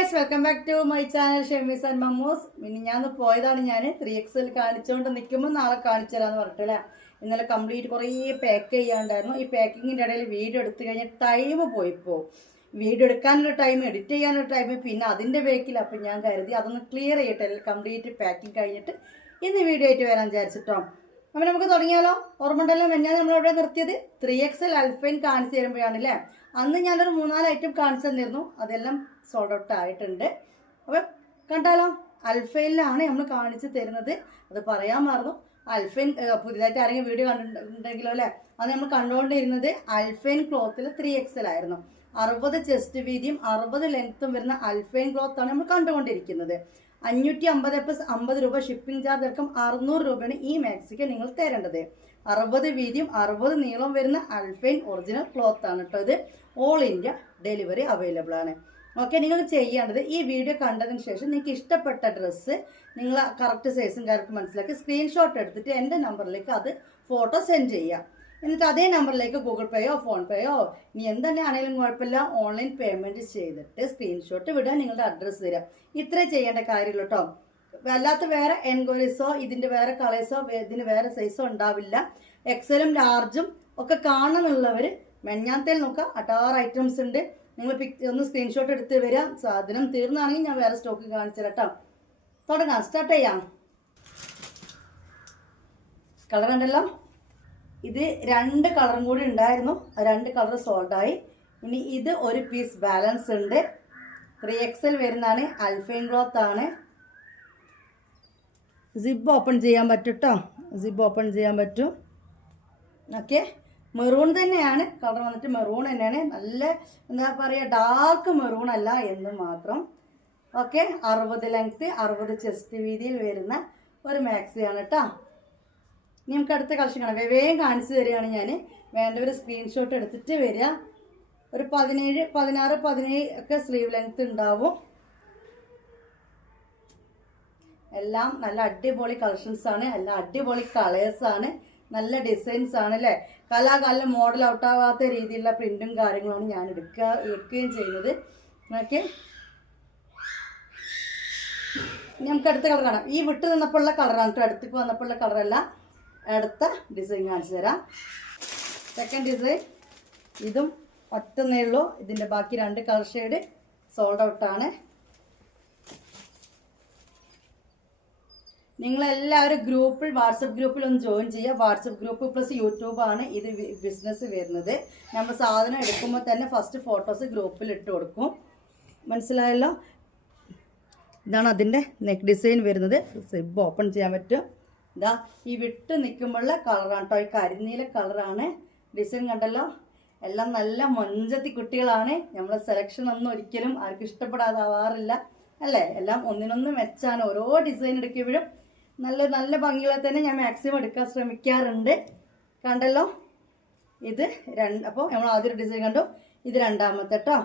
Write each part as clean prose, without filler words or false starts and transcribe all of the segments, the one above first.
Guys, welcome back to my channel Shemees and Mammoos. പിന്നെ ഞാൻ പോയതാണ്, ഞാൻ 3XL കാണിച്ചുകൊണ്ട് നിൽക്കുമ്പോൾ നാളെ കാണിച്ചു തരാമെന്ന് പറഞ്ഞിട്ടില്ല. ഇന്നലെ കംപ്ലീറ്റ് കുറേ പാക്ക് ചെയ്യാണ്ടായിരുന്നു. ഈ പാക്കിങ്ങിൻ്റെ ഇടയിൽ വീഡിയോ എടുത്തു കഴിഞ്ഞാൽ ടൈം പോയിപ്പോൾ വീഡിയോ എടുക്കാനൊരു ടൈം, എഡിറ്റ് ചെയ്യാനൊരു ടൈം, പിന്നെ അതിൻ്റെ ബേക്കിൽ. അപ്പം ഞാൻ കരുതി അതൊന്ന് ക്ലിയർ ചെയ്യട്ടെ, കംപ്ലീറ്റ് പാക്കിങ് കഴിഞ്ഞിട്ട് ഇന്ന് വീഡിയോ ആയിട്ട് വരാൻ വിചാരിച്ചിട്ടോ. അപ്പം നമുക്ക് തുടങ്ങിയാലോ? ഓർമ്മ ഉണ്ടല്ലോ, ഞാൻ നമ്മളെവിടെ നിർത്തിയത് 3XL അൽഫൈൻ കാണിച്ചു തരുമ്പോഴാണല്ലേ. അന്ന് ഞാനൊരു 4 ഐറ്റം കാണിച്ചു തന്നിരുന്നു, അതെല്ലാം സോൾഡ് ഔട്ട് ആയിട്ടുണ്ട്. അപ്പം കണ്ടാലോ, അൽഫൈനിലാണ് നമ്മൾ കാണിച്ചു തരുന്നത്. അത് പറയാൻ മറന്നു. അൽഫൈൻ പുതിയതായിട്ട് ആരെങ്കിലും വീഡിയോ കണ്ടിട്ടുണ്ടെങ്കിലോ അല്ലേ, അത് നമ്മൾ കണ്ടുകൊണ്ടിരുന്നത് അൽഫൈൻ ക്ലോത്തിൽ 3XL ആയിരുന്നു. 60 ചെസ്റ്റ് വീതിയും 60 ലെങ്ത്തും വരുന്ന അൽഫൈൻ ക്ലോത്താണ് നമ്മൾ കണ്ടുകൊണ്ടിരിക്കുന്നത്. 550 പ്ലസ് 50 രൂപ ഷിപ്പിംഗ് ചാർജ് അടക്കം 600 രൂപയാണ് ഈ മാക്സിക്ക് നിങ്ങൾ തരേണ്ടത്. 60 വീതിയും 60 നീളം വരുന്ന അൽഫൈൻ ഒറിജിനൽ ക്ലോത്ത് ആണ് കേട്ടോ. ഇത് ഓൾ ഇന്ത്യ ഡെലിവറി അവൈലബിൾ ആണ്. ഓക്കെ, നിങ്ങൾ ചെയ്യേണ്ടത് ഈ വീഡിയോ കണ്ടതിന് ശേഷം നിങ്ങൾക്ക് ഇഷ്ടപ്പെട്ട ഡ്രസ്സ് നിങ്ങൾ കറക്റ്റ് സൈസും കറക്റ്റ് മനസ്സിലാക്കി സ്ക്രീൻഷോട്ട് എടുത്തിട്ട് എൻ്റെ നമ്പറിലേക്ക് അത് ഫോട്ടോ സെൻഡ് ചെയ്യുക. എന്നിട്ട് അതേ നമ്പറിലേക്ക് ഗൂഗിൾ പേയോ ഫോൺ പേയോ ഇനി എന്തെന്നെ ആണെങ്കിലും കുഴപ്പമില്ല, ഓൺലൈൻ പേയ്മെൻറ്റ് ചെയ്തിട്ട് സ്ക്രീൻഷോട്ട് വിടുക, നിങ്ങളുടെ അഡ്രസ്സ് തരിക. ഇത്രേ ചെയ്യേണ്ട കാര്യമുള്ളൂ കേട്ടോ. അല്ലാത്ത വേറെ എൻക്വയറീസോ ഇതിൻ്റെ വേറെ കളേഴ്സോ ഇതിന് വേറെ സൈസോ ഉണ്ടാവില്ല. എക്സലും ലാർജും ഒക്കെ കാണുന്നുള്ളവർ മെഞ്ഞാത്തേൽ നോക്കുക, 6 ഐറ്റംസ് ഉണ്ട്. നിങ്ങൾ ഒന്ന് സ്ക്രീൻഷോട്ട് എടുത്ത് വരിക. സാധനം തീർന്നാണെങ്കിൽ ഞാൻ വേറെ സ്റ്റോക്ക് കാണിച്ചു തരാം കേട്ടോ. തുടങ്ങാം, സ്റ്റാർട്ട് ചെയ്യാം. കളർ ഉണ്ടല്ലോ, ഇത് 2 കളറും കൂടി ഉണ്ടായിരുന്നു, 2 കളർ സോൾഡായി. ഇനി ഇത് ഒരു പീസ് ബാലൻസ് ഉണ്ട്. 3XL വരുന്നതാണ്, അൽഫൈൻ ക്ലോത്ത് ആണ്. സിബ് ഓപ്പൺ ചെയ്യാൻ പറ്റും കേട്ടോ, സിബ് ഓപ്പൺ ചെയ്യാൻ പറ്റും. ഓക്കെ, മെറൂൺ തന്നെയാണ് കളർ, വന്നിട്ട് മെറൂൺ തന്നെയാണ്. നല്ല എന്താ പറയുക, ഡാർക്ക് മെറൂൺ അല്ല എന്ന് മാത്രം. ഓക്കെ, 60 ലെങ്ത്ത് 60 ചെസ്റ്റ് വീതിയിൽ വരുന്ന ഒരു മാക്സിയാണ് കേട്ടോ. ഇനി നമുക്ക് അടുത്ത കളക്ഷൻ കാണാം. വേഗം കാണിച്ചു തരികയാണ് ഞാൻ. വേണ്ടവർ സ്ക്രീൻഷോട്ട് എടുത്തിട്ട് വരിക. ഒരു 17, 16, 17 ഒക്കെ സ്ലീവ് ലെങ്ത്ത് ഉണ്ടാവും. എല്ലാം നല്ല അടിപൊളി കളക്ഷൻസ് ആണ്, എല്ലാം അടിപൊളി കളേഴ്സാണ്, നല്ല ഡിസൈൻസ് ആണ് അല്ലേ. കലാകാലം മോഡൽ ഔട്ടാവാത്ത രീതിയിലുള്ള പ്രിന്റും കാര്യങ്ങളാണ് ഞാൻ എടുക്കുകയും ചെയ്യുന്നത്. ഓക്കെ, നമുക്ക് അടുത്ത കളർ കാണാം. ഈ വിട്ട് നിന്നപ്പോഴുള്ള കളറാണ് കേട്ടോ, അടുത്തേക്ക് വന്നപ്പോഴുള്ള കളറല്ല. അടുത്ത ഡിസൈൻ കാണിച്ചു തരാം. സെക്കൻഡ് ഡിസൈൻ ഇതും ഒറ്റന്നേ ഉള്ളൂ. ഇതിൻ്റെ ബാക്കി 2 കളർ ഷെയ്ഡ് സോൾഡ് ഔട്ടാണ്. നിങ്ങളെല്ലാവരും ഗ്രൂപ്പിൽ, വാട്സപ്പ് ഗ്രൂപ്പിൽ ഒന്ന് ജോയിൻ ചെയ്യുക. വാട്സപ്പ് ഗ്രൂപ്പ് പ്ലസ് യൂട്യൂബാണ് ഇത് ബിസിനസ് വരുന്നത്. നമ്മൾ സാധനം എടുക്കുമ്പോൾ തന്നെ ഫസ്റ്റ് ഫോട്ടോസ് ഗ്രൂപ്പിൽ ഇട്ട് കൊടുക്കും. മനസ്സിലായല്ലോ? ഇതാണ് അതിൻ്റെ നെക്ക് ഡിസൈൻ വരുന്നത്. സിബ് ഓപ്പൺ ചെയ്യാൻ പറ്റും. ഇതാ ഈ വിട്ട് നിൽക്കുമ്പോഴുള്ള കളറാണ് കേട്ടോ, ഈ കരിനീല കളറാണ്. ഡിസൈൻ കണ്ടല്ലോ, എല്ലാം നല്ല മൊഞ്ചത്തി കുട്ടികളാണ്. നമ്മളെ സെലക്ഷൻ ഒന്നും ഒരിക്കലും ആർക്കും ഇഷ്ടപ്പെടാതാവാറില്ല അല്ലേ. എല്ലാം ഒന്നിനൊന്ന് മെച്ചാണ്. ഓരോ ഡിസൈൻ എടുക്കുമ്പോഴും നല്ല നല്ല ഭംഗികളെ തന്നെ ഞാൻ മാക്സിമം എടുക്കാൻ ശ്രമിക്കാറുണ്ട്. കണ്ടല്ലോ, ഇത് അപ്പോൾ നമ്മൾ ആദ്യം ഡിസൈൻ കണ്ടു, ഇത് രണ്ടാമത്തെ കേട്ടോ.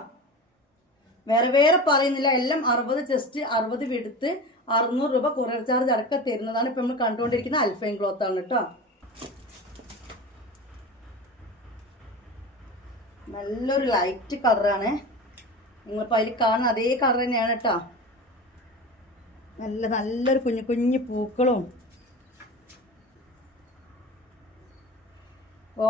വേറെ വേറെ പറയുന്നില്ല, എല്ലാം 60 ചെസ്റ്റ് 60 വിടുത്ത് 600 രൂപ കൊറിയർ ചാർജ് അടക്കം തരുന്നതാണ്. ഇപ്പം നമ്മൾ കണ്ടുകൊണ്ടിരിക്കുന്ന അൽഫൈൻ ക്ലോത്ത് ആണ് കേട്ടോ. നല്ലൊരു ലൈറ്റ് കളറാണ്, നിങ്ങളിപ്പോൾ അതിൽ കാണുന്ന അതേ കളർ തന്നെയാണ് കേട്ടോ. നല്ലൊരു കുഞ്ഞു കുഞ്ഞു പൂക്കളും. ഓ,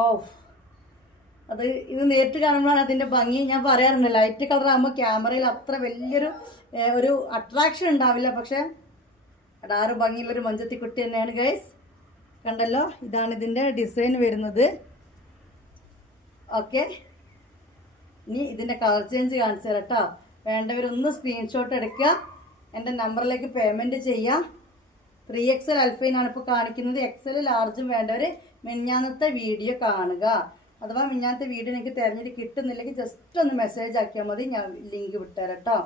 ഇത് നേരിട്ട് കാണുമ്പോഴാണ് അതിൻ്റെ ഭംഗി. ഞാൻ പറയാറുണ്ട്, ലൈറ്റ് കളർ ആകുമ്പോൾ ക്യാമറയിൽ അത്ര വലിയൊരു അട്രാക്ഷൻ ഉണ്ടാവില്ല, പക്ഷെ അടാറ് ഭംഗിയുള്ളൊരു മഞ്ചത്തിക്കുട്ടി തന്നെയാണ് ഗൈസ്. കണ്ടല്ലോ, ഇതാണ് ഇതിൻ്റെ ഡിസൈൻ വരുന്നത്. ഓക്കെ, ഇനി ഇതിൻ്റെ കളർ ചേഞ്ച് കാണിച്ചു തരാം കേട്ടോ. വേണ്ടവരൊന്ന് സ്ക്രീൻഷോട്ട് എടുക്കുക, എൻ്റെ നമ്പറിലേക്ക് പേയ്മെൻറ്റ് ചെയ്യാം. 3XL അൽഫൈനാണ് ഇപ്പോൾ കാണിക്കുന്നത്. എക്സൽ ലാർജും വേണ്ടവർ മിഞ്ഞാന്നത്തെ വീഡിയോ കാണുക. അഥവാ മിഞ്ഞാന്നത്തെ വീഡിയോ നിങ്ങൾക്ക് തിരഞ്ഞെടുത്ത് കിട്ടുന്നില്ലെങ്കിൽ ജസ്റ്റ് ഒന്ന് മെസ്സേജ് ആക്കിയാൽ മതി, ഞാൻ ലിങ്ക് വിട്ടുതരാം കേട്ടോ.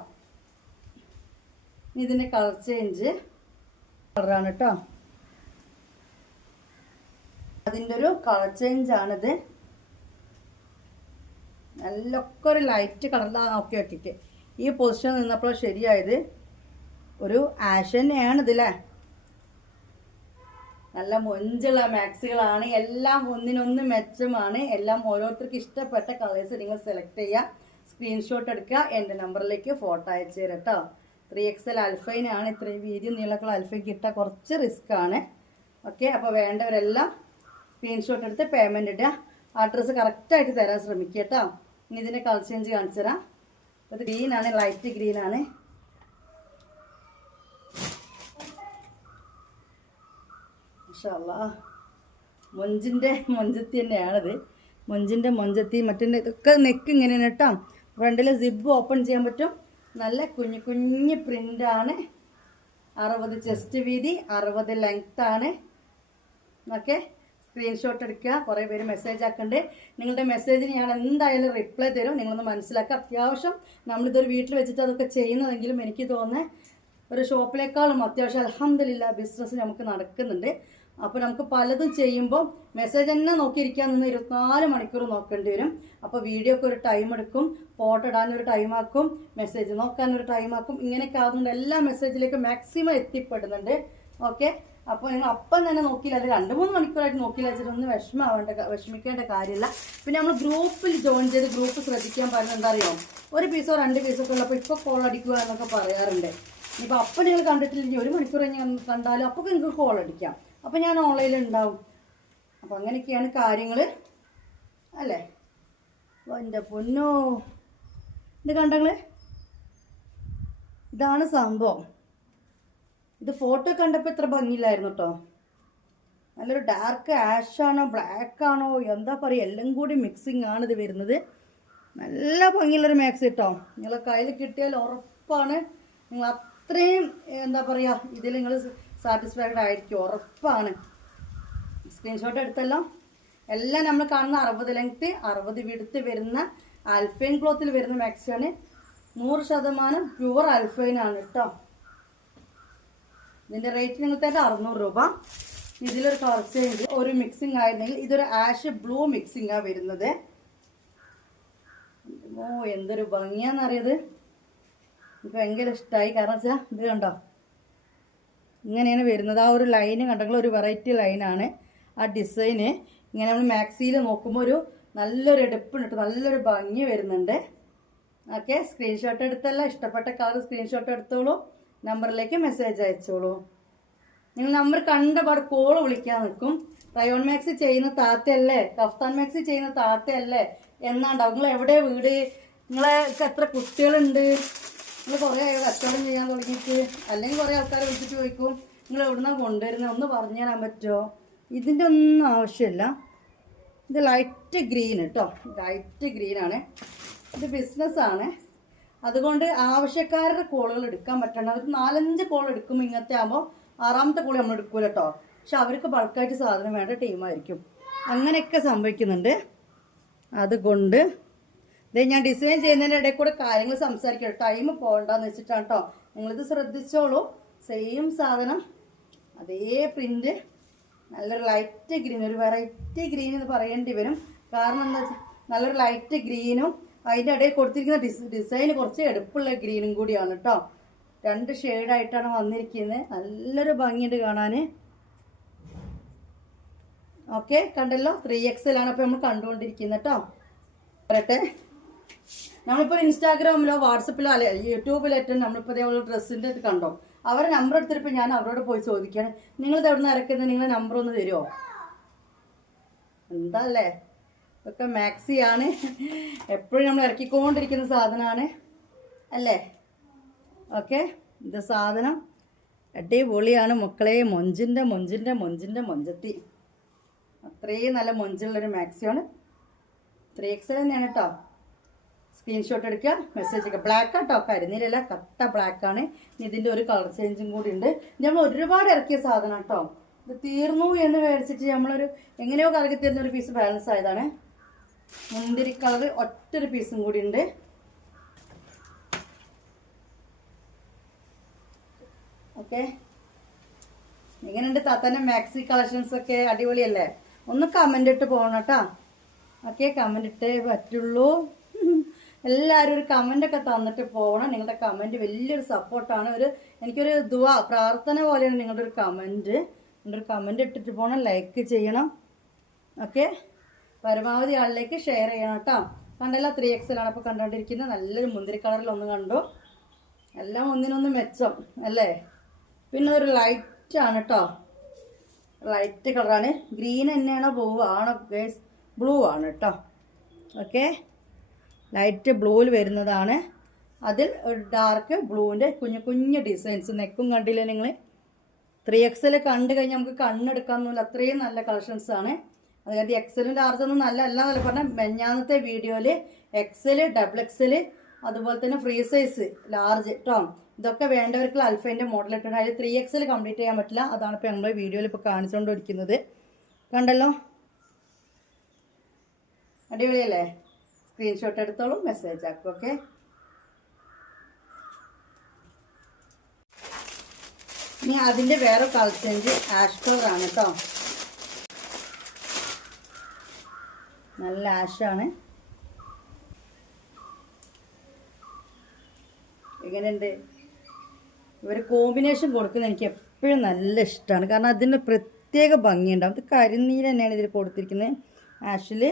ഇതിൻ്റെ കളർ ചേഞ്ച് കളറാണ് കേട്ടോ, അതിൻ്റെ ഒരു കളർ ചേഞ്ചാണിത്. നല്ലൊക്കെ ഒരു ലൈറ്റ് കളറിലാണ്. ഓക്കെ ഓക്കെ ഓക്കെ, ഈ പൊസിഷൻ നിന്നപ്പോൾ ശരിയായത്. ഒരു ആഷ് തന്നെയാണ് ഇതില്ലേ. നല്ല മൊഞ്ചുള്ള മാക്സികളാണ്, എല്ലാം ഒന്നിനൊന്ന് മെച്ചമാണ്. എല്ലാം ഓരോരുത്തർക്ക് ഇഷ്ടപ്പെട്ട കളേഴ്സ് നിങ്ങൾ സെലക്ട് ചെയ്യുക. സ്ക്രീൻഷോട്ട് എടുക്കുക, എൻ്റെ നമ്പറിലേക്ക് ഫോട്ടോ അയച്ചു തരാം കേട്ടോ. 3XL അൽഫൈനാണ്. ഇത്രയും വീതി നീളക്കുള്ള അൽഫൈൻ കിട്ടാൻ കുറച്ച് റിസ്ക് ആണ്. ഓക്കെ, അപ്പോൾ വേണ്ടവരെല്ലാം സ്ക്രീൻഷോട്ട് എടുത്ത് പേയ്മെൻറ്റ് ഇടുക. അഡ്രസ്സ് കറക്റ്റായിട്ട് തരാൻ ശ്രമിക്കുക കേട്ടോ. ഇനി ഇതിൻ്റെ കളർ ചേഞ്ച് കാണിച്ചു തരാം. ഇത് ഗ്രീനാണ്, ലൈറ്റ് ഗ്രീനാണ്. മാഷാഅല്ലാ, മൊഞ്ചത്തി തന്നെയാണിത്. മൊഞ്ചത്തി മറ്റേ ഇതൊക്കെ നെക്ക് ഇങ്ങനെയാണ് കേട്ടോ. ഫ്രണ്ടിൽ സിബ് ഓപ്പൺ ചെയ്യാൻ പറ്റും. നല്ല കുഞ്ഞു പ്രിൻ്റാണ്. 60 ചെസ്റ്റ് വീതി, 60 ലെങ്ത് ആണ്. ഓക്കെ, സ്ക്രീൻഷോട്ട് എടുക്കുക. കുറേ പേര് മെസ്സേജ് ആക്കുന്നുണ്ട്. നിങ്ങളുടെ മെസ്സേജിന് ഞാൻ എന്തായാലും റിപ്ലൈ തരും. നിങ്ങളൊന്ന് മനസ്സിലാക്കുക. അത്യാവശ്യം നമ്മളിതൊരു വീട്ടിൽ വെച്ചിട്ട് അതൊക്കെ ചെയ്യുന്നതെങ്കിലും എനിക്ക് തോന്നുന്നത് ഒരു ഷോപ്പിലേക്കാളും അത്യാവശ്യം അൽഹംദുലില്ലാ ബിസിനസ് നമുക്ക് നടക്കുന്നുണ്ട്. അപ്പോൾ നമുക്ക് പലതും ചെയ്യുമ്പോൾ മെസ്സേജ് തന്നെ നോക്കിയിരിക്കാൻ നിന്ന് 24 മണിക്കൂർ നോക്കേണ്ടി വരും. അപ്പോൾ വീഡിയോക്ക് ഒരു ടൈം എടുക്കും, ഫോട്ടോ ഇടാനൊരു ടൈമാക്കും, മെസ്സേജ് നോക്കാനൊരു ടൈമാക്കും. ഇങ്ങനെയൊക്കെ ആകുന്നുണ്ട് എല്ലാ മെസ്സേജിലേക്ക് മാക്സിമം എത്തിപ്പെടുന്നുണ്ട്. ഓക്കെ, അപ്പോൾ നിങ്ങൾ അപ്പം തന്നെ നോക്കിയില്ല, അത് 2-3 മണിക്കൂറായിട്ട് നോക്കിയില്ല വെച്ചിട്ടൊന്നും വിഷമിക്കേണ്ട കാര്യമില്ല. പിന്നെ നമ്മൾ ഗ്രൂപ്പിൽ ജോയിൻ ചെയ്ത് ഗ്രൂപ്പ് ശ്രദ്ധിക്കാൻ പറയുന്നത് എന്താ അറിയോ, ഒരു പീസോ 2 പീസോ ഒക്കെ ഉള്ളപ്പോൾ ഇപ്പോൾ കോൾ അടിക്കുക എന്നൊക്കെ പറയാറുണ്ട്. ഇപ്പോൾ അപ്പം നിങ്ങൾ കണ്ടിട്ടില്ലെങ്കിൽ 1 മണിക്കൂർ ഞാൻ കണ്ടാലും അപ്പോൾ നിങ്ങൾക്ക് കോൾ അടിക്കാം. അപ്പോൾ ഞാൻ ഓൺലൈനിൽ ഉണ്ടാവും. അപ്പോൾ അങ്ങനെയൊക്കെയാണ് കാര്യങ്ങൾ അല്ലേ. എൻ്റെ പൊന്നോ, ഇത് കണ്ടങ്ങള്, ഇതാണ് സംഭവം. ഇത് ഫോട്ടോ കണ്ടപ്പോൾ ഇത്ര ഭംഗിയില്ലായിരുന്നു കേട്ടോ. നല്ലൊരു ഡാർക്ക് ആഷാണോ ബ്ലാക്ക് ആണോ എന്താ പറയുക, എല്ലാം കൂടി മിക്സിങ് ആണ് ഇത് വരുന്നത്. നല്ല ഭംഗിയുള്ളൊരു മാക്സി കേട്ടോ. നിങ്ങളെ കയ്യിൽ കിട്ടിയാൽ ഉറപ്പാണ് നിങ്ങൾ അത്രയും എന്താ പറയുക, ഇതിൽ നിങ്ങൾ സാറ്റിസ്ഫൈഡ് ആയിരിക്കും, ഉറപ്പാണ്. സ്ക്രീൻഷോട്ട് എടുത്തല്ലോ. എല്ലാം നമ്മൾ കാണുന്ന 60 ലെങ്ത്ത് 60 വിടുത്ത് വരുന്ന അൽഫൈൻ ക്ലോത്തിൽ വരുന്ന മാക്സിയാണ്. 100% പ്യുവർ അൽഫൈനാണ് കേട്ടോ. ഇതിൻ്റെ റേറ്റ് നിങ്ങൾക്ക് തന്നെ 600 രൂപ. ഇതിലൊരു കളർ ചേഞ്ച് ഒരു മിക്സിങ് ആയിരുന്നെങ്കിൽ ഇതൊരു ആഷ് ബ്ലൂ മിക്സിങ്ങാണ് വരുന്നത്. ഓ, എന്തൊരു ഭംഗിയാണെന്നറിയത്. എനിക്ക് ഭയങ്കര ഇഷ്ടമായി. കാരണം വെച്ചാൽ ഇത് കണ്ടോ, ഇങ്ങനെയാണ് വരുന്നത്. ആ ഒരു ലൈന് കണ്ടെങ്കിൽ ഒരു വെറൈറ്റി ലൈനാണ് ആ ഡിസൈന്. ഇങ്ങനെ നമ്മൾ മാക്സിയിൽ നോക്കുമ്പോൾ ഒരു നല്ലൊരു എടുപ്പിനിട്ട് നല്ലൊരു ഭംഗി വരുന്നുണ്ട്. ഓക്കെ, സ്ക്രീൻഷോട്ട് എടുത്തല്ല, ഇഷ്ടപ്പെട്ട കളർ സ്ക്രീൻഷോട്ട് എടുത്തോളൂ, നമ്പറിലേക്ക് മെസ്സേജ് അയച്ചോളൂ. നിങ്ങൾ നമ്പർ കണ്ടപാട് കോൾ വിളിക്കാൻ നിൽക്കും. റയോൺ മാക്സി ചെയ്യുന്ന താത്തയല്ലേ, കഫ്താൻ മാക്സി ചെയ്യുന്ന താത്തയല്ലേ എന്നാണ്ടാവും. നിങ്ങൾ എവിടെ വീട്, നിങ്ങളൊക്കെ എത്ര കുട്ടികളുണ്ട്, നിങ്ങൾ കുറേ കച്ചവടം ചെയ്യാൻ തുടങ്ങിയിട്ട്, അല്ലെങ്കിൽ കുറേ ആൾക്കാരെ വിളിച്ചിട്ട് ചോദിക്കും നിങ്ങൾ എവിടുന്നാണ് കൊണ്ടുവരുന്നത്, ഒന്ന് പറഞ്ഞു തരാൻ പറ്റുമോ. ഇതിൻ്റെ ഒന്നും ആവശ്യമില്ല. ഇത് ലൈറ്റ് ഗ്രീൻ കേട്ടോ, ലൈറ്റ് ഗ്രീനാണ്. ഇത് ബിസിനസ്സാണ്. അതുകൊണ്ട് ആവശ്യക്കാരുടെ കോളുകൾ എടുക്കാൻ പറ്റണം. അവർ 4-5 കോൾ എടുക്കുമ്പോൾ ഇങ്ങനത്തെ ആകുമ്പോൾ 6ാമത്തെ കോൾ നമ്മൾ എടുക്കൂല കേട്ടോ. പക്ഷെ അവർക്ക് ബൾക്കായിട്ട് സാധനം വേണ്ട ടീമായിരിക്കും. അങ്ങനെയൊക്കെ സംഭവിക്കുന്നുണ്ട്. അതുകൊണ്ട് ഇത് ഞാൻ ഡിസൈൻ ചെയ്യുന്നതിൻ്റെ ഇടയിൽ കൂടെ കാര്യങ്ങൾ സംസാരിക്കണം, ടൈം പോകണ്ടെന്ന് വെച്ചിട്ടാണ് കേട്ടോ. നിങ്ങളിത് ശ്രദ്ധിച്ചോളൂ. സെയിം സാധനം, അതേ പ്രിൻ്റ്, നല്ലൊരു ലൈറ്റ് ഗ്രീൻ, ഒരു വെറൈറ്റി ഗ്രീൻ എന്ന് പറയേണ്ടി വരും. കാരണം എന്താ വെച്ചാൽ നല്ലൊരു ലൈറ്റ് ഗ്രീനും അതിൻ്റെ ഇടയിൽ കൊടുത്തിരിക്കുന്ന ഡിസൈൻ കുറച്ച് എടുപ്പുള്ള ഗ്രീനും കൂടിയാണ് കേട്ടോ. 2 ഷെയ്ഡായിട്ടാണ് വന്നിരിക്കുന്നത്. നല്ലൊരു ഭംഗിയുണ്ട് കാണാൻ. ഓക്കെ, കണ്ടല്ലോ. 3XL ആണ് അപ്പോൾ നമ്മൾ കണ്ടുകൊണ്ടിരിക്കുന്നത് കേട്ടോ. പറയട്ടെ, നമ്മളിപ്പോൾ ഇൻസ്റ്റാഗ്രാമിലോ വാട്സപ്പിലോ അല്ലെ യൂട്യൂബിലേറ്റവും നമ്മളിപ്പോൾ അതേപോലെ ഡ്രസ്സിൻ്റെ ഇത് കണ്ടോ, അവരെ നമ്പർ എടുത്തിട്ട് ഞാൻ അവരോട് പോയി ചോദിക്കുകയാണ്, നിങ്ങളിത് എവിടെ നിന്ന് ഇറക്കുന്നത്, നിങ്ങളെ നമ്പർ ഒന്ന് തരുമോ. എന്താ അല്ലേ, ഇതൊക്കെ മാക്സിയാണ്, എപ്പോഴും നമ്മൾ ഇറക്കിക്കൊണ്ടിരിക്കുന്ന സാധനമാണ് അല്ലേ. ഓക്കെ, ഇത് സാധനം അടിപൊളിയാണ് മക്കളെ. മൊഞ്ചത്തി അത്രയും നല്ല മൊഞ്ചുള്ളൊരു മാക്സിയാണ്. 3XL തന്നെയാണ് കേട്ടോ. സ്ക്രീൻഷോട്ട് എടുക്കുക, മെസ്സേജ് ചെയ്യുക. ബ്ലാക്ക് കേട്ടോ, കരിനീലല്ല, കട്ട ബ്ലാക്കാണ്. ഇതിൻ്റെ ഒരു കളർ ചേഞ്ചും കൂടി ഉണ്ട്. നമ്മൾ ഒരുപാട് ഇറക്കിയ സാധനം കേട്ടോ. ഇത് തീർന്നു എന്ന് വിചാരിച്ചിട്ട് നമ്മളൊരു എങ്ങനെയോ കറക്കി തരുന്ന ഒരു പീസ് ബാലൻസ് ആയതാണ്. മുന്തിരി കളർ ഒറ്റൊരു പീസും കൂടി ഉണ്ട്. ഓക്കെ, എങ്ങനെയുണ്ട് താത്താൻ്റെ മാക്സി കളക്ഷൻസ് ഒക്കെ? അടിപൊളിയല്ലേ? ഒന്ന് കമൻ്റ് ഇട്ട് പോകണം കേട്ടോ. ഓക്കെ, കമൻ്റ് ഇട്ടേ പറ്റുള്ളൂ. എല്ലാവരും ഒരു കമൻ്റൊക്കെ തന്നിട്ട് പോകണം. നിങ്ങളുടെ കമൻറ്റ് വലിയൊരു സപ്പോർട്ടാണ്. എനിക്കൊരു ദുആ പ്രാർത്ഥന പോലെയാണ് നിങ്ങളുടെ ഒരു കമൻറ്റ്. നിങ്ങളുടെ കമൻറ്റ് ഇട്ടിട്ട് പോകണം, ലൈക്ക് ചെയ്യണം. ഓക്കെ, പരമാവധി ആളിലേക്ക് ഷെയർ ചെയ്യണം കേട്ടോ. കണ്ടല്ല 3XL ആണ് അപ്പോൾ കണ്ടുകൊണ്ടിരിക്കുന്നത്. നല്ലൊരു മുന്തിരി കളറിലൊന്ന് കണ്ടു. എല്ലാം ഒന്നിനൊന്ന് മെച്ചം അല്ലേ. പിന്നെ ഒരു ലൈറ്റാണ് കേട്ടോ, ലൈറ്റ് കളറാണ്. ഗ്രീൻ തന്നെയാണോ ബ്ലൂ ആണോ ഗൈസ്? ബ്ലൂ ആണ് കേട്ടോ. ഓക്കെ, ലൈറ്റ് ബ്ലൂവിൽ വരുന്നതാണ്. അതിൽ ഒരു ഡാർക്ക് ബ്ലൂവിൻ്റെ കുഞ്ഞു കുഞ്ഞു ഡിസൈൻസ്. നെക്കും കണ്ടില്ലേ നിങ്ങൾ? 3XL കണ്ടു കഴിഞ്ഞാൽ നമുക്ക് കണ്ണെടുക്കാമെന്നില്ല, അത്രയും നല്ല കളക്ഷൻസാണ്. അതായത് XL ലാർജൊന്നും നല്ല അല്ല എന്നല്ല പറഞ്ഞാൽ, മെഞ്ഞാന്നത്തെ വീഡിയോയിൽ XL, XXL അതുപോലെ തന്നെ ഫ്രീ സൈസ് ലാർജ് കേട്ടോ, ഇതൊക്കെ വേണ്ടവർക്ക് അൽഫേൻ്റെ മോഡൽ ഇട്ടുണ്ട്. അതിൽ 3XL കംപ്ലീറ്റ് ചെയ്യാൻ പറ്റില്ല. അതാണ് ഇപ്പോൾ നമ്മൾ വീഡിയോയിൽ ഇപ്പോൾ കാണിച്ചുകൊണ്ടിരിക്കുന്നത്. കണ്ടല്ലോ, അടിപൊളിയല്ലേ? സ്ക്രീൻഷോട്ട് എടുത്തോളൂ, മെസ്സേജ് ആക്കും. ഓക്കെ, ഇനി അതിൻ്റെ വേറെ കളർ ചേഞ്ച് ആഷ് കളറാണ് കേട്ടോ. നല്ല ആഷാണ്. എങ്ങനെയുണ്ട്? ഇവർ കോമ്പിനേഷൻ കൊടുക്കുന്നത് എനിക്ക് എപ്പോഴും നല്ല ഇഷ്ടമാണ്. കാരണം അതിന് പ്രത്യേക ഭംഗിയുണ്ടാവും. ഇത് കരിനീല തന്നെയാണ് ഇതിൽ കൊടുത്തിരിക്കുന്നത്. ആഷിൽ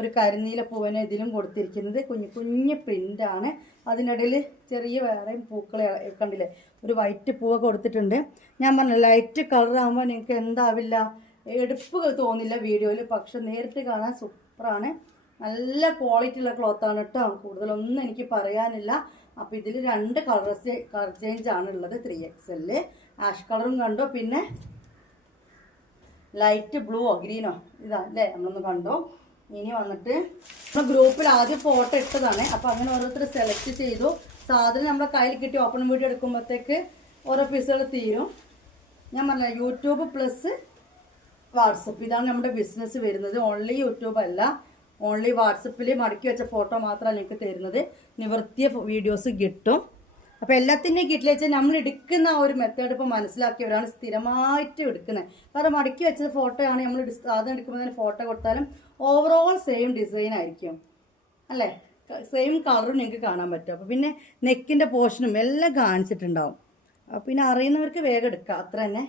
ഒരു കരിനീല പൂവിനെ ഇതിലും കൊടുത്തിരിക്കുന്നത്. കുഞ്ഞു കുഞ്ഞ് പ്രിൻ്റാണ്. അതിനിടയിൽ ചെറിയ വേറെയും പൂക്കളെ കണ്ടില്ലേ, ഒരു വൈറ്റ് പൂവ് കൊടുത്തിട്ടുണ്ട്. ഞാൻ പറഞ്ഞു ലൈറ്റ് കളറാകുമ്പോൾ നിങ്ങൾക്ക് എന്താവില്ല, എടുപ്പ് തോന്നില്ല വീഡിയോയിൽ, പക്ഷെ നേരിട്ട് കാണാൻ സൂപ്പറാണ്. നല്ല ക്വാളിറ്റി ഉള്ള ക്ലോത്താണ് കേട്ടോ. കൂടുതലൊന്നും എനിക്ക് പറയാനില്ല. അപ്പോൾ ഇതിൽ 2 കളർ ചേഞ്ച് ആണ് ഉള്ളത് 3XL. ആഷ് കളറും കണ്ടോ, പിന്നെ ലൈറ്റ് ബ്ലൂവോ ഗ്രീനോ ഇതാ അല്ലേ നമ്മളൊന്ന് കണ്ടോ. ഇനി വന്നിട്ട് നമ്മൾ ഗ്രൂപ്പിൽ ആദ്യം ഫോട്ടോ ഇട്ടതാണ്. അപ്പോൾ അങ്ങനെ ഓരോരുത്തർ സെലക്ട് ചെയ്തു. സാധനം നമ്മളെ കയ്യിൽ കിട്ടി ഓപ്പൺ വീഡിയോ എടുക്കുമ്പോഴത്തേക്ക് ഓരോ പീസുകൾ തീരും. ഞാൻ പറഞ്ഞ യൂട്യൂബ് പ്ലസ് വാട്സപ്പ്, ഇതാണ് നമ്മുടെ ബിസിനസ് വരുന്നത്. ഓൺലി യൂട്യൂബ് അല്ല, ഓൺലി വാട്സപ്പിൽ മടക്കി വെച്ച ഫോട്ടോ മാത്രമാണ് നിങ്ങൾക്ക് തരുന്നത്. നിവർത്തിയ വീഡിയോസ് കിട്ടും. അപ്പോൾ എല്ലാത്തിൻ്റെയും കിട്ടില്ല വെച്ചാൽ നമ്മൾ എടുക്കുന്ന ആ ഒരു മെത്തേഡ് ഇപ്പോൾ മനസ്സിലാക്കിയവരാണ് സ്ഥിരമായിട്ട് എടുക്കുന്നത്. കാരണം മടക്കി വെച്ച ഫോട്ടോ ആണ് നമ്മൾ സാധനം എടുക്കുമ്പോൾ തന്നെ ഫോട്ടോ കൊടുത്താലും ഓവറോൾ സെയിം ഡിസൈൻ ആയിരിക്കും അല്ലേ, സെയിം കളറും നിങ്ങൾക്ക് കാണാൻ പറ്റും. അപ്പോൾ പിന്നെ നെക്കിൻ്റെ പോർഷനും എല്ലാം കാണിച്ചിട്ടുണ്ടാവും. അപ്പോൾ പിന്നെ അറിയുന്നവർക്ക് വേഗം എടുക്കാം, അത്ര തന്നെ.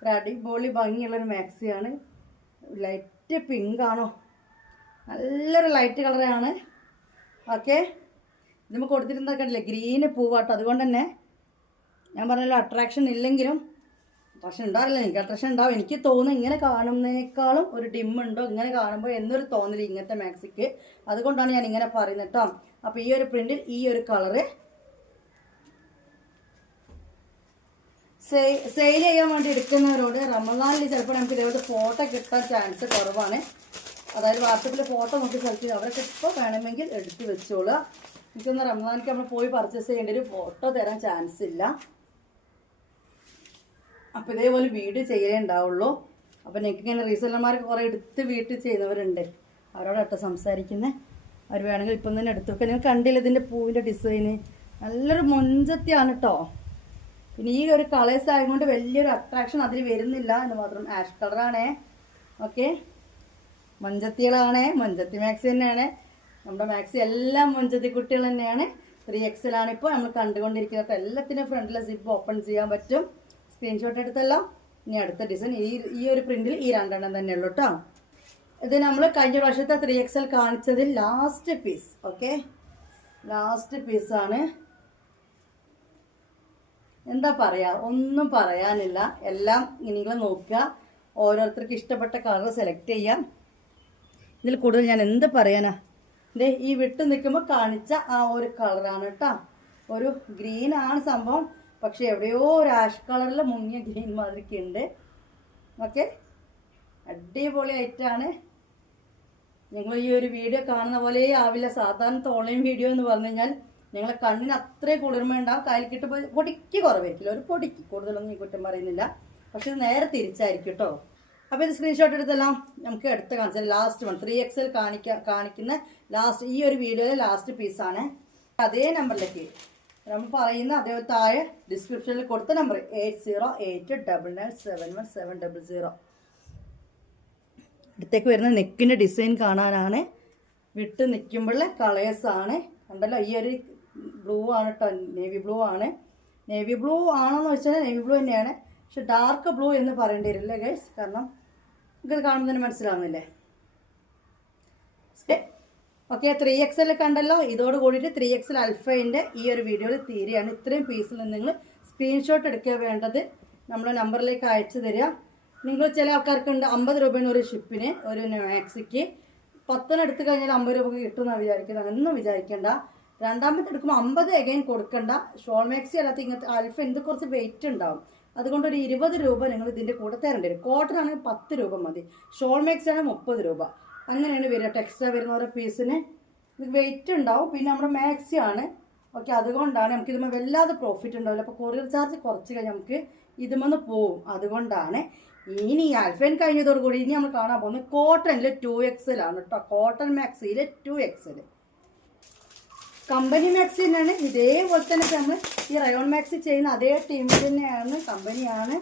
ഒരു അടിപൊളി ഭംഗിയുള്ളൊരു മാക്സിയാണ്. ലൈറ്റ് പിങ്ക് ആണോ, നല്ലൊരു ലൈറ്റ് കളറാണ്. ഓക്കെ, ഇത് നമ്മൾ കൊടുത്തിരുന്നത് കണ്ടില്ലേ, ഗ്രീന് പൂവാട്ടോ. അതുകൊണ്ട് തന്നെ ഞാൻ പറഞ്ഞല്ലോ അട്രാക്ഷൻ ഇല്ലെങ്കിലും, അട്രാക്ഷൻ ഉണ്ടാവില്ല, എനിക്ക് അട്രാക്ഷൻ ഉണ്ടാവും. എനിക്ക് തോന്നുന്നു ഇങ്ങനെ കാണുന്നതിനേക്കാളും ഒരു ഡിമ്മുണ്ടോ ഇങ്ങനെ കാണുമ്പോൾ എന്നൊരു തോന്നൽ ഇങ്ങനത്തെ മാക്സിക്ക്. അതുകൊണ്ടാണ് ഞാൻ ഇങ്ങനെ പറയുന്നത് കേട്ടോ. അപ്പോൾ ഈ ഒരു പ്രിന്റിൽ ഈ ഒരു കളറ് സെയിൽ ചെയ്യാൻ വേണ്ടി എടുക്കുന്നവരോട് റമദാനിൽ ചിലപ്പോൾ നമുക്ക് ഇതേപോലത്തെ ഫോട്ടോ കിട്ടാൻ ചാൻസ് കുറവാണ്. അതായത് വാട്സപ്പിൽ ഫോട്ടോ നോക്കി സെലക്ട് ചെയ്ത് അവരൊക്കെ ഇപ്പോൾ വേണമെങ്കിൽ എടുത്ത് വെച്ചോളുക. എനിക്കൊന്ന് റമദാനിക്ക് നമ്മൾ പോയി പർച്ചേസ് ചെയ്യേണ്ട ഒരു ഫോട്ടോ തരാൻ ചാൻസ് ഇല്ല. അപ്പോൾ ഇതേപോലെ വീഡിയോ ചെയ്യലേ ഉണ്ടാവുള്ളൂ. അപ്പോൾ എനിക്കിങ്ങനെ റീസെല്ലർമാർക്ക് കുറേ എടുത്ത് വീട്ടിൽ ചെയ്യുന്നവരുണ്ട്, അവരോടാട്ടോ സംസാരിക്കുന്നത്. അവർ വേണമെങ്കിൽ ഇപ്പം തന്നെ എടുത്തു വെക്കുക. നിങ്ങൾ കണ്ടില്ല ഇതിൻ്റെ പൂവിൻ്റെ ഡിസൈന്, നല്ലൊരു മൊഞ്ചത്തിയാണ് കേട്ടോ. പിന്നെ ഈ ഒരു കളേഴ്സ് ആയതുകൊണ്ട് വലിയൊരു അട്രാക്ഷൻ അതിൽ വരുന്നില്ല എന്ന് മാത്രം. ആഷ് കളറാണേ. ഓക്കെ, മൊഞ്ചത്തികളാണേ, മൊഞ്ചത്തി മാക്സി തന്നെയാണ്. നമ്മുടെ മാക്സി എല്ലാം മൊഞ്ചത്തി കുട്ടികൾ തന്നെയാണ്. 3XL ആണ് ഇപ്പോൾ നമ്മൾ കണ്ടുകൊണ്ടിരിക്കുന്നത്. എല്ലാത്തിനും ഫ്രണ്ടിലെ സിപ്പ് ഓപ്പൺ ചെയ്യാൻ പറ്റും. സ്ക്രീൻഷോട്ട് എടുത്തല്ലോ. ഇനി അടുത്ത ഡിസൈൻ ഈ ഒരു പ്രിന്റിൽ ഈ 2 എണ്ണം തന്നെ ഉള്ളൂ കേട്ടോ. ഇത് നമ്മൾ കഴിഞ്ഞ പ്രാവശ്യത്തെ 3XL കാണിച്ചതിൽ ലാസ്റ്റ് പീസ്. ഓക്കെ, ലാസ്റ്റ് പീസാണ്. എന്താ പറയുക, ഒന്നും പറയാനില്ല. എല്ലാം നിങ്ങൾ നോക്കുക, ഓരോരുത്തർക്ക് ഇഷ്ടപ്പെട്ട കളർ സെലക്ട് ചെയ്യാം. ഇതിൽ കൂടുതൽ ഞാൻ എന്ത് പറയാനാ. ഇതേ ഈ വിട്ട് നിൽക്കുമ്പോൾ കാണിച്ച ആ ഒരു കളറാണ് കേട്ടോ. ഒരു ഗ്രീനാണ് സംഭവം, പക്ഷെ എവിടെയോ ഒരു ആഷ് കളറിൽ മുങ്ങിയ ഗ്രീൻ മാതിരിക്ക് ഉണ്ട്. ഓക്കെ, അടിപൊളി ആയിട്ടാണ്. നിങ്ങൾ ഈ ഒരു വീഡിയോ കാണുന്ന പോലെ ആവില്ല. സാധാരണ ഓൺലൈൻ വീഡിയോ എന്ന് പറഞ്ഞു കഴിഞ്ഞാൽ നിങ്ങളെ കണ്ണിന് അത്രയും കുളിർമ ഉണ്ടാവും. കയ്യിൽക്കിട്ട് പൊടിക്ക് കുറവായിരിക്കില്ല, ഒരു പൊടിക്ക് കൂടുതലൊന്നും ഈ കുറ്റം പറയുന്നില്ല. പക്ഷെ ഇത് നേരെ തിരിച്ചായിരിക്കും കേട്ടോ. അപ്പോൾ ഇത് സ്ക്രീൻഷോട്ട് എടുത്തെല്ലാം നമുക്ക് എടുത്ത് കാണിച്ചാൽ ലാസ്റ്റ് 3XL കാണിക്കുന്ന ലാസ്റ്റ് ഈ ഒരു വീഡിയോയിലെ ലാസ്റ്റ് പീസാണ്. അതേ നമ്പറിലേക്ക് നമ്മൾ പറയുന്ന അതേ താഴെ ഡിസ്ക്രിപ്ഷനിൽ കൊടുത്ത നമ്പർ 8089997170. അടുത്തേക്ക് വരുന്ന നെക്കിൻ്റെ ഡിസൈൻ കാണാനാണ്. വിട്ട് നിൽക്കുമ്പോഴുള്ള കളേഴ്സാണ്. കണ്ടല്ലോ, ഈ ഒരു ബ്ലൂ ആണ് കേട്ടോ, നേവി ബ്ലൂ ആണ്. നേവി ബ്ലൂ ആണോന്ന് വെച്ചാൽ നേവി ബ്ലൂ തന്നെയാണ്, പക്ഷെ ഡാർക്ക് ബ്ലൂ എന്ന് പറയേണ്ടി വരില്ല ഗൈസ്. കാരണം ഇത് കാണുമ്പോൾ തന്നെ മനസ്സിലാവുന്നില്ലേ. ഓക്കെ, 3XL കണ്ടല്ലോ. ഇതോട് കൂടിയിട്ട് 3XL അൽഫൈൻ്റെ ഈ ഒരു വീഡിയോയിൽ തീരെയാണ്. ഇത്രയും പീസിൽ നിന്ന് നിങ്ങൾ സ്ക്രീൻഷോട്ട് എടുക്കുക വേണ്ടത്. നമ്മൾ നമ്പറിലേക്ക് അയച്ചു തരിക. നിങ്ങൾ ചില ആൾക്കാർക്കുണ്ട് 50 രൂപയാണ് ഒരു ഷിപ്പിന്, ഒരു മാക്സിക്ക്. 10 എടുത്തു കഴിഞ്ഞാൽ 50 രൂപ കിട്ടുമെന്നാണ് വിചാരിക്കുന്നത്. ഒന്നും വിചാരിക്കേണ്ട. രണ്ടാമത്തെ എടുക്കുമ്പോൾ 50 എഗൈൻ കൊടുക്കണ്ട. ഷോൾ മാക്സി അല്ലാത്ത ഇങ്ങനത്തെ അൽഫ എന്ത് കുറച്ച് വെയിറ്റ് ഉണ്ടാവും. അതുകൊണ്ട് ഒരു 20 രൂപ നിങ്ങൾ ഇതിൻ്റെ കൂടെ തരേണ്ടി വരും. കോട്ടൺ ആണെങ്കിൽ 10 രൂപ മതി. ഷോൾ മാക്സി ആണെങ്കിൽ 30 രൂപ. അങ്ങനെയാണ് വരിക. എക്സ്ട്രാ വരുന്ന ഓരോ പീസിന് വെയിറ്റ് ഉണ്ടാവും. പിന്നെ നമ്മുടെ മാക്സി ആണ്. ഓക്കെ, അതുകൊണ്ടാണ് നമുക്ക് ഇതുമ്പോൾ വല്ലാതെ പ്രോഫിറ്റ് ഉണ്ടാവില്ല. അപ്പോൾ കൊറിയർ ചാർജ് കുറച്ച് കഴിഞ്ഞാൽ നമുക്ക് ഇതുമെന്ന് പോവും. അതുകൊണ്ടാണ് ഇനി അൽഫൈൻ കഴിഞ്ഞതോടുകൂടി ഇനി നമ്മൾ കാണാൻ പോകുന്നത് കോട്ടണിൽ 2XL ആണ് കേട്ടോ. Cotton മാക്സിയിൽ 2XL. കമ്പനി മാക്സി തന്നെയാണ്. ഇതേപോലെ തന്നെ നമ്മൾ ഈ റയോൺ മാക്സി ചെയ്യുന്ന അതേ ടീം തന്നെയാണ്, കമ്പനിയാണ്.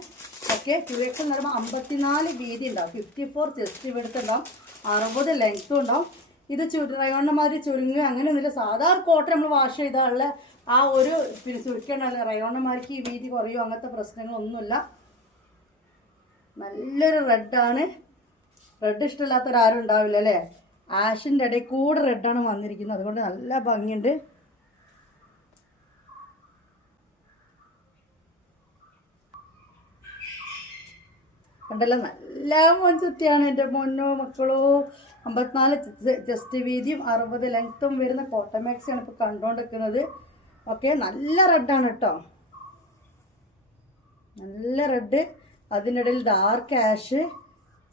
ഓക്കെ, 2XL എന്ന് പറയുമ്പോൾ 54 വീതി ഉണ്ടാവും, 54 ചെസ്റ്റ് വെടുത്ത് ഉണ്ടാവും, 60 ലെങ്ത്തും ഉണ്ടാവും. ഇത് റയോണിൻ്റെ മാതിരി ചുരുങ്ങുക അങ്ങനെയൊന്നുമില്ല. സാധാരണ കോട്ടൺ നമ്മൾ വാഷ് ചെയ്താലുള്ള ആ ഒരു പിന്നെ ചുരുക്കേണ്ടല്ല. റയോണിൻ്റെ മാതിരിക്ക് ഈ വീതി കുറയോ അങ്ങനത്തെ പ്രശ്നങ്ങളൊന്നുമില്ല. നല്ലൊരു റെഡാണ്. റെഡ് ഇഷ്ടമില്ലാത്തവരാരും ഉണ്ടാവില്ല അല്ലേ. ആഷിൻ്റെ ഇടയിൽ കൂടെ റെഡാണ് വന്നിരിക്കുന്നത്. അതുകൊണ്ട് നല്ല ഭംഗിയുണ്ട്. കണ്ടല്ലോ, നല്ല മൊഞ്ചത്തിയാണ് എൻ്റെ പൊന്നോ മക്കളോ. 54 ചെസ്റ്റ് വീതിയും 60 ലെങ്ത്തും വരുന്ന കോട്ടൺ മാക്സിയാണ് ഇപ്പോൾ കണ്ടുകൊണ്ടിരിക്കുന്നത്. ഓക്കെ, നല്ല റെഡാണ് കേട്ടോ. നല്ല റെഡ്. അതിനിടയിൽ ഡാർക്ക് ആഷ്.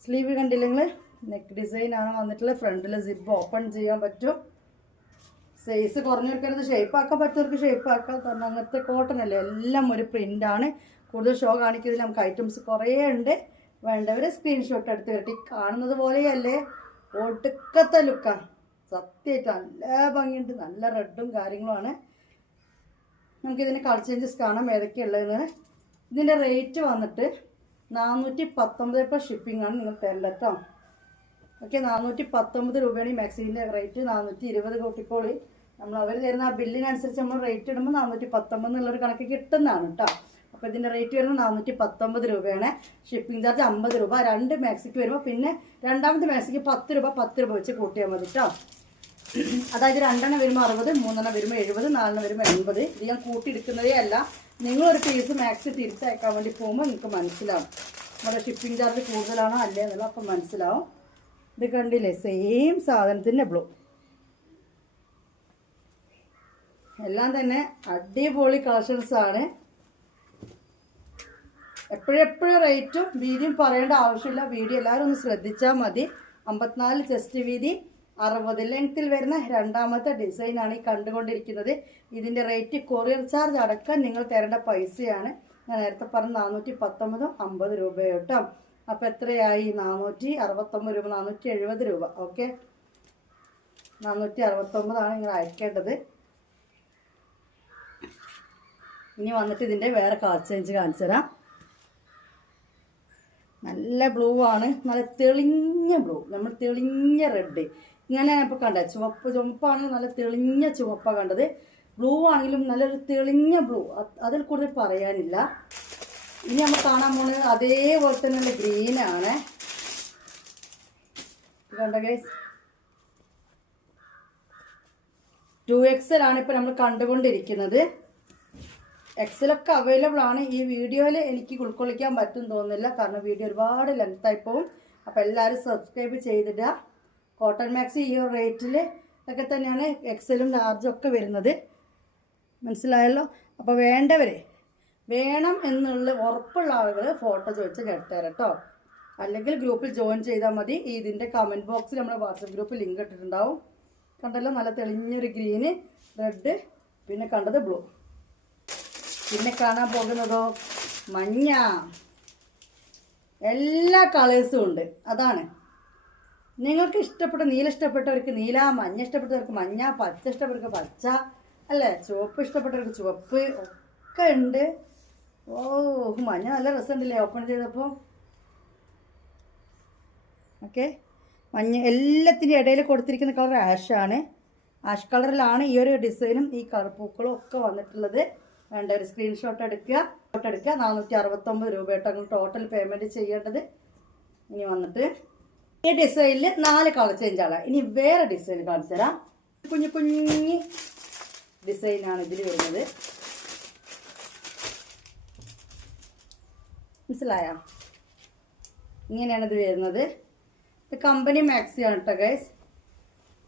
സ്ലീവ് കണ്ടില്ലെങ്കിൽ നെക്ക് ഡിസൈനാണ് വന്നിട്ടുള്ളത്. ഫ്രണ്ടിൽ സിബ് ഓപ്പൺ ചെയ്യാൻ പറ്റും. സൈസ് കുറഞ്ഞവർക്കത് ഷേപ്പാക്കാൻ പറ്റുന്നവർക്ക് ഷേപ്പാക്കാം. കാരണം അങ്ങനത്തെ കോട്ടൺ അല്ലേ, എല്ലാം ഒരു പ്രിൻ്റാണ്. കൂടുതൽ ഷോ കാണിക്കുന്നതിൽ നമുക്ക് ഐറ്റംസ് കുറേ ഉണ്ട്. വേണ്ടവർ സ്ക്രീൻഷോട്ട് എടുത്ത് വരട്ടി. കാണുന്നത് പോലെയല്ലേ, ഒടുക്കത്തെ ലുക്കാണ്. സത്യമായിട്ട് നല്ല ഭംഗിയുണ്ട്. നല്ല റെഡും കാര്യങ്ങളുമാണ്. നമുക്കിതിന് കളർ ചേഞ്ചസ് കാണാം ഏതൊക്കെയുള്ളതെന്ന്. ഇതിൻ്റെ റേറ്റ് വന്നിട്ട് 419 ഇപ്പോൾ ഷിപ്പിംഗ് ആണ് നിങ്ങൾ തരേണ്ടത് കേട്ടോ. ഓക്കെ, 419 രൂപയാണ് ഈ മാക്സിൻ്റെ റേറ്റ്. 420 കൂട്ടിക്കോളി. നമ്മൾ അവർ തരുന്ന ആ ബില്ലിനനുസരിച്ച് നമ്മൾ റേറ്റ് ഇടുമ്പോൾ 419 എന്നുള്ളൊരു കണക്ക് കിട്ടുന്നതാണ് കേട്ടോ. അപ്പോൾ ഇതിൻ്റെ റേറ്റ് വരുന്നത് 419 രൂപയാണ്. ഷിപ്പിംഗ് ചാർജ് 50 രൂപ. 2 മാക്സിക്ക് വരുമ്പോൾ പിന്നെ രണ്ടാമത്തെ മാക്സിക്ക് 10 രൂപ വെച്ച് കൂട്ടിയാൽ മതി കേട്ടോ. അതായത് 2 വരുമ്പോൾ 60, 3 വരുമ്പോൾ 70, 4 വരുമ്പോൾ 80. ഇത് ഞാൻ കൂട്ടിയെടുക്കുന്നതേ അല്ല. നിങ്ങളൊരു പീസ് മാക്സി തിരിച്ചയക്കാൻ വേണ്ടി പോകുമ്പോൾ നിങ്ങൾക്ക് മനസ്സിലാവും നമ്മുടെ ഷിപ്പിംഗ് ചാർജ് കൂടുതലാണോ അല്ലേ എന്നുള്ളത്. അപ്പം മനസ്സിലാവും. ഇത് കണ്ടില്ലേ, സെയിം സാധനത്തിൻ്റെ ബ്ലൂ. എല്ലാം തന്നെ അടിപൊളി കളക്ഷൻസാണ്. എപ്പോഴെപ്പോഴും റേറ്റും വീതിയും പറയേണ്ട ആവശ്യമില്ല. വീഡിയോ എല്ലാവരും ഒന്ന് ശ്രദ്ധിച്ചാൽ മതി. 54 ചെസ്റ്റ് വീതി, 60 ലെങ്ത്തിൽ വരുന്ന രണ്ടാമത്തെ ഡിസൈനാണ് ഈ കണ്ടുകൊണ്ടിരിക്കുന്നത്. ഇതിൻ്റെ റേറ്റ് കൊറിയർ ചാർജ് അടക്കം നിങ്ങൾ തരേണ്ട പൈസയാണ്. ഞാൻ നേരത്തെ പറഞ്ഞ 419 50 രൂപ കേട്ടോ. അപ്പോൾ എത്രയായി? 469 രൂപ, 470 രൂപ. ഓക്കെ, 469 നിങ്ങൾ അയക്കേണ്ടത്. ഇനി വന്നിട്ട് ഇതിൻ്റെ വേറെ കളർ ചേഞ്ച് കാണിച്ചു തരാം. നല്ല ബ്ലൂ ആണ്, നല്ല തെളിഞ്ഞ ബ്ലൂ. നമ്മൾ തെളിഞ്ഞ റെഡ് ഇങ്ങനെ ഇപ്പോൾ കണ്ടത്. ചുവപ്പാണെങ്കിൽ നല്ല തെളിഞ്ഞ ചുവപ്പാണ് കണ്ടത്. ബ്ലൂ ആണെങ്കിലും നല്ലൊരു തെളിഞ്ഞ ബ്ലൂ. അതിൽ കൂടുതൽ പറയാനില്ല. ഇനി നമ്മൾ കാണാൻ പോകുന്നത് അതേപോലെ തന്നെയുള്ള ഗ്രീനാണ്. കണ്ട ഗൈസ്, 2XL ആണ് ഇപ്പോൾ നമ്മൾ കണ്ടുകൊണ്ടിരിക്കുന്നത്. എക്സലൊക്കെ അവൈലബിൾ ആണ്. ഈ വീഡിയോയിൽ എനിക്ക് ഉൾക്കൊള്ളിക്കാൻ പറ്റും തോന്നുന്നില്ല, കാരണം വീഡിയോ ഒരുപാട് ലെങ്തായി പോകും. അപ്പോൾ എല്ലാവരും സബ്സ്ക്രൈബ് ചെയ്തിടുക. കോട്ടൺ മാക്സി ഈ ഒരു റേറ്റിൽ ഒക്കെ തന്നെയാണ് എക്സലും ലാർജും ഒക്കെ വരുന്നത്. മനസ്സിലായല്ലോ. അപ്പോൾ വേണ്ടവരെ വേണം എന്നുള്ള ഉറപ്പുള്ള ആളുകൾ ഫോട്ടോ ചോദിച്ച് എടുത്തുതരാം കേട്ടോ. അല്ലെങ്കിൽ ഗ്രൂപ്പിൽ ജോയിൻ ചെയ്താൽ മതി. ഇതിൻ്റെ കമൻറ്റ് ബോക്സിൽ നമ്മുടെ വാട്സപ്പ് ഗ്രൂപ്പിൽ ലിങ്ക് ഇട്ടിട്ടുണ്ടാവും. കണ്ടല്ലോ, നല്ല തെളിഞ്ഞൊരു ഗ്രീന്, റെഡ്, പിന്നെ കണ്ടത് ബ്ലൂ. പിന്നെ കാണാൻ പോകുന്നതോ മഞ്ഞ. എല്ലാ കളേഴ്സും ഉണ്ട്. അതാണ് നിങ്ങൾക്ക് ഇഷ്ടപ്പെട്ട. നീല ഇഷ്ടപ്പെട്ടവർക്ക് നീല, മഞ്ഞ ഇഷ്ടപ്പെട്ടവർക്ക് മഞ്ഞ, പച്ച ഇഷ്ടപ്പെട്ടവർക്ക് പച്ച, അല്ലേ, ചുവപ്പ് ഇഷ്ടപ്പെട്ടവർക്ക് ചുവപ്പ് ഒക്കെ ഉണ്ട്. ഓ, മഞ്ഞ നല്ല രസമുണ്ടല്ലേ ഓപ്പൺ ചെയ്തപ്പോൾ. ഓക്കെ, മഞ്ഞ എല്ലാത്തിൻ്റെ ഇടയിൽ കൊടുത്തിരിക്കുന്ന കളർ ആഷാണ്. ആഷ് കളറിലാണ് ഈ ഒരു ഡിസൈനും ഈ കളർ പൂക്കളും ഒക്കെ വന്നിട്ടുള്ളത്. വേണ്ട ഒരു സ്ക്രീൻഷോട്ട് എടുക്കുക. 469 രൂപ കേട്ടോ നിങ്ങൾ ടോട്ടൽ പേയ്മെൻറ്റ് ചെയ്യേണ്ടത്. ഇനി വന്നിട്ട് ഈ ഡിസൈനിൽ 4 കളർ ചേഞ്ചാണ്. ഇനി വേറെ ഡിസൈൻ കാണിച്ചു തരാം. കുഞ്ഞു കുഞ്ഞി ഡിസൈനാണ് ഇതിൽ വരുന്നത്. മനസ്സിലായോ? ഇങ്ങനെയാണ് ഇത് വരുന്നത്. ഇത് കമ്പനി മാക്സിയാണ് കേട്ടോ ഗൈസ്.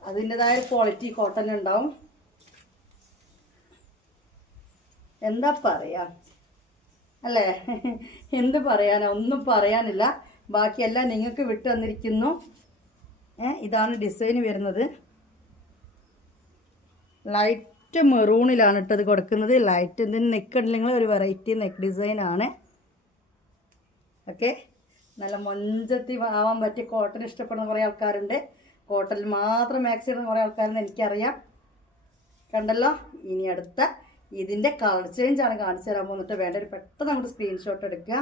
അതിൻ്റെതായ ക്വാളിറ്റി കോട്ടൺ ഉണ്ടാവും. എന്താ പറയാ അല്ലേ? എന്ത് പറയാനാ, ഒന്നും പറയാനില്ല. ബാക്കിയെല്ലാം നിങ്ങൾക്ക് വിട്ടു തന്നിരിക്കുന്നു. ഇതാണ് ഡിസൈൻ വരുന്നത്. ലൈറ്റ് മെറൂണിലാണ് ഇട്ടത് കൊടുക്കുന്നത്. ലൈറ്റ് ഇതിന് നെക്ക് ഉണ്ടെങ്കിൽ ഒരു വെറൈറ്റി നെക്ക് ഡിസൈനാണ്. ഓക്കെ, നല്ല മൊഞ്ചത്തി ആവാൻ പറ്റിയ കോട്ടൺ ഇഷ്ടപ്പെടുന്ന കുറേ ആൾക്കാരുണ്ട്. കോട്ടണിൽ മാത്രം മാക്സി ഇടുന്ന കുറേ ആൾക്കാരെന്ന് എനിക്കറിയാം. കണ്ടല്ലോ. ഇനി അടുത്ത ഇതിൻ്റെ കളർ ചേഞ്ചാണ് കാണിച്ചു തരാൻ പോകുന്നിട്ട്. വേണ്ട ഒരു പെട്ടെന്ന് അങ്ങോട്ട് സ്ക്രീൻഷോട്ട് എടുക്കുക.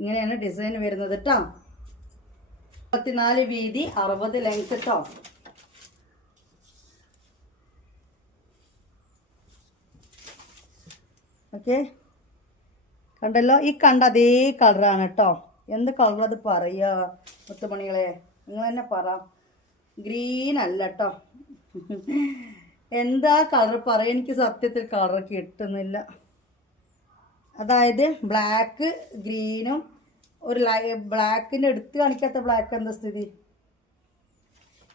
ഇങ്ങനെയാണ് ഡിസൈൻ വരുന്നത് കേട്ടോ. 34 വീതി, 60 ലെങ്ത് കേട്ടോ. ഓക്കെ, കണ്ടല്ലോ. ഈ കണ്ട അതേ കളറാണ് കേട്ടോ. എന്ത് കളർ അത് പറയുക മുത്തുമണികളെ, നിങ്ങൾ തന്നെ പറ. ഗ്രീൻ അല്ല കേട്ടോ. എന്താ കളർ പറയാം, എനിക്ക് സത്യത്തിൽ കളർ കിട്ടുന്നില്ല. അതായത് ബ്ലാക്ക് ഗ്രീനും ഒരു ബ്ലാക്കിൻ്റെ എടുത്ത് കാണിക്കാത്ത ബ്ലാക്ക് എന്താ സ്ഥിതി?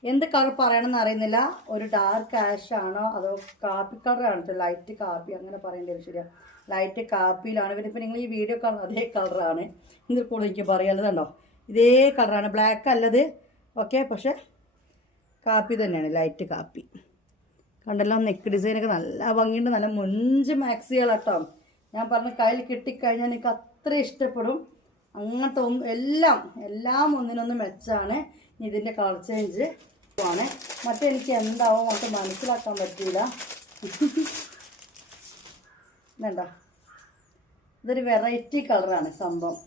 എന്ത് കളർ പറയണമെന്ന് അറിയുന്നില്ല. ഒരു ഡാർക്ക് ആഷ് ആണോ അതോ കാപ്പി കളറാണ്? ലൈറ്റ് കാപ്പി അങ്ങനെ പറയേണ്ടി വരും. ശരിയാ, ലൈറ്റ് കാപ്പിയിലാണ്. പിന്നെ ഇപ്പം നിങ്ങൾ ഈ വീഡിയോ കാണുന്നത് അതേ കളറാണ്. ഇതിൽ കൂടുതൽ എനിക്ക് പറയാനുള്ളതുണ്ടോ? ഇതേ കളറാണ്, ബ്ലാക്ക് അല്ലത്. ഓക്കെ, പക്ഷെ കാപ്പി തന്നെയാണ്, ലൈറ്റ് കാപ്പി. കണ്ടല്ലോ, നെക്ക് ഡിസൈനൊക്കെ നല്ല ഭംഗിയുണ്ട്. നല്ല മൊഞ്ച് മാക്സികളാട്ടോ. ഞാൻ പറഞ്ഞ കയ്യിൽ കിട്ടിക്കഴിഞ്ഞാൽ എനിക്ക് അത്ര ഇഷ്ടപ്പെടും. അങ്ങനത്തെ എല്ലാം ഒന്നിനൊന്ന് മെച്ചാണ്. ഇതിൻ്റെ കളർ ചേഞ്ച് ആണ്. മറ്റേ എനിക്ക് എന്താവും നമുക്ക് മനസ്സിലാക്കാൻ പറ്റില്ല. വേണ്ട, ഇതൊരു വെറൈറ്റി കളറാണ് സംഭവം.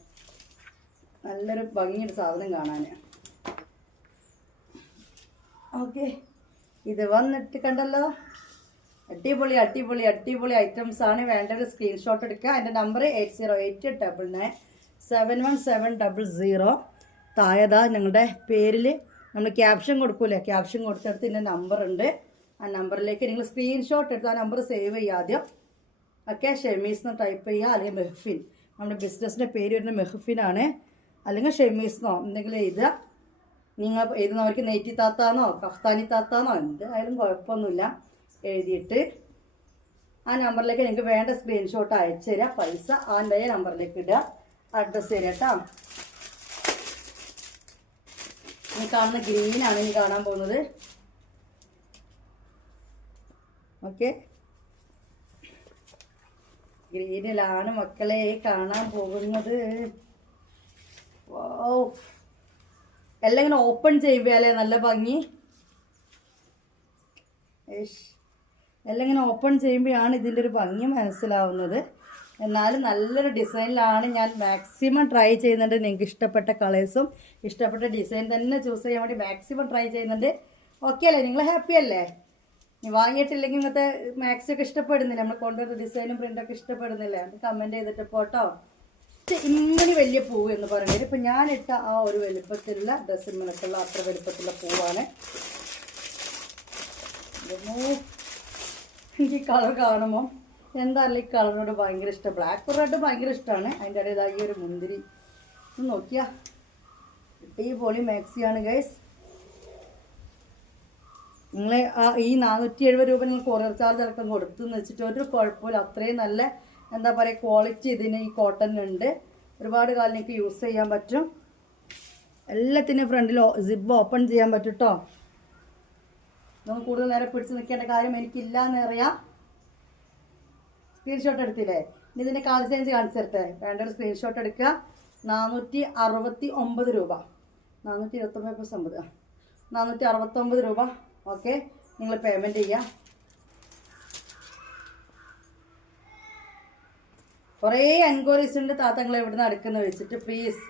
നല്ലൊരു ഭംഗിയുടെ സാധനം കാണാൻ. ഓക്കെ, ഇത് വന്നിട്ട് കണ്ടല്ലോ, അടിപൊളി അടിപൊളി അടിപൊളി ഐറ്റംസ് ആണ്. വേണ്ട ഒരു സ്ക്രീൻഷോട്ട് എടുക്കുക. എൻ്റെ നമ്പർ 8089971700. താഴെതാ ഞങ്ങളുടെ പേരിൽ നമ്മൾ ക്യാപ്ഷൻ കൊടുക്കൂലേ, ക്യാപ്ഷൻ കൊടുത്തെടുത്ത് എൻ്റെ നമ്പർ ഉണ്ട്. ആ നമ്പറിലേക്ക് നിങ്ങൾ സ്ക്രീൻഷോട്ട് എടുത്ത് ആ നമ്പർ സേവ് ചെയ്യുക ആദ്യം. ഓക്കെ, ഷെമീസ് എന്ന് ടൈപ്പ് ചെയ്യുക, അല്ലെങ്കിൽ മെഹ്ഫിൻ. നമ്മുടെ ബിസിനസ്സിൻ്റെ പേര് വരുന്ന മെഹ്ഫിനാണ്. അല്ലെങ്കിൽ ഷെമീസ്ന്നോ എന്തെങ്കിലും എഴുതുക. നിങ്ങൾ എഴുതുന്നവർക്ക് നെയ്റ്റി താത്താന്നോ കഫ്താനി താത്താന്നോ എന്തായാലും കുഴപ്പമൊന്നുമില്ല. എഴുതിയിട്ട് ആ നമ്പറിലേക്ക് നിങ്ങൾക്ക് വേണ്ട സ്ക്രീൻഷോട്ട് അയച്ചു തരിക. പൈസ ആൻ്റെ നമ്പറിലേക്ക് ഇടുക. അഡ്രസ്സ് തരിക കേട്ടോ. ഈ കാണുന്ന ഗ്രീനാണ് ഇനി കാണാൻ പോകുന്നത്. ഓക്കെ, ഗ്രീനിലാണ് മക്കളെ കാണാൻ പോകുന്നത്. ഓ, എല്ലാം ഇങ്ങനെ ഓപ്പൺ ചെയ്യുമ്പോഴല്ലേ നല്ല ഭംഗി. എല്ലാം ഇങ്ങനെ ഓപ്പൺ ചെയ്യുമ്പോഴാണ് ഇതിൻ്റെ ഒരു ഭംഗി മനസ്സിലാവുന്നത്. എന്നാലും നല്ലൊരു ഡിസൈനിലാണ് ഞാൻ മാക്സിമം ട്രൈ ചെയ്യുന്നുണ്ട്. നിങ്ങൾക്ക് ഇഷ്ടപ്പെട്ട കളേഴ്സും ഇഷ്ടപ്പെട്ട ഡിസൈൻ തന്നെ ചൂസ് ചെയ്യാൻ വേണ്ടി മാക്സിമം ട്രൈ ചെയ്യുന്നുണ്ട്. ഓക്കെ അല്ലേ? നിങ്ങൾ ഹാപ്പി അല്ലേ? നീ വാങ്ങിയിട്ടില്ലെങ്കിൽ ഇങ്ങനത്തെ മാക്സിയൊക്കെ ഇഷ്ടപ്പെടുന്നില്ല, നമ്മൾ കൊണ്ടുവരുന്ന ഡിസൈനും പ്രിൻ്റൊക്കെ ഇഷ്ടപ്പെടുന്നില്ലേ? അത് കമൻറ്റ് ചെയ്തിട്ട് പോട്ടോ. ഇങ്ങനെ വലിയ പൂവ് എന്ന് പറയുന്നത് ഇപ്പം ഞാനിട്ട ആ ഒരു വലുപ്പത്തിലുള്ള ഡ്രസ്സിന്മേലുള്ള അത്ര വലുപ്പത്തിലുള്ള പൂവാണ്. എനിക്ക് കളർ കാണുമ്പോൾ എന്തായാലും ഈ കളറിനോട് ഭയങ്കര ഇഷ്ടം. ബ്ലാക്ക് റെഡ് ഭയങ്കര ഇഷ്ടമാണ്. അതിൻ്റെ ഇടയിലായി ഒരു മുന്തിരി നോക്കിയാ ഈ പൊളി മാക്സിയാണ് ഗൈസ്. നിങ്ങൾ ഈ 470 രൂപ നിങ്ങൾ കൊറിയർ ചാർജ് അടക്കം കൊടുത്തെന്ന് വെച്ചിട്ട് ഒരു കുഴപ്പമില്ല. അത്രയും നല്ല എന്താ പറയുക ക്വാളിറ്റി ഇതിന് ഈ കോട്ടനുണ്ട്. ഒരുപാട് കാലം നിങ്ങൾക്ക് യൂസ് ചെയ്യാൻ പറ്റും. എല്ലാത്തിനും ഫ്രണ്ടിൽ സിബ് ഓപ്പൺ ചെയ്യാൻ പറ്റും കേട്ടോ. നമ്മൾ കൂടുതൽ നേരം പിടിച്ച് നിൽക്കേണ്ട കാര്യം എനിക്കില്ല എന്നറിയാം. സ്ക്രീൻഷോട്ട് എടുത്തില്ലേ? ഇനി ഇതിൻ്റെ കളർ ചേഞ്ച് കാണിച്ചു തരട്ടെ. വേണ്ട ഒരു സ്ക്രീൻഷോട്ട് എടുക്കുക. 469 രൂപ, 429 469 രൂപ. ഓക്കെ, നിങ്ങൾ പേയ്മെൻറ്റ് ചെയ്യുക. കുറേ എൻക്വയറീസ് ഉണ്ട് താത്തങ്ങൾ എവിടുന്ന് അടുക്കുന്ന വെച്ചിട്ട് പ്ലീസ്.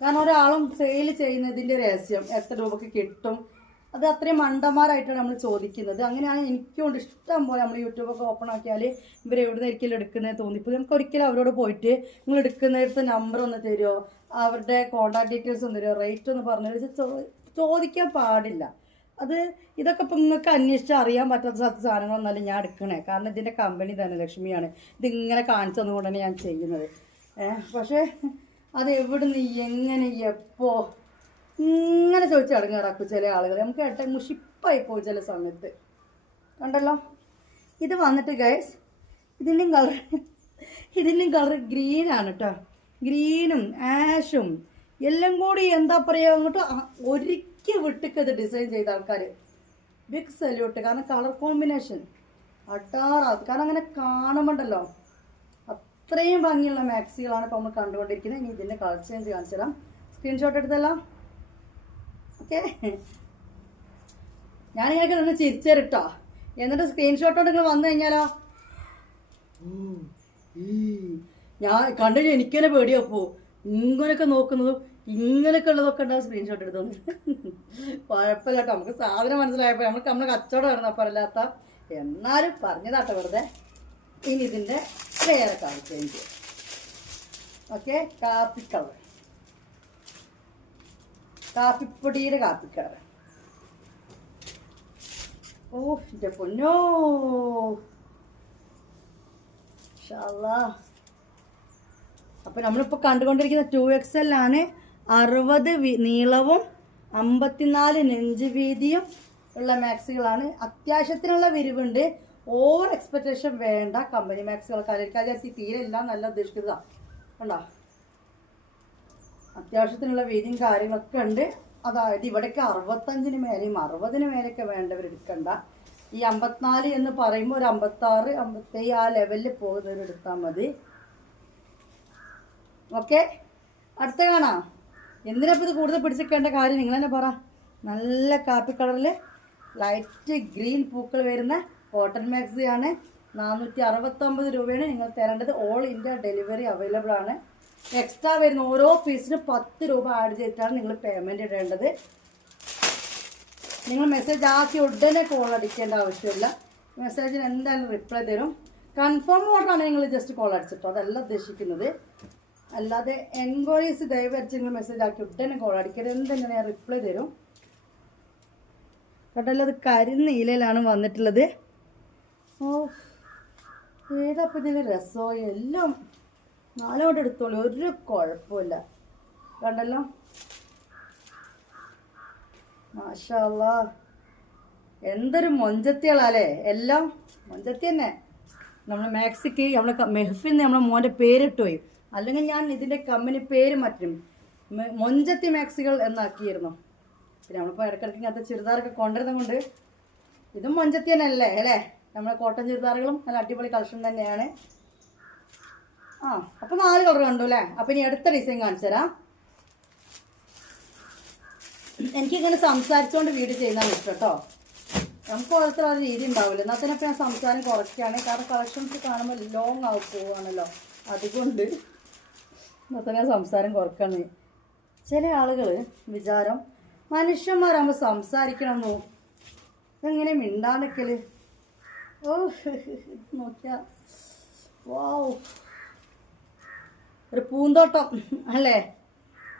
കാരണം ഒരാളും സെയിൽ ചെയ്യുന്നതിൻ്റെ രഹസ്യം എത്ര രൂപയ്ക്ക് കിട്ടും അത് അത്രയും മണ്ടന്മാരായിട്ടാണ് നമ്മൾ ചോദിക്കുന്നത്. അങ്ങനെയാണ് എനിക്കുകൊണ്ട് ഇഷ്ടം പോലെ. നമ്മൾ യൂട്യൂബൊക്കെ ഓപ്പൺ ആക്കിയാൽ ഇവർ എവിടെ നിന്ന് ഒരിക്കലും എടുക്കുന്നത് തോന്നിപ്പോൾ നമുക്ക് ഒരിക്കലും അവരോട് പോയിട്ട് നിങ്ങൾ എടുക്കുന്നിടത്ത് നമ്പർ ഒന്ന് തരുമോ, അവരുടെ കോൺടാക്ട് ഡീറ്റെയിൽസ് ഒന്ന് തരുമോ, റേറ്റ് ഒന്ന് പറഞ്ഞു ചോദിക്കാൻ പാടില്ല. അത് ഇതൊക്കെ ഇപ്പം നിങ്ങൾക്ക് അന്വേഷിച്ച് അറിയാൻ പറ്റാത്ത സ്ഥലത്ത് സാധനങ്ങളൊന്നല്ല ഞാൻ എടുക്കണേ. കാരണം ഇതിൻ്റെ കമ്പനി തന്നെ ലക്ഷ്മിയാണ്, ഇതിങ്ങനെ കാണിച്ചു തന്നുകൊണ്ടാണ് ഞാൻ ചെയ്യുന്നത്. പക്ഷേ അത് എവിടുന്ന് എങ്ങനെ എപ്പോൾ ഇങ്ങനെ ചോദിച്ച് അടങ്ങാറാക്കും ചില ആളുകൾ. നമുക്ക് ഏട്ടൻ മുഷിപ്പായി പോയി ചില സമയത്ത്. കണ്ടല്ലോ, ഇത് വന്നിട്ട് ഗൈസ് ഇതിൻ്റെയും കളർ ഗ്രീനാണ് കേട്ടോ. ഗ്രീനും ആഷും എല്ലാം കൂടി എന്താ പറയുക, അങ്ങോട്ട് ഒരുക്കി വിട്ടിക്ക് ഇത് ഡിസൈൻ ചെയ്ത ആൾക്കാർ ബിഗ് സല്യൂട്ട്. കാരണം കളർ കോമ്പിനേഷൻ അട്ടാറാത്. കാരണം അങ്ങനെ കാണുമ്പോണ്ടല്ലോ അത്രയും ഭംഗിയുള്ള മാക്സികളാണ് ഇപ്പോൾ നമ്മൾ കണ്ടുകൊണ്ടിരിക്കുന്നത്. ഇനി ഇതിൻ്റെ കളർ ചേഞ്ച് കാണിച്ചു തരാം. സ്ക്രീൻഷോട്ട് എടുത്തല്ലോ. ഓക്കെ, ഞാനിങ്ങനെ നിന്ന് ചിരിച്ചേരിട്ടോ. എന്നിട്ട് സ്ക്രീൻഷോട്ടോട് നിങ്ങൾ വന്നു കഴിഞ്ഞാലോ ഞാൻ കണ്ടു എനിക്കെന്നെ പേടിയപ്പോ ഇങ്ങനെയൊക്കെ നോക്കുന്നതും ഇങ്ങനെയൊക്കെ ഉള്ളതൊക്കെ ഉണ്ടാവും. സ്ക്രീൻഷോട്ട് എടുത്തോന്ന് കുഴപ്പമില്ല കേട്ടോ. നമുക്ക് സാധനം മനസ്സിലായപ്പോൾ നമ്മളെ കച്ചവടം വരുന്ന പറയില്ലാത്ത എന്നാലും പറഞ്ഞതാട്ടോ വെറുതെ. ഇനി ഇതിൻ്റെ വേറെ കളർ ചേഞ്ച്. ഓക്കെ, കാപ്പി കളർ, കാപ്പിപ്പൊടിയുടെ കാപ്പി കളർ. ഓ എൻ്റെ പൊന്നോ, അപ്പോൾ നമ്മളിപ്പോൾ കണ്ടുകൊണ്ടിരിക്കുന്ന 2XL ആണ്. 60 നീളവും 54 നെഞ്ച് വീതിയും ഉള്ള മാക്സികളാണ്. അത്യാവശ്യത്തിനുള്ള വിരിവുണ്ട്. ഓവർ എക്സ്പെക്റ്റേഷൻ വേണ്ട. കമ്പനി മാക്സികൾ കലരിക്കാതി തീരെ എല്ലാം നല്ല ഉദ്ദേശിക്കുന്നതാണ്. കണ്ടോ, അത്യാവശ്യത്തിനുള്ള വീതിയും കാര്യങ്ങളൊക്കെ ഉണ്ട്. അതായത് ഇവിടേക്ക് 65 മേലെയും 60 മേലെയൊക്കെ വേണ്ടവർ എടുക്കണ്ട. ഈ 54 എന്ന് പറയുമ്പോൾ ഒരു 56, 57 ആ ലെവലിൽ പോകുന്നവർ എടുത്താൽ മതി. ഓക്കെ, അടുത്ത കാണാം. എന്തിനപ്പോൾ ഇത് കൂടുതൽ പിടിച്ചിരിക്കേണ്ട കാര്യം നിങ്ങൾ തന്നെ പറ. നല്ല കാപ്പി കളറിൽ ലൈറ്റ് ഗ്രീൻ പൂക്കൾ വരുന്ന കോട്ടൺ മാക്സിയാണ്. 469 രൂപയാണ് നിങ്ങൾ തരേണ്ടത്. ഓൾ ഇന്ത്യ ഡെലിവറി അവൈലബിൾ ആണ്. എക്സ്ട്രാ വരുന്ന ഓരോ പീസിന് 10 രൂപ ആഡ് ചെയ്തിട്ടാണ് നിങ്ങൾ പേയ്മെൻറ്റ് ഇടേണ്ടത്. നിങ്ങൾ മെസ്സേജ് ആക്കി ഉടനെ കോൾ അടിക്കേണ്ട ആവശ്യമില്ല. മെസ്സേജിന് എന്തായാലും റിപ്ലൈ തരും. കൺഫേം ഓർഡറാണ് നിങ്ങൾ ജസ്റ്റ് കോൾ അടിച്ചിട്ടോ, അതല്ല ഉദ്ദേശിക്കുന്നത്. അല്ലാതെ എൻക്വയറീസ് ദയവരിച്ച് നിങ്ങൾ മെസ്സേജ് ആക്കി ഉടനെ കോൾ അടിക്കരുത്. എന്തെങ്കിലും ഞാൻ റിപ്ലൈ തരും കേട്ടല്ലോ. അത് കരിനീലയിലാണ് വന്നിട്ടുള്ളത്. ഓ ഏതപ്പോൾ ഇതിൽ രസമോ, എല്ലാം നാലോട്ട് എടുത്തോളൂ, ഒരു കുഴപ്പമില്ല. കണ്ടല്ലോ, മാഷാ അല്ലാ, എന്തൊരു മൊഞ്ചത്തികളല്ലേ. എല്ലാം മൊഞ്ചത്തി തന്നെ. നമ്മൾ മാക്സിക്ക് നമ്മളെ മെഹഫിന്ന് നമ്മളെ മോൻ്റെ പേരിട്ട് പോയി. അല്ലെങ്കിൽ ഞാൻ ഇതിൻ്റെ കമ്പനി പേര് മാറ്റും, മൊഞ്ചത്തി മാക്സികൾ എന്നാക്കിയിരുന്നു. പിന്നെ നമ്മളിപ്പോൾ ഇടയ്ക്കിടയ്ക്ക് ഇങ്ങനത്തെ ചുരിദാറൊക്കെ കൊണ്ടുവരുന്നത് കൊണ്ട് ഇതും മൊഞ്ചത്തി തന്നെ അല്ലേ അല്ലേ. നമ്മളെ കോട്ടൺ ചുരിദാറുകളും നല്ല അടിപൊളി കളക്ഷൻ തന്നെയാണ്. അപ്പോൾ 4 കളർ കണ്ടു അല്ലേ. അപ്പോൾ ഇനി അടുത്ത ഡിസൈൻ കാണിച്ചു തരാം. എനിക്കിങ്ങനെ സംസാരിച്ചുകൊണ്ട് വീഡിയോ ചെയ്യുന്നതാണ് ഇഷ്ടം കേട്ടോ. നമുക്ക് ഓരോരുത്തർ അത് രീതി ഉണ്ടാവില്ല. എന്നാൽ തന്നെ ഇപ്പോൾ ഞാൻ സംസാരം കുറയ്ക്കുകയാണ്. കാരണം കളക്ഷൻസ് കാണുമ്പോൾ ലോങ് ആയി പോവുകയാണല്ലോ. അതുകൊണ്ട് എന്നാൽ തന്നെ ഞാൻ സംസാരം കുറയ്ക്കുകയാണ്. ചില ആളുകൾ വിചാരം മനുഷ്യന്മാരാകുമ്പോൾ സംസാരിക്കണമെന്നോ, എങ്ങനെ മിണ്ടാന്നിക്കൽ. ഓ നോക്കിയാ വാവ്, ഒരു പൂന്തോട്ടം അല്ലേ.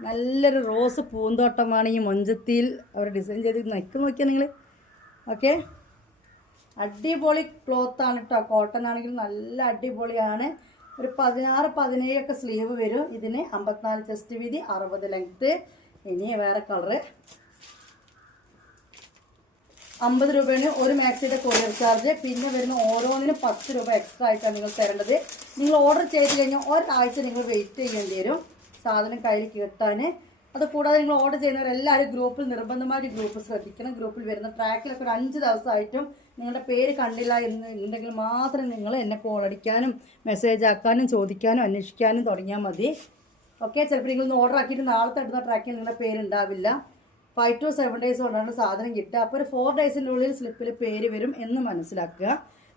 നല്ലൊരു റോസ് പൂന്തോട്ടമാണ് ഈ മൊഞ്ചത്തിയിൽ അവർ ഡിസൈൻ ചെയ്ത് നോക്കിയാൽ നിങ്ങൾ. ഓക്കെ, അടിപൊളി ക്ലോത്താണ് കേട്ടോ. കോട്ടൺ ആണെങ്കിൽ നല്ല അടിപൊളിയാണ്. ഒരു 16, 17 ഒക്കെ സ്ലീവ് വരും. ഇതിന് 54 ചെസ്റ്റ് വീതി, 60 ലെങ്ത്ത്. ഇനി വേറെ കളറ് 50 രൂപയാണ് ഒരു മാക്സിയുടെ കൊറിയർ ചാർജ്. പിന്നെ വരുന്ന ഓരോന്നിനും 10 രൂപ എക്സ്ട്രാ ആയിട്ടാണ് നിങ്ങൾ തരേണ്ടത്. നിങ്ങൾ ഓർഡർ ചെയ്ത് കഴിഞ്ഞാൽ ഒരാഴ്ച നിങ്ങൾ വെയിറ്റ് ചെയ്യേണ്ടി വരും സാധനം കയ്യിൽ കിട്ടാൻ. അതുകൂടാതെ നിങ്ങൾ ഓർഡർ ചെയ്യുന്നവരെല്ലാവരും ഗ്രൂപ്പിൽ നിർബന്ധമായിട്ട് ഗ്രൂപ്പ് ശ്രദ്ധിക്കണം. ഗ്രൂപ്പിൽ വരുന്ന ട്രാക്കിലൊക്കെ ഒരു 5 ദിവസമായിട്ടും നിങ്ങളുടെ പേര് കണ്ടില്ല എന്നുണ്ടെങ്കിൽ മാത്രം നിങ്ങൾ എന്നെ കോൾ അടിക്കാനും മെസ്സേജ് ആക്കാനും ചോദിക്കാനും അന്വേഷിക്കാനും തുടങ്ങിയാൽ മതി. ഓക്കെ, ചിലപ്പോൾ നിങ്ങളൊന്ന് ഓർഡർ ആക്കിയിട്ട് നാളത്തെ ഇടുന്ന ട്രാക്കിൽ നിങ്ങളുടെ പേരുണ്ടാവില്ല. 5 to 7 days കൊണ്ടാണ് സാധനം കിട്ടുക. അപ്പോൾ ഒരു 4 daysൻ്റെ ഉള്ളിൽ സ്ലിപ്പിൽ പേര് വരും എന്ന് മനസ്സിലാക്കുക.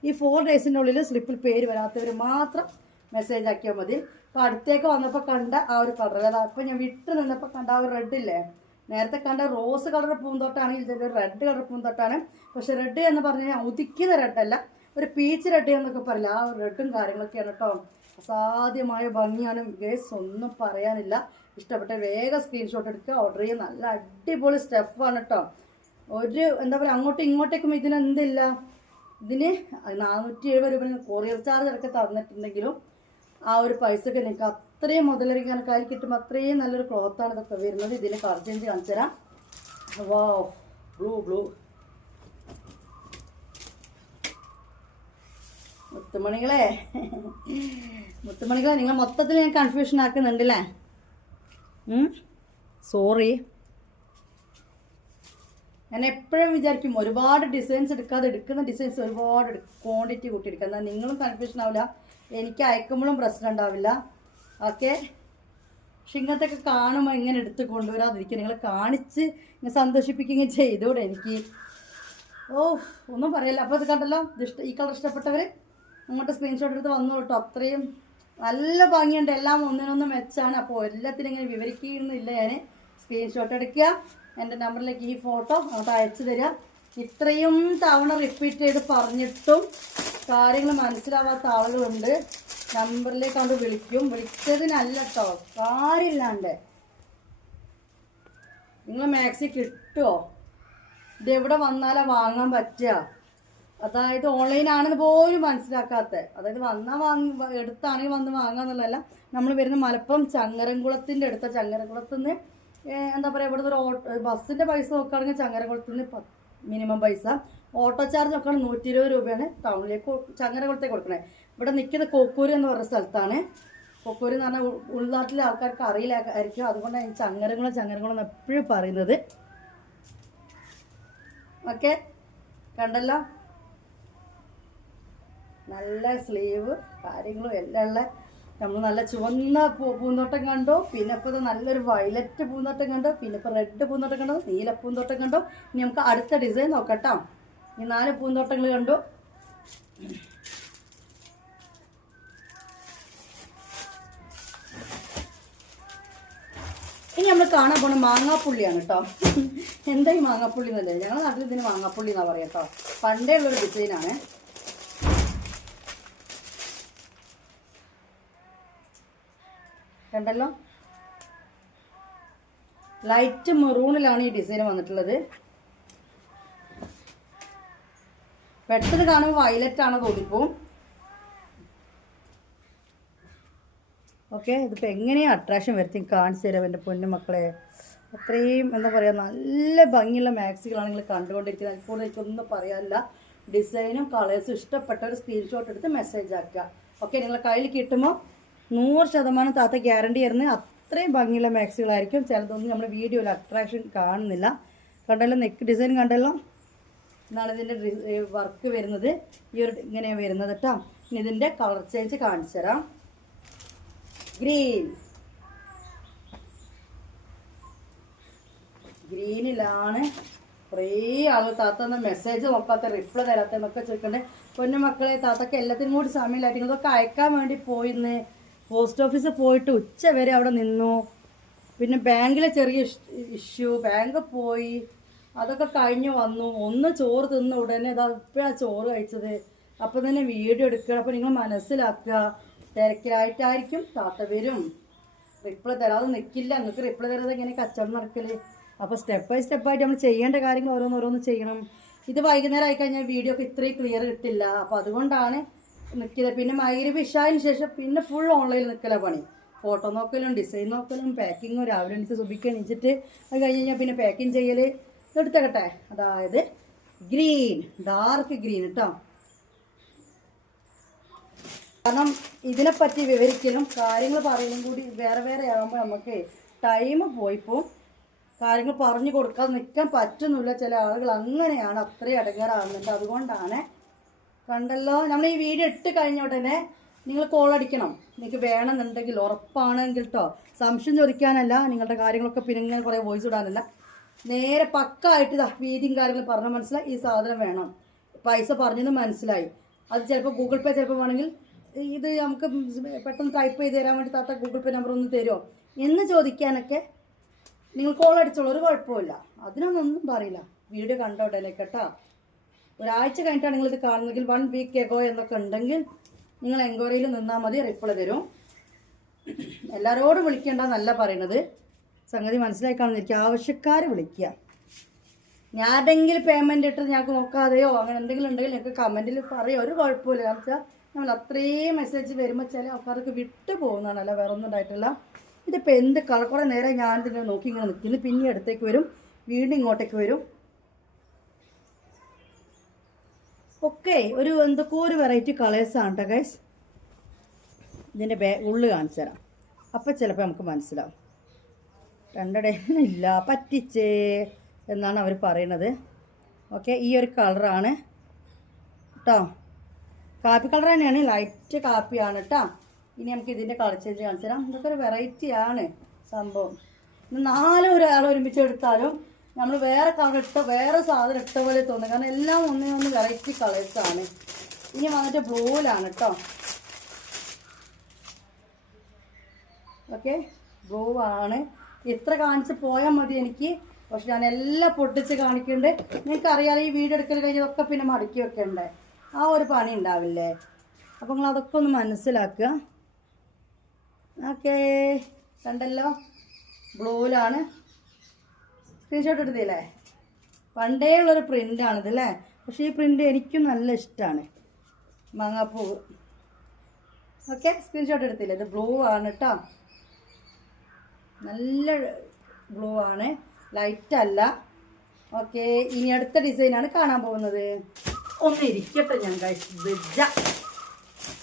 ഈ 4 daysൻ്റെ ഉള്ളിൽ സ്ലിപ്പിൽ പേര് വരാത്തവർ മാത്രം മെസ്സേജ് ആക്കിയാൽ മതി. അപ്പോൾ അടുത്തേക്ക് വന്നപ്പോൾ കണ്ട ആ ഒരു കളർ, അതാ അപ്പോൾ ഞാൻ വിട്ട് നിന്നപ്പോൾ കണ്ട ആ ഒരു റെഡ് ഇല്ലേ, നേരത്തെ കണ്ട റോസ് കളർ പൂന്തോട്ടാണെങ്കിൽ ഇതൊരു റെഡ് കളർ പൂന്തോട്ടാണ്. പക്ഷെ റെഡ് എന്ന് പറഞ്ഞു കഴിഞ്ഞാൽ ഉദിക്കുന്ന റെഡല്ല, ഒരു പീച്ച് റെഡ് എന്നൊക്കെ പറയില്ല, ആ റെഡും കാര്യങ്ങളൊക്കെയാണ് കേട്ടോ. അസാധ്യമായ ഭംഗിയാണ് ഗൈസ്, ഒന്നും പറയാനില്ല. ഇഷ്ടപ്പെട്ട വേഗം സ്ക്രീൻഷോട്ട് എടുക്കുക, ഓർഡർ ചെയ്യുക. നല്ല അടിപൊളി സ്റ്റഫാണ് കേട്ടോ. ഒരു എന്താ പറയുക, അങ്ങോട്ടും ഇങ്ങോട്ടേക്കും ഇതിനെന്തില്ല. ഇതിന് 470 രൂപ കൊറിയർ ചാർജ് ഇടയ്ക്ക് തന്നിട്ടുണ്ടെങ്കിലും ആ ഒരു പൈസക്ക് നിങ്ങൾക്ക് അത്രയും മുതലറിക്കാൻ കയ്യിൽ കിട്ടും. അത്രയും നല്ലൊരു ക്ലോത്താണ് ഇതൊക്കെ വരുന്നത്. ഇതിന് കളർ ചേഞ്ച് കാണിച്ചു തരാം. വാ, ബ്ലൂ മുത്തുമണികളെ നിങ്ങൾ മൊത്തത്തിൽ ഞാൻ കൺഫ്യൂഷൻ ആക്കുന്നുണ്ടല്ലേ. സോറി. ഞാൻ എപ്പോഴും വിചാരിക്കും ഒരുപാട് ഡിസൈൻസ് എടുക്കുന്ന ഡിസൈൻസ് ഒരുപാട് ക്വാണ്ടിറ്റി കൂട്ടിയെടുക്കുക, എന്നാൽ നിങ്ങളും കൺഫ്യൂഷൻ ആവില്ല, എനിക്ക് അയക്കുമ്പോഴും പ്രശ്നം ഉണ്ടാവില്ല. ഓക്കെ, പക്ഷെ ഇങ്ങനത്തെയൊക്കെ കാണുമ്പോൾ ഇങ്ങനെ എടുത്ത് കൊണ്ടുവരാതിരിക്കുക, നിങ്ങളെ കാണിച്ച് ഇങ്ങനെ സന്തോഷിപ്പിക്കുകയും ചെയ്തൂടെ എനിക്ക്. ഒന്നും പറയില്ല. അപ്പോൾ ഇത് കണ്ടല്ലോ, ഈ കളർ ഇഷ്ടപ്പെട്ടവർ അങ്ങോട്ട് സ്ക്രീൻഷോട്ട് എടുത്ത് വന്നു കേട്ടോ. അത്രയും നല്ല ഭംഗിയുണ്ട്, എല്ലാം ഒന്നിനൊന്ന് മെച്ചാണ്. അപ്പോൾ എല്ലാത്തിനും ഇങ്ങനെ വിവരിക്കുന്നില്ല, ഞാൻ സ്ക്രീൻഷോട്ട് എടുക്കുക, എൻ്റെ നമ്പറിലേക്ക് ഈ ഫോട്ടോ അങ്ങോട്ട് അയച്ചു തരിക. ഇത്രയും തവണ റിപ്പീറ്റ് ചെയ്ത് പറഞ്ഞിട്ടും കാര്യങ്ങൾ മനസ്സിലാവാത്ത ആളുകളുണ്ട്. നമ്പറിലേക്ക് കൊണ്ട് വിളിച്ചതിനല്ല കേട്ടോ, കാര്യമില്ലാണ്ട്. നിങ്ങൾ മാക്സി കിട്ടുമോ? ഇതെവിടെ വന്നാലാ വാങ്ങാൻ പറ്റുക? അതായത് ഓൺലൈനാണെന്ന് പോലും മനസ്സിലാക്കാത്ത, അതായത് എടുത്താണെങ്കിൽ വന്ന് വാങ്ങാന്നുള്ളതല്ല. നമ്മൾ വരുന്ന മലപ്പുറം ചങ്ങരംകുളത്തിൻ്റെ അടുത്ത, ചങ്ങരംകുളത്ത് നിന്ന് എന്താ പറയുക, ഇവിടുന്ന് ഒരു ബസ്സിൻ്റെ പൈസ നോക്കുകയാണെങ്കിൽ ചങ്ങരംകുളത്ത് നിന്ന് മിനിമം പൈസ, ഓട്ടോ ചാർജ് നോക്കുകയാണെങ്കിൽ 120 രൂപയാണ് ടൗണിലേക്ക് ചങ്ങരംകുളത്തേക്ക് കൊടുക്കണേ. ഇവിടെ നിൽക്കുന്ന കൊക്കൂര് എന്ന് പറയുന്ന സ്ഥലത്താണ്. കൊക്കൂര് എന്ന് പറഞ്ഞാൽ ഉൾനാട്ടിലെ ആൾക്കാർക്ക് അറിയില്ലായിരിക്കും, അതുകൊണ്ടാണ് ചങ്ങരംകുളം എന്ന് എപ്പോഴും പറയുന്നത്. ഓക്കെ, കണ്ടല്ലോ, നല്ല സ്ലീവ് കാര്യങ്ങളും എല്ലാം ഉള്ള. നമ്മൾ നല്ല ചുവന്ന പൂന്തോട്ടം കണ്ടു, പിന്നെ ഇപ്പോൾ ഇത് നല്ലൊരു വയലറ്റ് പൂന്തോട്ടം കണ്ടു, പിന്നെ ഇപ്പോൾ റെഡ് പൂന്തോട്ടം കണ്ടു, നീല പൂന്തോട്ടം കണ്ടു. ഇനി നമുക്ക് അടുത്ത ഡിസൈൻ നോക്കട്ടോ. ഈ 4 പൂന്തോട്ടങ്ങൾ കണ്ടു. ഇനി നമ്മൾ കാണാൻ പോണ മാങ്ങാപ്പുള്ളിയാണ് കേട്ടോ. എന്താ ഈ മാങ്ങാപ്പുള്ളി എന്നല്ലേ, ഞങ്ങളുടെ നാട്ടിൽ ഇതിന് മാങ്ങാപ്പുള്ളി എന്നാ പറയാം കേട്ടോ. പണ്ടേ ഉള്ളൊരു ഡിസൈനാണ്. കണ്ടല്ലോ, ലൈറ്റ് മെറൂണിലാണ് ഈ ഡിസൈൻ വന്നിട്ടുള്ളത്. പെട്ടെന്ന് കാണുമ്പോൾ വയലറ്റ് ആണ് തോന്നിപ്പോവും. ഓക്കെ, ഇതിപ്പോൾ എങ്ങനെയാണ് അട്രാക്ഷൻ വരുത്തി കാണിച്ചു തരാം എൻ്റെ പൊന്നു മക്കളെ. അത്രയും എന്താ പറയുക, നല്ല ഭംഗിയുള്ള മാക്സികളാണ് നിങ്ങൾ കണ്ടുകൊണ്ടിരിക്കുന്നത്. അതിൽക്കൂടെ എനിക്കൊന്നും പറയാനില്ല. ഡിസൈനും കളേഴ്സും ഇഷ്ടപ്പെട്ട ഒരു സ്ക്രീൻഷോട്ട് എടുത്ത് മെസ്സേജ് ആക്കുക. ഓക്കെ, നിങ്ങളെ കയ്യിൽ കിട്ടുമ്പോൾ 100% താത്ത ഗ്യാരണ്ടി ആയിരുന്നു. അത്രയും ഭംഗിയുള്ള മാക്സികളായിരിക്കും. ചിലതൊന്നും നമ്മൾ വീഡിയോയിൽ അട്രാക്ഷൻ കാണുന്നില്ല. കണ്ടല്ലോ, നെക്ക് ഡിസൈൻ കണ്ടല്ലോ. എന്നാണ് ഇതിൻ്റെ വർക്ക് വരുന്നത്. ഈ ഒരു ഇങ്ങനെയാണ് വരുന്നത് കേട്ടോ. ഇനി ഇതിൻ്റെ കളർ ചേഞ്ച് കാണിച്ചു തരാം. ഗ്രീനിലാണ് കുറേ ആളുകൾ താത്ത മെസ്സേജ് നോക്കാത്ത, റിപ്ലൈ തരാത്തെന്നൊക്കെ ചോദിക്കണ്ടേ. പൊന്നു മക്കളെ, താത്തക്ക് എല്ലാത്തിനും കൂടി സമയമില്ലായിട്ട് ഇതൊക്കെ അയക്കാൻ വേണ്ടി പോയിന്ന് പോസ്റ്റ് ഓഫീസിൽ പോയിട്ട് ഉച്ച വരെ അവിടെ നിന്നു. പിന്നെ ബാങ്കിലെ ചെറിയ ഇഷ്യൂ, ബാങ്ക് പോയി, അതൊക്കെ കഴിഞ്ഞ് വന്നു. ഒന്ന് ചോറ് തിന്ന ഉടനെ ഇതാ ഇപ്പോഴാണ് ചോറ് കഴിച്ചത്. അപ്പം തന്നെ വീഡിയോ എടുക്കുക. അപ്പോൾ നിങ്ങൾ മനസ്സിലാക്കുക, തിരക്കിലായിട്ടായിരിക്കും താത്ത വരും. റിപ്ലൈ തരാതെ നിൽക്കില്ല. നിങ്ങൾക്ക് റിപ്ലൈ തരാതെ ഇങ്ങനെ കച്ചവടം നടക്കല്. അപ്പോൾ സ്റ്റെപ്പ് ബൈ സ്റ്റെപ്പായിട്ട് നമ്മൾ ചെയ്യേണ്ട കാര്യങ്ങൾ ഓരോന്നോരോന്ന് ചെയ്യണം. ഇത് വൈകുന്നേരം ആയിക്കഴിഞ്ഞാൽ വീഡിയോ ഒക്കെ ഇത്രയും ക്ലിയർ കിട്ടില്ല. അപ്പോൾ അതുകൊണ്ടാണ് നിൽക്കില്ല. പിന്നെ മഗ്‌രിബ് ഇശാന് ശേഷം പിന്നെ ഫുൾ ഓൺലൈനിൽ നിൽക്കല പണി. ഫോട്ടോ നോക്കലും ഡിസൈൻ നോക്കലും പാക്കിങ്ങും. രാവിലെ എണീച്ച് സുബിക്ക് എണീച്ചിട്ട് അത് കഴിഞ്ഞ് കഴിഞ്ഞാൽ പിന്നെ പാക്കിങ് ചെയ്യൽ. എടുത്തേക്കട്ടെ, അതായത് ഗ്രീൻ, ഡാർക്ക് ഗ്രീൻ കേട്ടോ. കാരണം ഇതിനെപ്പറ്റി വിവരിക്കലും കാര്യങ്ങൾ പറയുന്നതും കൂടി വേറെ വേറെ ആകുമ്പോൾ നമുക്ക് ടൈം പോയിപ്പോൾ കാര്യങ്ങൾ പറഞ്ഞു കൊടുക്കാതെ നിൽക്കാൻ പറ്റുന്നില്ല. ചില ആളുകൾ അങ്ങനെയാണ്, അത്രയും ഇടങ്ങേറാകുന്നുണ്ട്. അതുകൊണ്ടാണ്. കണ്ടല്ലോ, നമ്മൾ ഈ വീഡിയോ ഇട്ട് കഴിഞ്ഞ ഉടനെ നിങ്ങൾ കോൾ അടിക്കണം. നിങ്ങൾക്ക് വേണമെന്നുണ്ടെങ്കിൽ, ഉറപ്പാണെങ്കിൽ കേട്ടോ. സംശയം ചോദിക്കാനല്ല, നിങ്ങളുടെ കാര്യങ്ങളൊക്കെ പിന്നെ ഇങ്ങനെ കുറേ വോയിസ് ഇടാനല്ല. നേരെ പക്കായിട്ട് ഇതാ വീതിയും കാര്യങ്ങൾ പറഞ്ഞാൽ മനസ്സിലായി ഈ സാധനം വേണം, പൈസ പറഞ്ഞെന്ന് മനസ്സിലായി. അത് ചിലപ്പോൾ ഗൂഗിൾ പേ ചിലപ്പോൾ വേണമെങ്കിൽ ഇത് നമുക്ക് പെട്ടെന്ന് ടൈപ്പ് ചെയ്ത് തരാൻ വേണ്ടി താത്ത ഗൂഗിൾ പേ നമ്പർ ഒന്ന് തരുമോ എന്ന് ചോദിക്കാനൊക്കെ നിങ്ങൾ കോൾ അടിച്ചോളൂ, ഒരു കുഴപ്പമില്ല, അതിനൊന്നും പറയില്ല. വീഡിയോ കണ്ടോട്ടല്ലേ കേട്ടോ. ഒരാഴ്ച കഴിഞ്ഞിട്ടാണ് നിങ്ങളിത് കാണുന്നെങ്കിൽ 1 വീക്ക് എഗോ എന്നൊക്കെ ഉണ്ടെങ്കിൽ നിങ്ങൾ എൻക്വയറിയിൽ നിന്നാൽ മതി, റിപ്ലൈ തരും. എല്ലാവരോടും വിളിക്കേണ്ടെന്നല്ല പറയണത്, സംഗതി മനസ്സിലായി കാണുന്നിരിക്കും. ആവശ്യക്കാർ വിളിക്കുക. ഞാനെന്തെങ്കിലും പേയ്മെൻറ്റ് ഇട്ട് ഞങ്ങൾക്ക് നോക്കാതെയോ അങ്ങനെ എന്തെങ്കിലും ഉണ്ടെങ്കിൽ ഞങ്ങൾക്ക് കമൻറ്റിൽ പറയുക, ഒരു കുഴപ്പമില്ല. കാരണം വെച്ചാൽ നമ്മൾ അത്രയും മെസ്സേജ് വരുമ്പോൾ ചില ആൾക്കാർക്ക് വിട്ടു പോകുന്നതാണല്ലോ, വേറെ ഒന്നും ഉണ്ടായിട്ടില്ല. ഇതിപ്പോൾ എന്ത് കളർ, കുറേ നേരം ഞാൻ ഇതിനെ നോക്കി ഇങ്ങനെ നിൽക്കുന്നു, പിന്നെ അടുത്തേക്ക് വരും, വീണ്ടും ഇങ്ങോട്ടേക്ക് വരും. ഓക്കെ, ഒരു എന്തൊക്കെ ഒരു വെറൈറ്റി കളേഴ്സാണ് കേട്ടോ ഗൈസ്. ഇതിൻ്റെ ഉള്ളു കാണിച്ചു തരാം, അപ്പം ചിലപ്പോൾ നമുക്ക് മനസ്സിലാവും. രണ്ടിടയില്ല പറ്റിച്ചേ എന്നാണ് അവർ പറയണത്. ഓക്കെ, ഈ ഒരു കളറാണ് കേട്ടോ, കാപ്പി കളർ തന്നെയാണ്, ലൈറ്റ് കാപ്പിയാണ് കേട്ടോ. ഇനി നമുക്ക് ഇതിൻ്റെ കളർ ചേഞ്ച് കാണിച്ചു തരാം. ഇതൊക്കെ ഒരു വെറൈറ്റിയാണ് സംഭവം. 4 ഒരാൾ ഒരുമിച്ച് എടുത്താലും നമ്മൾ വേറെ കളർ ഇട്ട വേറെ സാധനം ഇട്ട പോലെ തോന്നുന്നു, കാരണം എല്ലാം ഒന്നിനൊന്ന് വെറൈറ്റി കളേഴ്സാണ്. ഇനി വന്നിട്ട് ബ്ലൂവിലാണ് കേട്ടോ. ഓക്കെ, ബ്ലൂ ആണ്. ഇത്ര കാണിച്ച് പോയാൽ മതി എനിക്ക്, പക്ഷെ ഞാൻ എല്ലാം പൊട്ടിച്ച് കാണിക്കുന്നുണ്ട്. നിങ്ങൾക്കറിയാലോ ഈ വീഡിയോ എടുക്കൽ കഴിഞ്ഞതൊക്കെ പിന്നെ മടക്കി വെക്കണ്ടേ, ആ ഒരു പണി ഉണ്ടാവില്ലേ. അപ്പോൾ നിങ്ങൾ അതൊക്കെ ഒന്ന് മനസ്സിലാക്കുക. ഓക്കേ, കണ്ടല്ലോ, ബ്ലൂവിലാണ്. സ്ക്രീൻഷോട്ട് എടുത്തില്ലേ? പണ്ടേ ഉള്ളൊരു പ്രിൻ്റാണിത് അല്ലേ, പക്ഷേ ഈ പ്രിൻ്റ് എനിക്കും നല്ല ഇഷ്ടമാണ്, മാങ്ങാപ്പൂവ്. ഓക്കെ, സ്ക്രീൻഷോട്ട് എടുത്തില്ലേ? ഇത് ബ്ലൂ ആണ് കേട്ടോ, നല്ല ബ്ലൂ ആണ്, ലൈറ്റ് അല്ല. ഓക്കെ, ഇനി അടുത്ത ഡിസൈനാണ് കാണാൻ പോകുന്നത്. ഒന്ന് ഇരിക്കട്ടെ ഞാൻ കഴിച്ച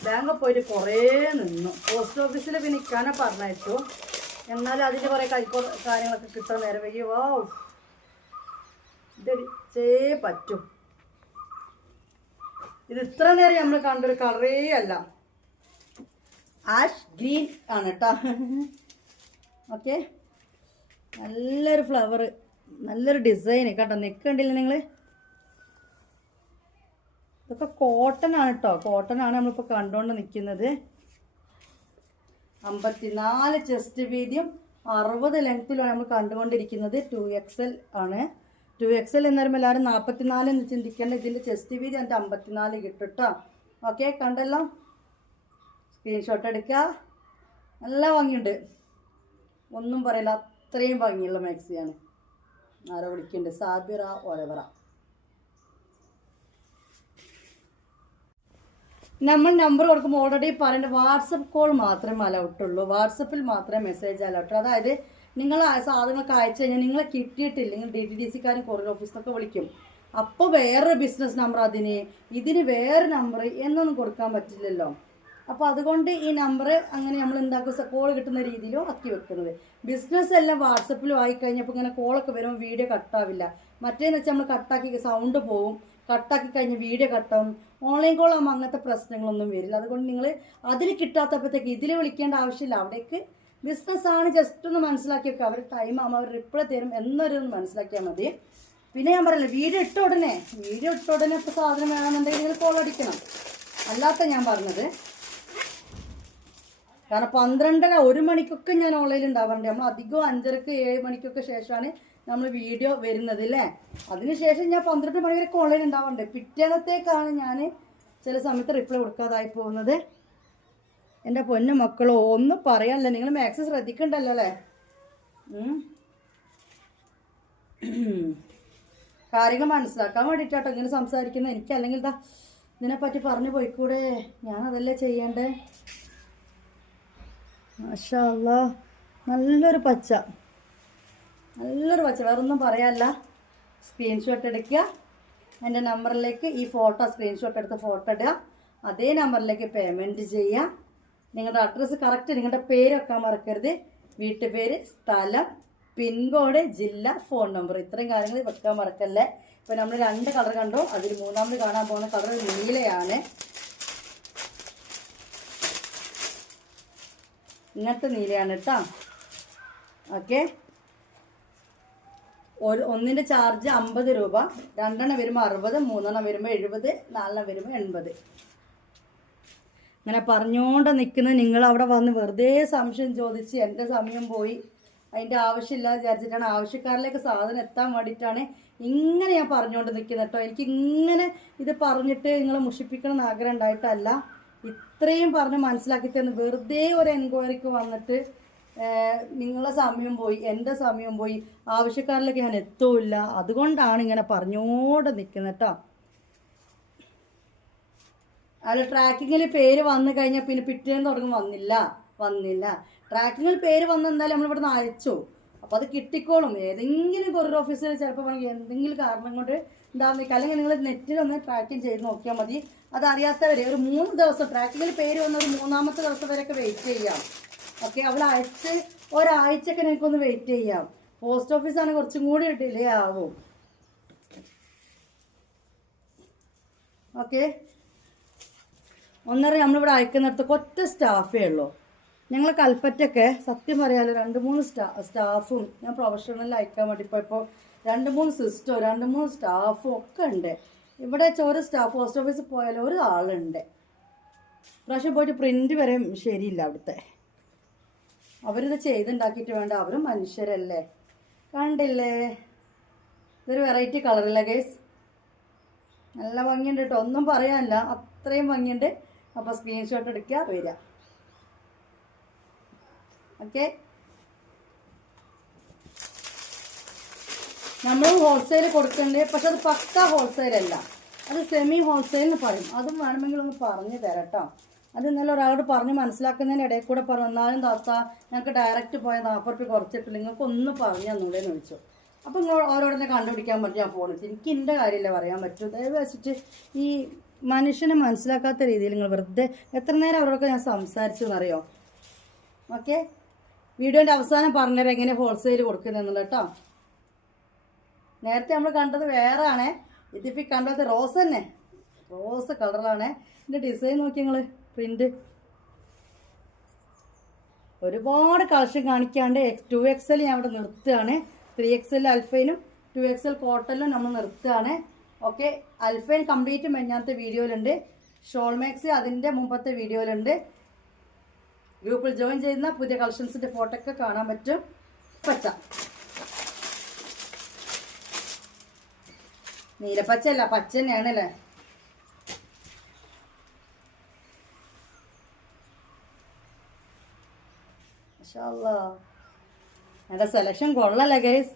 ബാങ്കിൽ പോയിട്ട് കുറേ നിന്നു. പോസ്റ്റ് ഓഫീസിൽ പിന്നെ ഇക്കാനെ പറഞ്ഞയച്ചു, എന്നാലും അതിൻ്റെ കുറേ കാര്യങ്ങളൊക്കെ കിട്ടാൻ നേരം വൈകി. വാ, ഇതടിച്ചേ പറ്റും. ഇത് ഇത്ര നേരം നമ്മൾ കണ്ടൊരു കളറേ അല്ല, ആഷ് ഗ്രീൻ ആണ് കേട്ടോ. ഓക്കെ, നല്ലൊരു ഫ്ലവർ, നല്ലൊരു ഡിസൈൻ കേട്ടോ. നിൽക്കണ്ടില്ല നിങ്ങൾ? ഇതൊക്കെ കോട്ടൺ ആണ് കേട്ടോ, കോട്ടൺ ആണ് നമ്മളിപ്പോൾ കണ്ടുകൊണ്ട് നിൽക്കുന്നത്. 54 ചെസ്റ്റ് വീതിയും 60 ലെങ്ത്തിലാണ് നമ്മൾ കണ്ടുകൊണ്ടിരിക്കുന്നത്. 2XL ആണ്. 2XL എന്ന് പറയുമ്പോൾ എല്ലാവരും 44 എന്ന് ചിന്തിക്കേണ്ട. ഇതിൻ്റെ ചെസ്റ്റ് വീതി എൻ്റെ 54 കിട്ടും കേട്ടോ. ഓക്കെ, കണ്ടല്ലോ, സ്ക്രീൻഷോട്ട് എടുക്കുക. നല്ല ഭംഗിയുണ്ട്, ഒന്നും പറയില്ല, അത്രയും ഭംഗിയുള്ള മാക്സിയാണ്. ആരോ വിളിക്കുന്നുണ്ട്, സാബിറ ഒരവറ. നമ്മൾ നമ്പർ കൊടുക്കുമ്പോൾ ഓൾറെഡി പറയേണ്ടത് വാട്സപ്പ് കോൾ മാത്രമേ അലൗട്ടുള്ളൂ, വാട്സപ്പിൽ മാത്രമേ മെസ്സേജ് അലൗട്ടുള്ളൂ. അതായത് നിങ്ങൾ സാധനങ്ങളൊക്കെ അയച്ചു കഴിഞ്ഞാൽ നിങ്ങളെ കിട്ടിയിട്ടില്ലെങ്കിൽ DTDC-കാരും കൊറിയർ ഓഫീസിലൊക്കെ വിളിക്കും. അപ്പോൾ വേറൊരു ബിസിനസ് നമ്പർ ഇതിന് വേറെ നമ്പർ എന്നൊന്നും കൊടുക്കാൻ പറ്റില്ലല്ലോ. അപ്പോൾ അതുകൊണ്ട് ഈ നമ്പർ അങ്ങനെ നമ്മൾ എന്താക്കുക, കോൾ കിട്ടുന്ന രീതിയിലും ആക്കി വെക്കുന്നത്. ബിസിനസ് എല്ലാം വാട്സപ്പിലും ആയിക്കഴിഞ്ഞപ്പോൾ ഇങ്ങനെ കോളൊക്കെ വരുമ്പോൾ വീഡിയോ കട്ടാവില്ല. മറ്റേന്ന് വെച്ചാൽ നമ്മൾ കട്ടാക്കി സൗണ്ട് പോവും, കട്ടാക്കി കഴിഞ്ഞ് വീഡിയോ കട്ടാവും. ഓൺലൈൻ കോൾ ആകുമ്പോൾ അങ്ങനത്തെ പ്രശ്നങ്ങളൊന്നും വരില്ല. അതുകൊണ്ട് നിങ്ങൾ അതിൽ കിട്ടാത്തപ്പോഴത്തേക്ക് ഇതിൽ വിളിക്കേണ്ട ആവശ്യമില്ല. അവിടേക്ക് ബിസിനസ്സാണ്, ജസ്റ്റ് ഒന്ന് മനസ്സിലാക്കി വെക്കുക. അവർ ടൈം ആകുമ്പോൾ അവർ റിപ്ലൈ തരും എന്നൊരു മനസ്സിലാക്കിയാൽ മതി. പിന്നെ ഞാൻ പറയില്ല, വീഡിയോ ഇട്ട ഉടനെ ഇപ്പോൾ സാധനം വേണമെന്നുണ്ടെങ്കിൽ നിങ്ങൾ കോൾ അടിക്കണം. അല്ലാത്ത ഞാൻ പറഞ്ഞത്, കാരണം 12:30 1 മണിക്കൊക്കെ ഞാൻ ഓൺലൈനിൽ ഉണ്ടാവാറുണ്ട്. നമ്മൾ അധികം 5:30 7 മണിക്കൊക്കെ ശേഷമാണ് നമ്മൾ വീഡിയോ വരുന്നത് അല്ലേ. അതിനുശേഷം ഞാൻ 12 മണി വരെയൊക്കെ ഓൺലൈൻ ഉണ്ടാവാറുണ്ട്. പിറ്റേന്നത്തേക്കാണ് ഞാൻ ചില സമയത്ത് റിപ്ലൈ കൊടുക്കാതായി പോകുന്നത്. എൻ്റെ പൊന്നു മക്കളോ, ഒന്നും പറയാനില്ല, നിങ്ങൾ മാക്സിമം ശ്രദ്ധിക്കണ്ടല്ലോ അല്ലേ. കാര്യങ്ങൾ മനസ്സിലാക്കാൻ വേണ്ടിയിട്ടാട്ടോ ഇങ്ങനെ സംസാരിക്കുന്നത്. എനിക്ക് അല്ലെങ്കിൽ ഇതിനെപ്പറ്റി പറഞ്ഞു പോയിക്കൂടെ, ഞാനതല്ലേ ചെയ്യേണ്ടേ. മാഷാ അല്ലാ, നല്ലൊരു പച്ച, വേറൊന്നും പറയാനല്ല. സ്ക്രീൻഷോട്ട് എടുക്കുക, എൻ്റെ നമ്പറിലേക്ക് ഈ സ്ക്രീൻഷോട്ട് എടുത്ത ഫോട്ടോ ഇടുക. അതേ നമ്പറിലേക്ക് പേയ്മെൻറ്റ് ചെയ്യുക. നിങ്ങളുടെ അഡ്രസ്സ് കറക്റ്റ്, നിങ്ങളുടെ പേര് വെക്കാൻ മറക്കരുത്. വീട്ടുപേര്, സ്ഥലം, പിൻകോഡ്, ജില്ല, ഫോൺ നമ്പർ, ഇത്രയും കാര്യങ്ങൾ വെക്കാൻ മറക്കല്ലേ. ഇപ്പോൾ നമ്മൾ 2 കളർ കണ്ടു, അതിൽ 3ാമത് കാണാൻ പോകുന്ന കളർ നീലയാണ്. ഇങ്ങനത്തെ നീലയാണ് കേട്ടോ. ഓക്കെ, ഒന്നിൻ്റെ ചാർജ് 50 രൂപ, 2 വരുമ്പോൾ 60, 3 വരുമ്പോൾ 70, 4 വരുമ്പോൾ 80. അങ്ങനെ പറഞ്ഞുകൊണ്ട് നിൽക്കുന്ന നിങ്ങൾ അവിടെ വന്ന് വെറുതെ സംശയം ചോദിച്ച് എൻ്റെ സമയം പോയി. അതിൻ്റെ ആവശ്യമില്ല വിചാരിച്ചിട്ടാണ്, ആവശ്യക്കാരിലേക്ക് സാധനം എത്താൻ വേണ്ടിയിട്ടാണ് ഇങ്ങനെ ഞാൻ പറഞ്ഞുകൊണ്ട് നിൽക്കുന്നത് കേട്ടോ. എനിക്ക് ഇങ്ങനെ ഇത് പറഞ്ഞിട്ട് നിങ്ങളെ മുഷിപ്പിക്കണം എന്ന് ആഗ്രഹം ഉണ്ടായിട്ടല്ല, ഇത്രയും പറഞ്ഞ് മനസ്സിലാക്കി തരുന്നു. വെറുതെ ഒരു എൻക്വയറിക്ക് വന്നിട്ട് നിങ്ങളെ സമയം പോയി, എൻ്റെ സമയം പോയി, ആവശ്യക്കാരിലേക്ക് ഞാൻ എത്തൂല്ല. അതുകൊണ്ടാണ് ഇങ്ങനെ പറഞ്ഞോണ്ട് നിൽക്കുന്നത് കേട്ടോ. അത് ട്രാക്കിങ്ങിൽ പേര് വന്നു കഴിഞ്ഞാൽ പിന്നെ പിറ്റേന്ന് തുടങ്ങും വന്നില്ല. ട്രാക്കിങ്ങിൽ പേര് വന്ന് എന്തായാലും നമ്മളിവിടെ നിന്ന് അയച്ചു, അപ്പോൾ അത് കിട്ടിക്കോളും. ഏതെങ്കിലും കൊറിയർ ഓഫീസിൽ ചിലപ്പോൾ വേണമെങ്കിൽ എന്തെങ്കിലും കാരണം കൊണ്ട് ഉണ്ടാകുന്നില്ല. അല്ലെങ്കിൽ നിങ്ങൾ നെറ്റിലൊന്ന് ട്രാക്കിങ് ചെയ്ത് നോക്കിയാൽ മതി. അതറിയാത്തവരെ ഒരു 3 ദിവസം ട്രാക്കിങ്ങിൽ പേര് വന്ന ഒരു 3ാമത്തെ ദിവസം വരെയൊക്കെ വെയിറ്റ് ചെയ്യാം. ഓക്കെ, അവിടെ അയച്ച് ഒരാഴ്ചയൊക്കെ നിങ്ങൾക്കൊന്ന് വെയിറ്റ് ചെയ്യാം. പോസ്റ്റ് ഓഫീസാണ് കുറച്ചും കൂടി ഡിലേ ആവും. ഓക്കെ, ഒന്നര നമ്മളിവിടെ അയക്കുന്നിടത്ത് ഒറ്റ സ്റ്റാഫേ ഉള്ളൂ. ഞങ്ങൾ കൽപ്പറ്റൊക്കെ സത്യം പറയാലോ 2-3 സ്റ്റാഫും ഞാൻ പ്രൊഫഷണലിൽ അയക്കാൻ വേണ്ടി ഇപ്പോൾ 2-3 സിസ്റ്റവും 2-3 സ്റ്റാഫും ഒക്കെ ഉണ്ട്. ഇവിടെ ഒരു സ്റ്റാഫ് പോസ്റ്റ് ഓഫീസിൽ പോയാലും ഒരു ആളുണ്ട്. പ്രാവശ്യം പോയിട്ട് പ്രിൻ്റ് വരെ ശരിയില്ല അവിടുത്തെ. അവരിത് ചെയ്തുണ്ടാക്കിയിട്ട് വേണ്ട, അവരും മനുഷ്യരല്ലേ. കണ്ടില്ലേ, ഇതൊരു വെറൈറ്റി കളറില്ല ഗൈസ്, നല്ല ഭംഗിയുണ്ട് കേട്ടോ, ഒന്നും പറയാനില്ല, അത്രയും ഭംഗിയുണ്ട്. അപ്പോൾ സ്ക്രീൻഷോട്ട് എടുക്കുക, വരിക. ഓക്കെ, നമ്മൾ ഹോൾസെയിൽ കൊടുക്കണ്ടേ, പക്ഷെ അത് പക്ക ഹോൾസെയിലല്ല, അത് സെമി ഹോൾസെയിൽ എന്ന് പറയും. അതും വേണമെങ്കിൽ ഒന്ന് പറഞ്ഞു തരാം കേട്ടോ. അത് ഇന്നലെ ഒരാളോട് പറഞ്ഞ് മനസ്സിലാക്കുന്നതിന് ഇടയിൽ കൂടെ പറഞ്ഞു, എന്നാലും താത്ത ഞങ്ങൾക്ക് ഡയറക്റ്റ് പോയ 40 റുപ്യ കുറച്ചിട്ടില്ല, നിങ്ങൾക്ക് ഒന്ന് പറഞ്ഞു തന്നൂടെന്ന് ചോദിച്ചു. അപ്പോൾ നിങ്ങൾ ഓരോടനെ കണ്ടുപിടിക്കാൻ പറ്റും. ഞാൻ ഫോൺ വെച്ച് എനിക്ക് എൻ്റെ കാര്യമല്ലേ പറയാൻ പറ്റൂ. ദയവ് വെച്ചിട്ട് ഈ മനുഷ്യനെ മനസ്സിലാക്കാത്ത രീതിയിൽ നിങ്ങൾ വെറുതെ എത്ര നേരം അവരോടൊക്കെ ഞാൻ സംസാരിച്ചു എന്നറിയോ. ഓക്കെ, വീഡിയോൻ്റെ അവസാനം പറഞ്ഞുതരാം എങ്ങനെ ഹോൾസെയിൽ കൊടുക്കുന്നതെന്നുള്ള കേട്ടോ. നേരത്തെ നമ്മൾ കണ്ടത് വേറെ ആണേ, ഇതിപ്പോൾ കണ്ടത് റോസ് തന്നെ, റോസ് കളറാണ്. ഇതിൻ്റെ ഡിസൈൻ നോക്കി നിങ്ങൾ, പ്രിൻ്റ് ഒരുപാട് കളക്ഷൻ കാണിക്കാണ്ട് 2XL ഞാൻ അവിടെ നിർത്തുകയാണ്. 3XL അൽഫൈനും 2XL കോട്ടണിലും നമ്മൾ നിർത്തുകയാണ്. ഓക്കെ, അൽഫൈൻ കംപ്ലീറ്റ് മെഞ്ഞാത്ത വീഡിയോയിലുണ്ട്, ഷോൾ മാക്സ് അതിൻ്റെ മുമ്പത്തെ വീഡിയോയിലുണ്ട്. ഗ്രൂപ്പിൽ ജോയിൻ ചെയ്യുന്ന പുതിയ കളക്ഷൻസിൻ്റെ ഫോട്ടോ ഒക്കെ കാണാൻ പറ്റും. പച്ച നീലപ്പച്ച അല്ല, പച്ച തന്നെയാണല്ലേ. എൻ്റെ സെലക്ഷൻ കൊള്ളല്ലേ ഗൈസ്,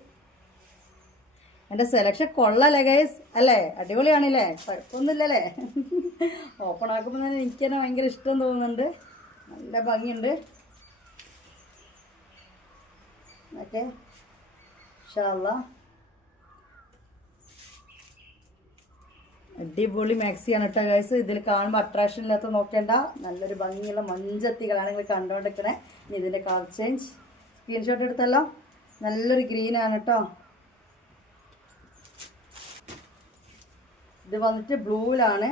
എൻ്റെ സെലക്ഷൻ കൊള്ളല്ലേ ഗൈസ്, അല്ലേ? അടിപൊളിയാണല്ലേ, കുഴപ്പമൊന്നുമില്ലല്ലേ? ഓപ്പൺ ആക്കുമ്പോൾ തന്നെ എനിക്ക് തന്നെ ഭയങ്കര ഇഷ്ടം തോന്നുന്നുണ്ട്, നല്ല ഭംഗിയുണ്ട്. ഓക്കെ, ഇൻഷാ അല്ലാഹ് അടിപൊളി മാക്സിയാണ് കേട്ടോ ഗൈസ്. ഇതിൽ കാണുമ്പോൾ അട്രാക്ഷൻ ഇല്ലാത്ത നോക്കേണ്ട, നല്ലൊരു ഭംഗിയുള്ള മഞ്ചത്തികളാണ് നിങ്ങൾ കണ്ടുകൊണ്ടിരിക്കണേ. ഇനി ഇതിൻ്റെ കളർ ചേഞ്ച് സ്ക്രീൻഷോട്ട് എടുത്തല്ലോ, നല്ലൊരു ഗ്രീനാണ് കേട്ടോ. ഇത് വന്നിട്ട് ബ്ലൂവിലാണ്.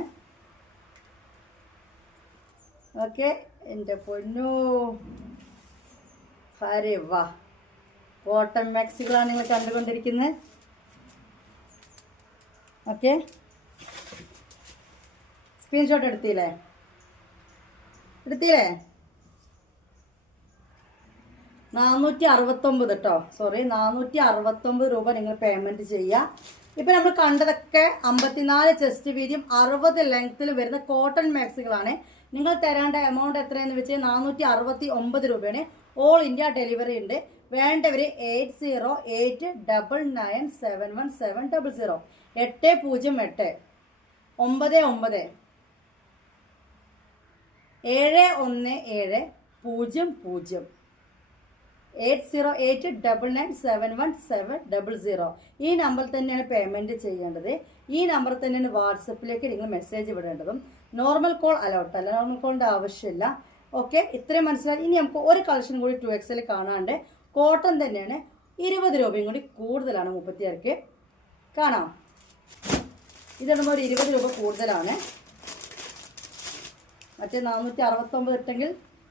ഓക്കെ, എൻ്റെ പൊന്നോ, അരെ വാ, കോട്ടൺ മാക്സികളാണ് നിങ്ങൾ കണ്ടുകൊണ്ടിരിക്കുന്നത്. ഓക്കെ, സ്ക്രീൻഷോട്ട് എടുത്തില്ലേ 469 കേട്ടോ, സോറി 469 രൂപ നിങ്ങൾ പേയ്മെൻറ്റ് ചെയ്യുക. ഇപ്പം നമ്മൾ കണ്ടതൊക്കെ 54 ചെസ്റ്റ് വീതിയും 60 ലെങ്ത്തിൽ വരുന്ന കോട്ടൺ മാക്സികളാണ്. നിങ്ങൾ തരേണ്ട എമൗണ്ട് എത്രയെന്ന് വെച്ചാൽ 469 രൂപയാണ്. ഓൾ ഇന്ത്യ ഡെലിവറി ഉണ്ട്. വേണ്ടവർ 8089971700 808 917 71700 80899971700 ഈ നമ്പർ തന്നെയാണ് പേയ്മെൻറ്റ് ചെയ്യേണ്ടത്. ഈ നമ്പർ തന്നെയാണ് വാട്സപ്പിലേക്ക് നിങ്ങൾ മെസ്സേജ് വിടേണ്ടതും. നോർമൽ കോൾ അലൗട്ട് അല്ല, നോർമൽ കോളിൻ്റെ ആവശ്യമില്ല. ഓക്കെ, ഇത്രയും മനസ്സിലായി. ഇനി നമുക്ക് ഒരു കളക്ഷൻ കൂടി 2XL കാണാണ്ട്, കോട്ടൺ തന്നെയാണ്, 20 രൂപയും കൂടി കൂടുതലാണ് 36 കാണാം. ഇതിടുമ്പോൾ ഒരു 20 രൂപ കൂടുതലാണ്. മറ്റേ 469 ഇട്ടെങ്കിൽ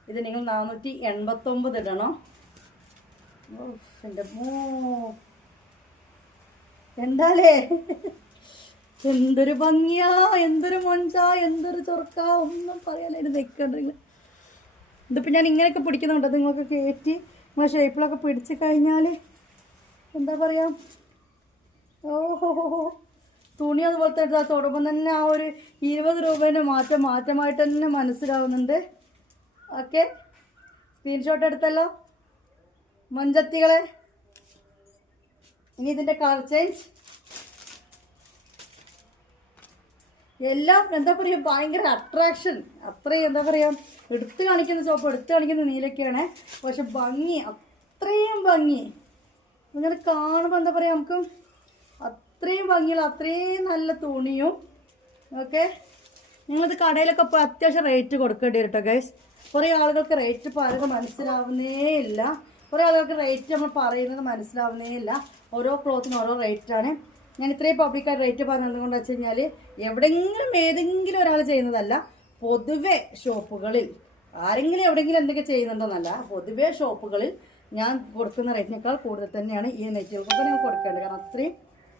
ഇത് നിങ്ങൾ 489 ഇടണം. എൻ്റെ എന്താലേ, എന്തൊരു ഭംഗിയാ, എന്തൊരു മൊഞ്ച, എന്തൊരു ചൊറുക്ക, ഒന്നും പറയാനേ നിൽക്കണ്ടെങ്കിൽ. ഇതിപ്പോൾ ഞാൻ ഇങ്ങനെയൊക്കെ പിടിക്കുന്നുണ്ട്, നിങ്ങൾക്ക് കയറ്റി നമ്മളെ ഷേപ്പിലൊക്കെ പിടിച്ച് കഴിഞ്ഞാൽ എന്താ പറയുക, ഓഹോ തുണി അതുപോലത്തെ തൊടുമ്പം തന്നെ ആ ഒരു 20 രൂപേൻ്റെ മാറ്റമായിട്ട് തന്നെ മനസ്സിലാവുന്നുണ്ട്. ഓക്കെ, സ്ക്രീൻഷോട്ട് എടുത്തല്ലോ മഞ്ചത്തികളെ. ഇനി ഇതിൻ്റെ കളർ ചേഞ്ച് എല്ലാം എന്താ പറയുക, ഭയങ്കര അട്രാക്ഷൻ. അത്രയും എന്താ പറയുക, എടുത്ത് കാണിക്കുന്ന ചുവപ്പ്, എടുത്ത് കാണിക്കുന്ന നീലൊക്കെയാണ്, പക്ഷെ ഭംഗി, അത്രയും ഭംഗി. നിങ്ങൾ കാണുമ്പോൾ എന്താ പറയുക, നമുക്ക് അത്രയും ഭംഗിയുള്ള അത്രയും നല്ല തുണിയും. ഓക്കെ, നിങ്ങളിത് കടയിലൊക്കെ ഇപ്പോൾ അത്യാവശ്യം റേറ്റ് കൊടുക്കേണ്ടി വരും കേട്ടോ ഗൈസ്. കുറേ ആളുകൾക്ക് റേറ്റ് പലതും മനസ്സിലാവുന്നേ ഇല്ല. കുറേ ആളുകൾക്ക് റേറ്റ് നമ്മൾ പറയുന്നത് മനസ്സിലാവുന്നേ ഇല്ല. ഓരോ ക്ലോത്തിനും ഓരോ റേറ്റാണ്. ഞാൻ ഇത്രയും പബ്ലിക്കായിട്ട് റേറ്റ് പറഞ്ഞത് കൊണ്ട് വെച്ച് കഴിഞ്ഞാൽ എവിടെയെങ്കിലും ഏതെങ്കിലും ഒരാൾ ചെയ്യുന്നതല്ല, പൊതുവെ ഷോപ്പുകളിൽ ആരെങ്കിലും എവിടെയെങ്കിലും എന്തൊക്കെ ചെയ്യുന്നുണ്ടെന്നല്ല, പൊതുവെ ഷോപ്പുകളിൽ ഞാൻ കൊടുക്കുന്ന റേറ്റിനേക്കാൾ കൂടുതൽ തന്നെയാണ് ഈ നെറ്റുകൾക്കൊക്കെ നിങ്ങൾ കൊടുക്കേണ്ടത്. കാരണം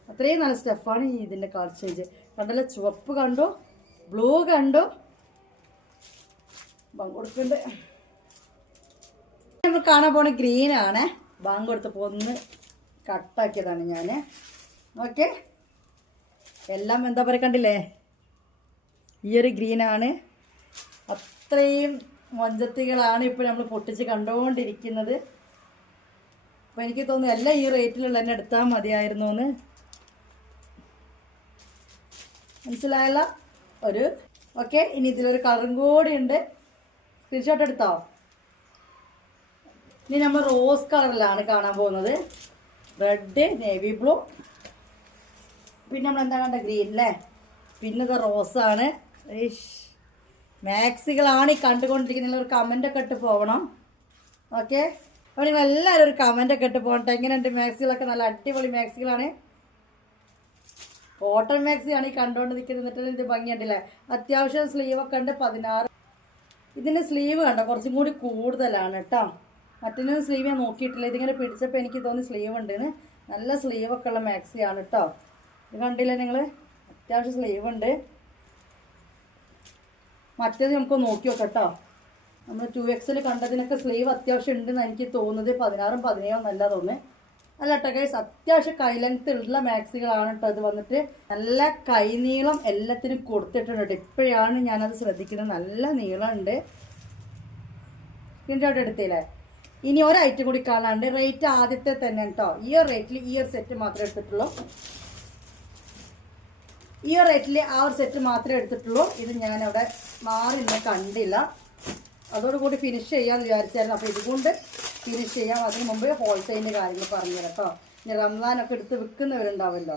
അത്രയും നല്ല സ്റ്റഫാണ് ഈ ഇതിൻ്റെ കളർ ചേഞ്ച്. കണ്ടല്ലോ, ചുവപ്പ് കണ്ടോ, ബ്ലൂ കണ്ടോ, ബാങ്ക് കൊടുക്കുന്നുണ്ട്. നമ്മൾ കാണാൻ പോണ ഗ്രീനാണ്. ബാങ്ക് കൊടുത്തപ്പോൾ ഒന്ന് കട്ടാക്കിയതാണ് ഞാൻ. ഓക്കെ, എല്ലാം എന്താ പറയുക, കണ്ടില്ലേ, ഈ ഒരു ഗ്രീനാണ്. അത്രയും മൊഞ്ചത്തികളാണ് ഇപ്പോൾ നമ്മൾ പൊട്ടിച്ച് കണ്ടുകൊണ്ടിരിക്കുന്നത്. അപ്പോൾ എനിക്ക് തോന്നുന്നു എല്ലാം ഈ റേറ്റിലുള്ള തന്നെ എടുത്താൽ മതിയായിരുന്നു എന്ന്. മനസ്സിലായല്ല ഒരു. ഓക്കെ, ഇനി ഇതിലൊരു കളറും കൂടി ഉണ്ട്. സ്ക്രീൻഷോട്ട് എടുത്തോ. ഇനി നമ്മൾ റോസ് കളറിലാണ് കാണാൻ പോകുന്നത്. റെഡ്, നേവി ബ്ലൂ, പിന്നെ നമ്മൾ എന്താ കണ്ട ഗ്രീൻ അല്ലേ, പിന്നെ ഇത് റോസാണ്. മാക്സികളാണ് ഈ കണ്ടുകൊണ്ടിരിക്കുന്നത്. ഒരു കമൻ്റൊക്കെ ഇട്ട് പോകണം. ഓക്കെ, അപ്പോൾ നിങ്ങൾ എല്ലാവരും ഒരു കമൻ്റൊക്കെ ഇട്ട് പോകട്ടെ. എങ്ങനെയുണ്ട് മാക്സികളൊക്കെ? നല്ല അടിപൊളി മാക്സികളാണ്. കോട്ടൺ മാക്സിയാണ് ഈ കണ്ടുകൊണ്ട് നിൽക്കുന്നത്. ഇത് ഭംഗിയുണ്ടല്ലേ, അത്യാവശ്യം സ്ലീവൊക്കെ ഉണ്ട്. 16. ഇതിൻ്റെ സ്ലീവ് കണ്ടോ, കുറച്ചും കൂടി കൂടുതലാണ് കേട്ടോ. മറ്റൊന്നും സ്ലീവ് ഞാൻ നോക്കിയിട്ടില്ല. ഇതിങ്ങനെ പിടിച്ചപ്പോൾ എനിക്ക് തോന്നി സ്ലീവ് ഉണ്ടെന്ന്. നല്ല സ്ലീവൊക്കെ ഉള്ള മാക്സിയാണ് കേട്ടോ. ഇത് കണ്ടില്ലേ നിങ്ങൾ, അത്യാവശ്യം സ്ലീവ് ഉണ്ട്. മറ്റേത് നമുക്ക് നോക്കി നോക്കാം കേട്ടോ. നമ്മൾ 2XL കണ്ടതിനൊക്കെ സ്ലീവ് അത്യാവശ്യം ഉണ്ടെന്ന് എനിക്ക് തോന്നുന്നത്. 16ഉം 17ഉം നല്ല തോന്നുന്നത്. അല്ല കേട്ടോ ഗൈസ്, അത്യാവശ്യം കൈ ലെങ്ത് ഉള്ള മാക്സികളാണ് കേട്ടോ. ഇത് വന്നിട്ട് നല്ല കൈനീളം എല്ലാത്തിനും കൊടുത്തിട്ടുണ്ട് കേട്ടോ. ഇപ്പോഴാണ് ഞാനത് ശ്രദ്ധിക്കുന്നത്. നല്ല നീളമുണ്ട്. സ്ക്രീൻഷോട്ട് എടുത്തില്ലേ. ഇനി ഒരൈറ്റം കൂടി കാണാണ്ട്. റേറ്റ് ആദ്യത്തെ തന്നെ കേട്ടോ. ഈ ഒരു റേറ്റിൽ ഈ ഒരു സെറ്റ് മാത്രമേ എടുത്തിട്ടുള്ളൂ. ഈ ഒരു റേറ്റിൽ ആ ഒരു സെറ്റ് മാത്രമേ എടുത്തിട്ടുള്ളൂ. ഇത് ഞാനവിടെ മാറില്ല, കണ്ടില്ല. അതോടുകൂടി ഫിനിഷ് ചെയ്യാമെന്ന് വിചാരിച്ചായിരുന്നു. അപ്പോൾ ഇതുകൊണ്ട് ഫിനിഷ് ചെയ്യാം. അതിന് മുമ്പ് ഹോൾസെയിലിൻ്റെ കാര്യങ്ങൾ പറഞ്ഞു തരാം കേട്ടോ. ഇനി റംസാനൊക്കെ എടുത്ത് വിൽക്കുന്നവരുണ്ടാവുമല്ലോ,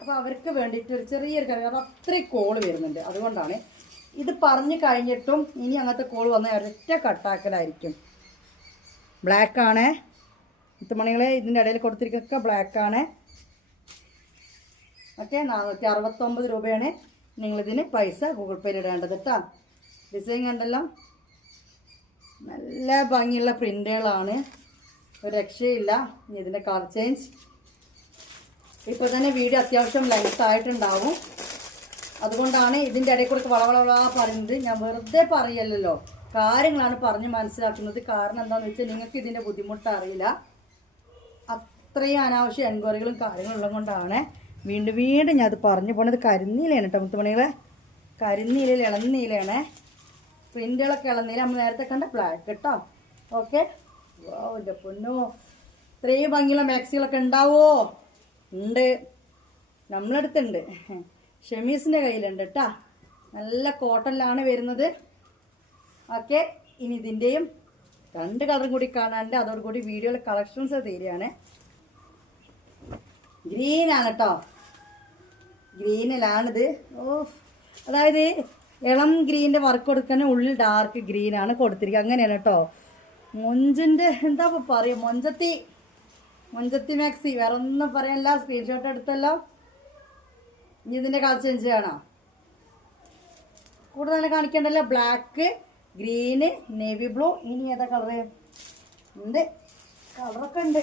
അപ്പോൾ അവർക്ക് വേണ്ടിയിട്ട് ഒരു ചെറിയൊരു കാര്യം, കാരണം അത്രയും കോള് വരുന്നുണ്ട്. അതുകൊണ്ടാണ് ഇത് പറഞ്ഞു കഴിഞ്ഞിട്ടും ഇനി അങ്ങനത്തെ കോള് വന്നാൽ ഒരൊറ്റ കട്ടാക്കലായിരിക്കും. ബ്ലാക്കാണ് മുത്തുമണികളെ, ഇതിൻ്റെ ഇടയിൽ കൊടുത്തിരിക്കുന്നതൊക്കെ ബ്ലാക്കാണ്. ഓക്കെ, 469 രൂപയാണ് നിങ്ങളിതിന് പൈസ ഗൂഗിൾ പേയിൽ ഇടേണ്ടത് കേട്ടോ. ഡിസൈൻ കണ്ടല്ലോ, നല്ല ഭംഗിയുള്ള പ്രിൻ്റുകളാണ്, ഒരു രക്ഷയില്ല. ഇനി ഇതിൻ്റെ കളർ ചേഞ്ച് ഇപ്പോൾ തന്നെ വീഡിയോ അത്യാവശ്യം ലെങ്ത് ആയിട്ടുണ്ടാവും. അതുകൊണ്ടാണ് ഇതിൻ്റെ ഇടയിൽ കൂടെ വളവളവള പറയുന്നത്. ഞാൻ വെറുതെ പറയല്ലോ, കാര്യങ്ങളാണ് പറഞ്ഞ് മനസ്സിലാക്കുന്നത്. കാരണം എന്താണെന്ന് വെച്ചാൽ നിങ്ങൾക്ക് ഇതിൻ്റെ ബുദ്ധിമുട്ട് അറിയില്ല. അത്രയും അനാവശ്യ എൻക്വയറികളും കാര്യങ്ങളും ഉള്ളത് കൊണ്ടാണ് വീണ്ടും ഞാൻ അത് പറഞ്ഞു പോണത്. കരിനീലയാണ് കേട്ടോ മുത്തുമണികളെ, കരിനീലയിൽ ഇളനീലയാണ്. പ്രിൻ്റുകളൊക്കെ ഇളനീല, നമ്മൾ നേരത്തെ കണ്ട ബ്ലാക്ക് കേട്ടോ. ഓക്കെ, എൻ്റെ പൊന്നോ, ഇത്രയും ഭംഗിയുള്ള മാക്സികളൊക്കെ ഉണ്ടാവുമോ? ഉണ്ട്, നമ്മളടുത്തുണ്ട്. ഷെമീസിൻ്റെ കയ്യിലുണ്ട് കേട്ടോ. നല്ല കോട്ടണിലാണ് വരുന്നത്. ഓക്കെ, ഇനി ഇതിൻ്റെയും 2 കളറും കൂടി കാണാണ്ട്. അതോടുകൂടി വീഡിയോയിലെ കളക്ഷൻസ് തീരുകയാണ്. ഗ്രീനാണ് കേട്ടോ, ഗ്രീനിലാണിത്. അതായത് ഇളം ഗ്രീനിൻ്റെ വർക്ക് കൊടുക്കാൻ ഉള്ളിൽ ഡാർക്ക് ഗ്രീനാണ് കൊടുത്തിരിക്കുക. അങ്ങനെയാണ് കേട്ടോ. മൊഞ്ചിൻ്റെ എന്താ പറയുക, മൊഞ്ചത്തി മാക്സി, വേറെ ഒന്നും പറയാനില്ല. സ്ക്രീൻഷോട്ട് എടുത്തല്ലോ. ഇനി ഇതിൻ്റെ കളർ ചേഞ്ച് ചെയ്യണോ? കൂടുതൽ കാണിക്കണ്ടല്ലോ. Black, green, navy blue. ഇനി ഏതാ കളറ് ഉണ്ട്? കളറൊക്കെ ഉണ്ട്.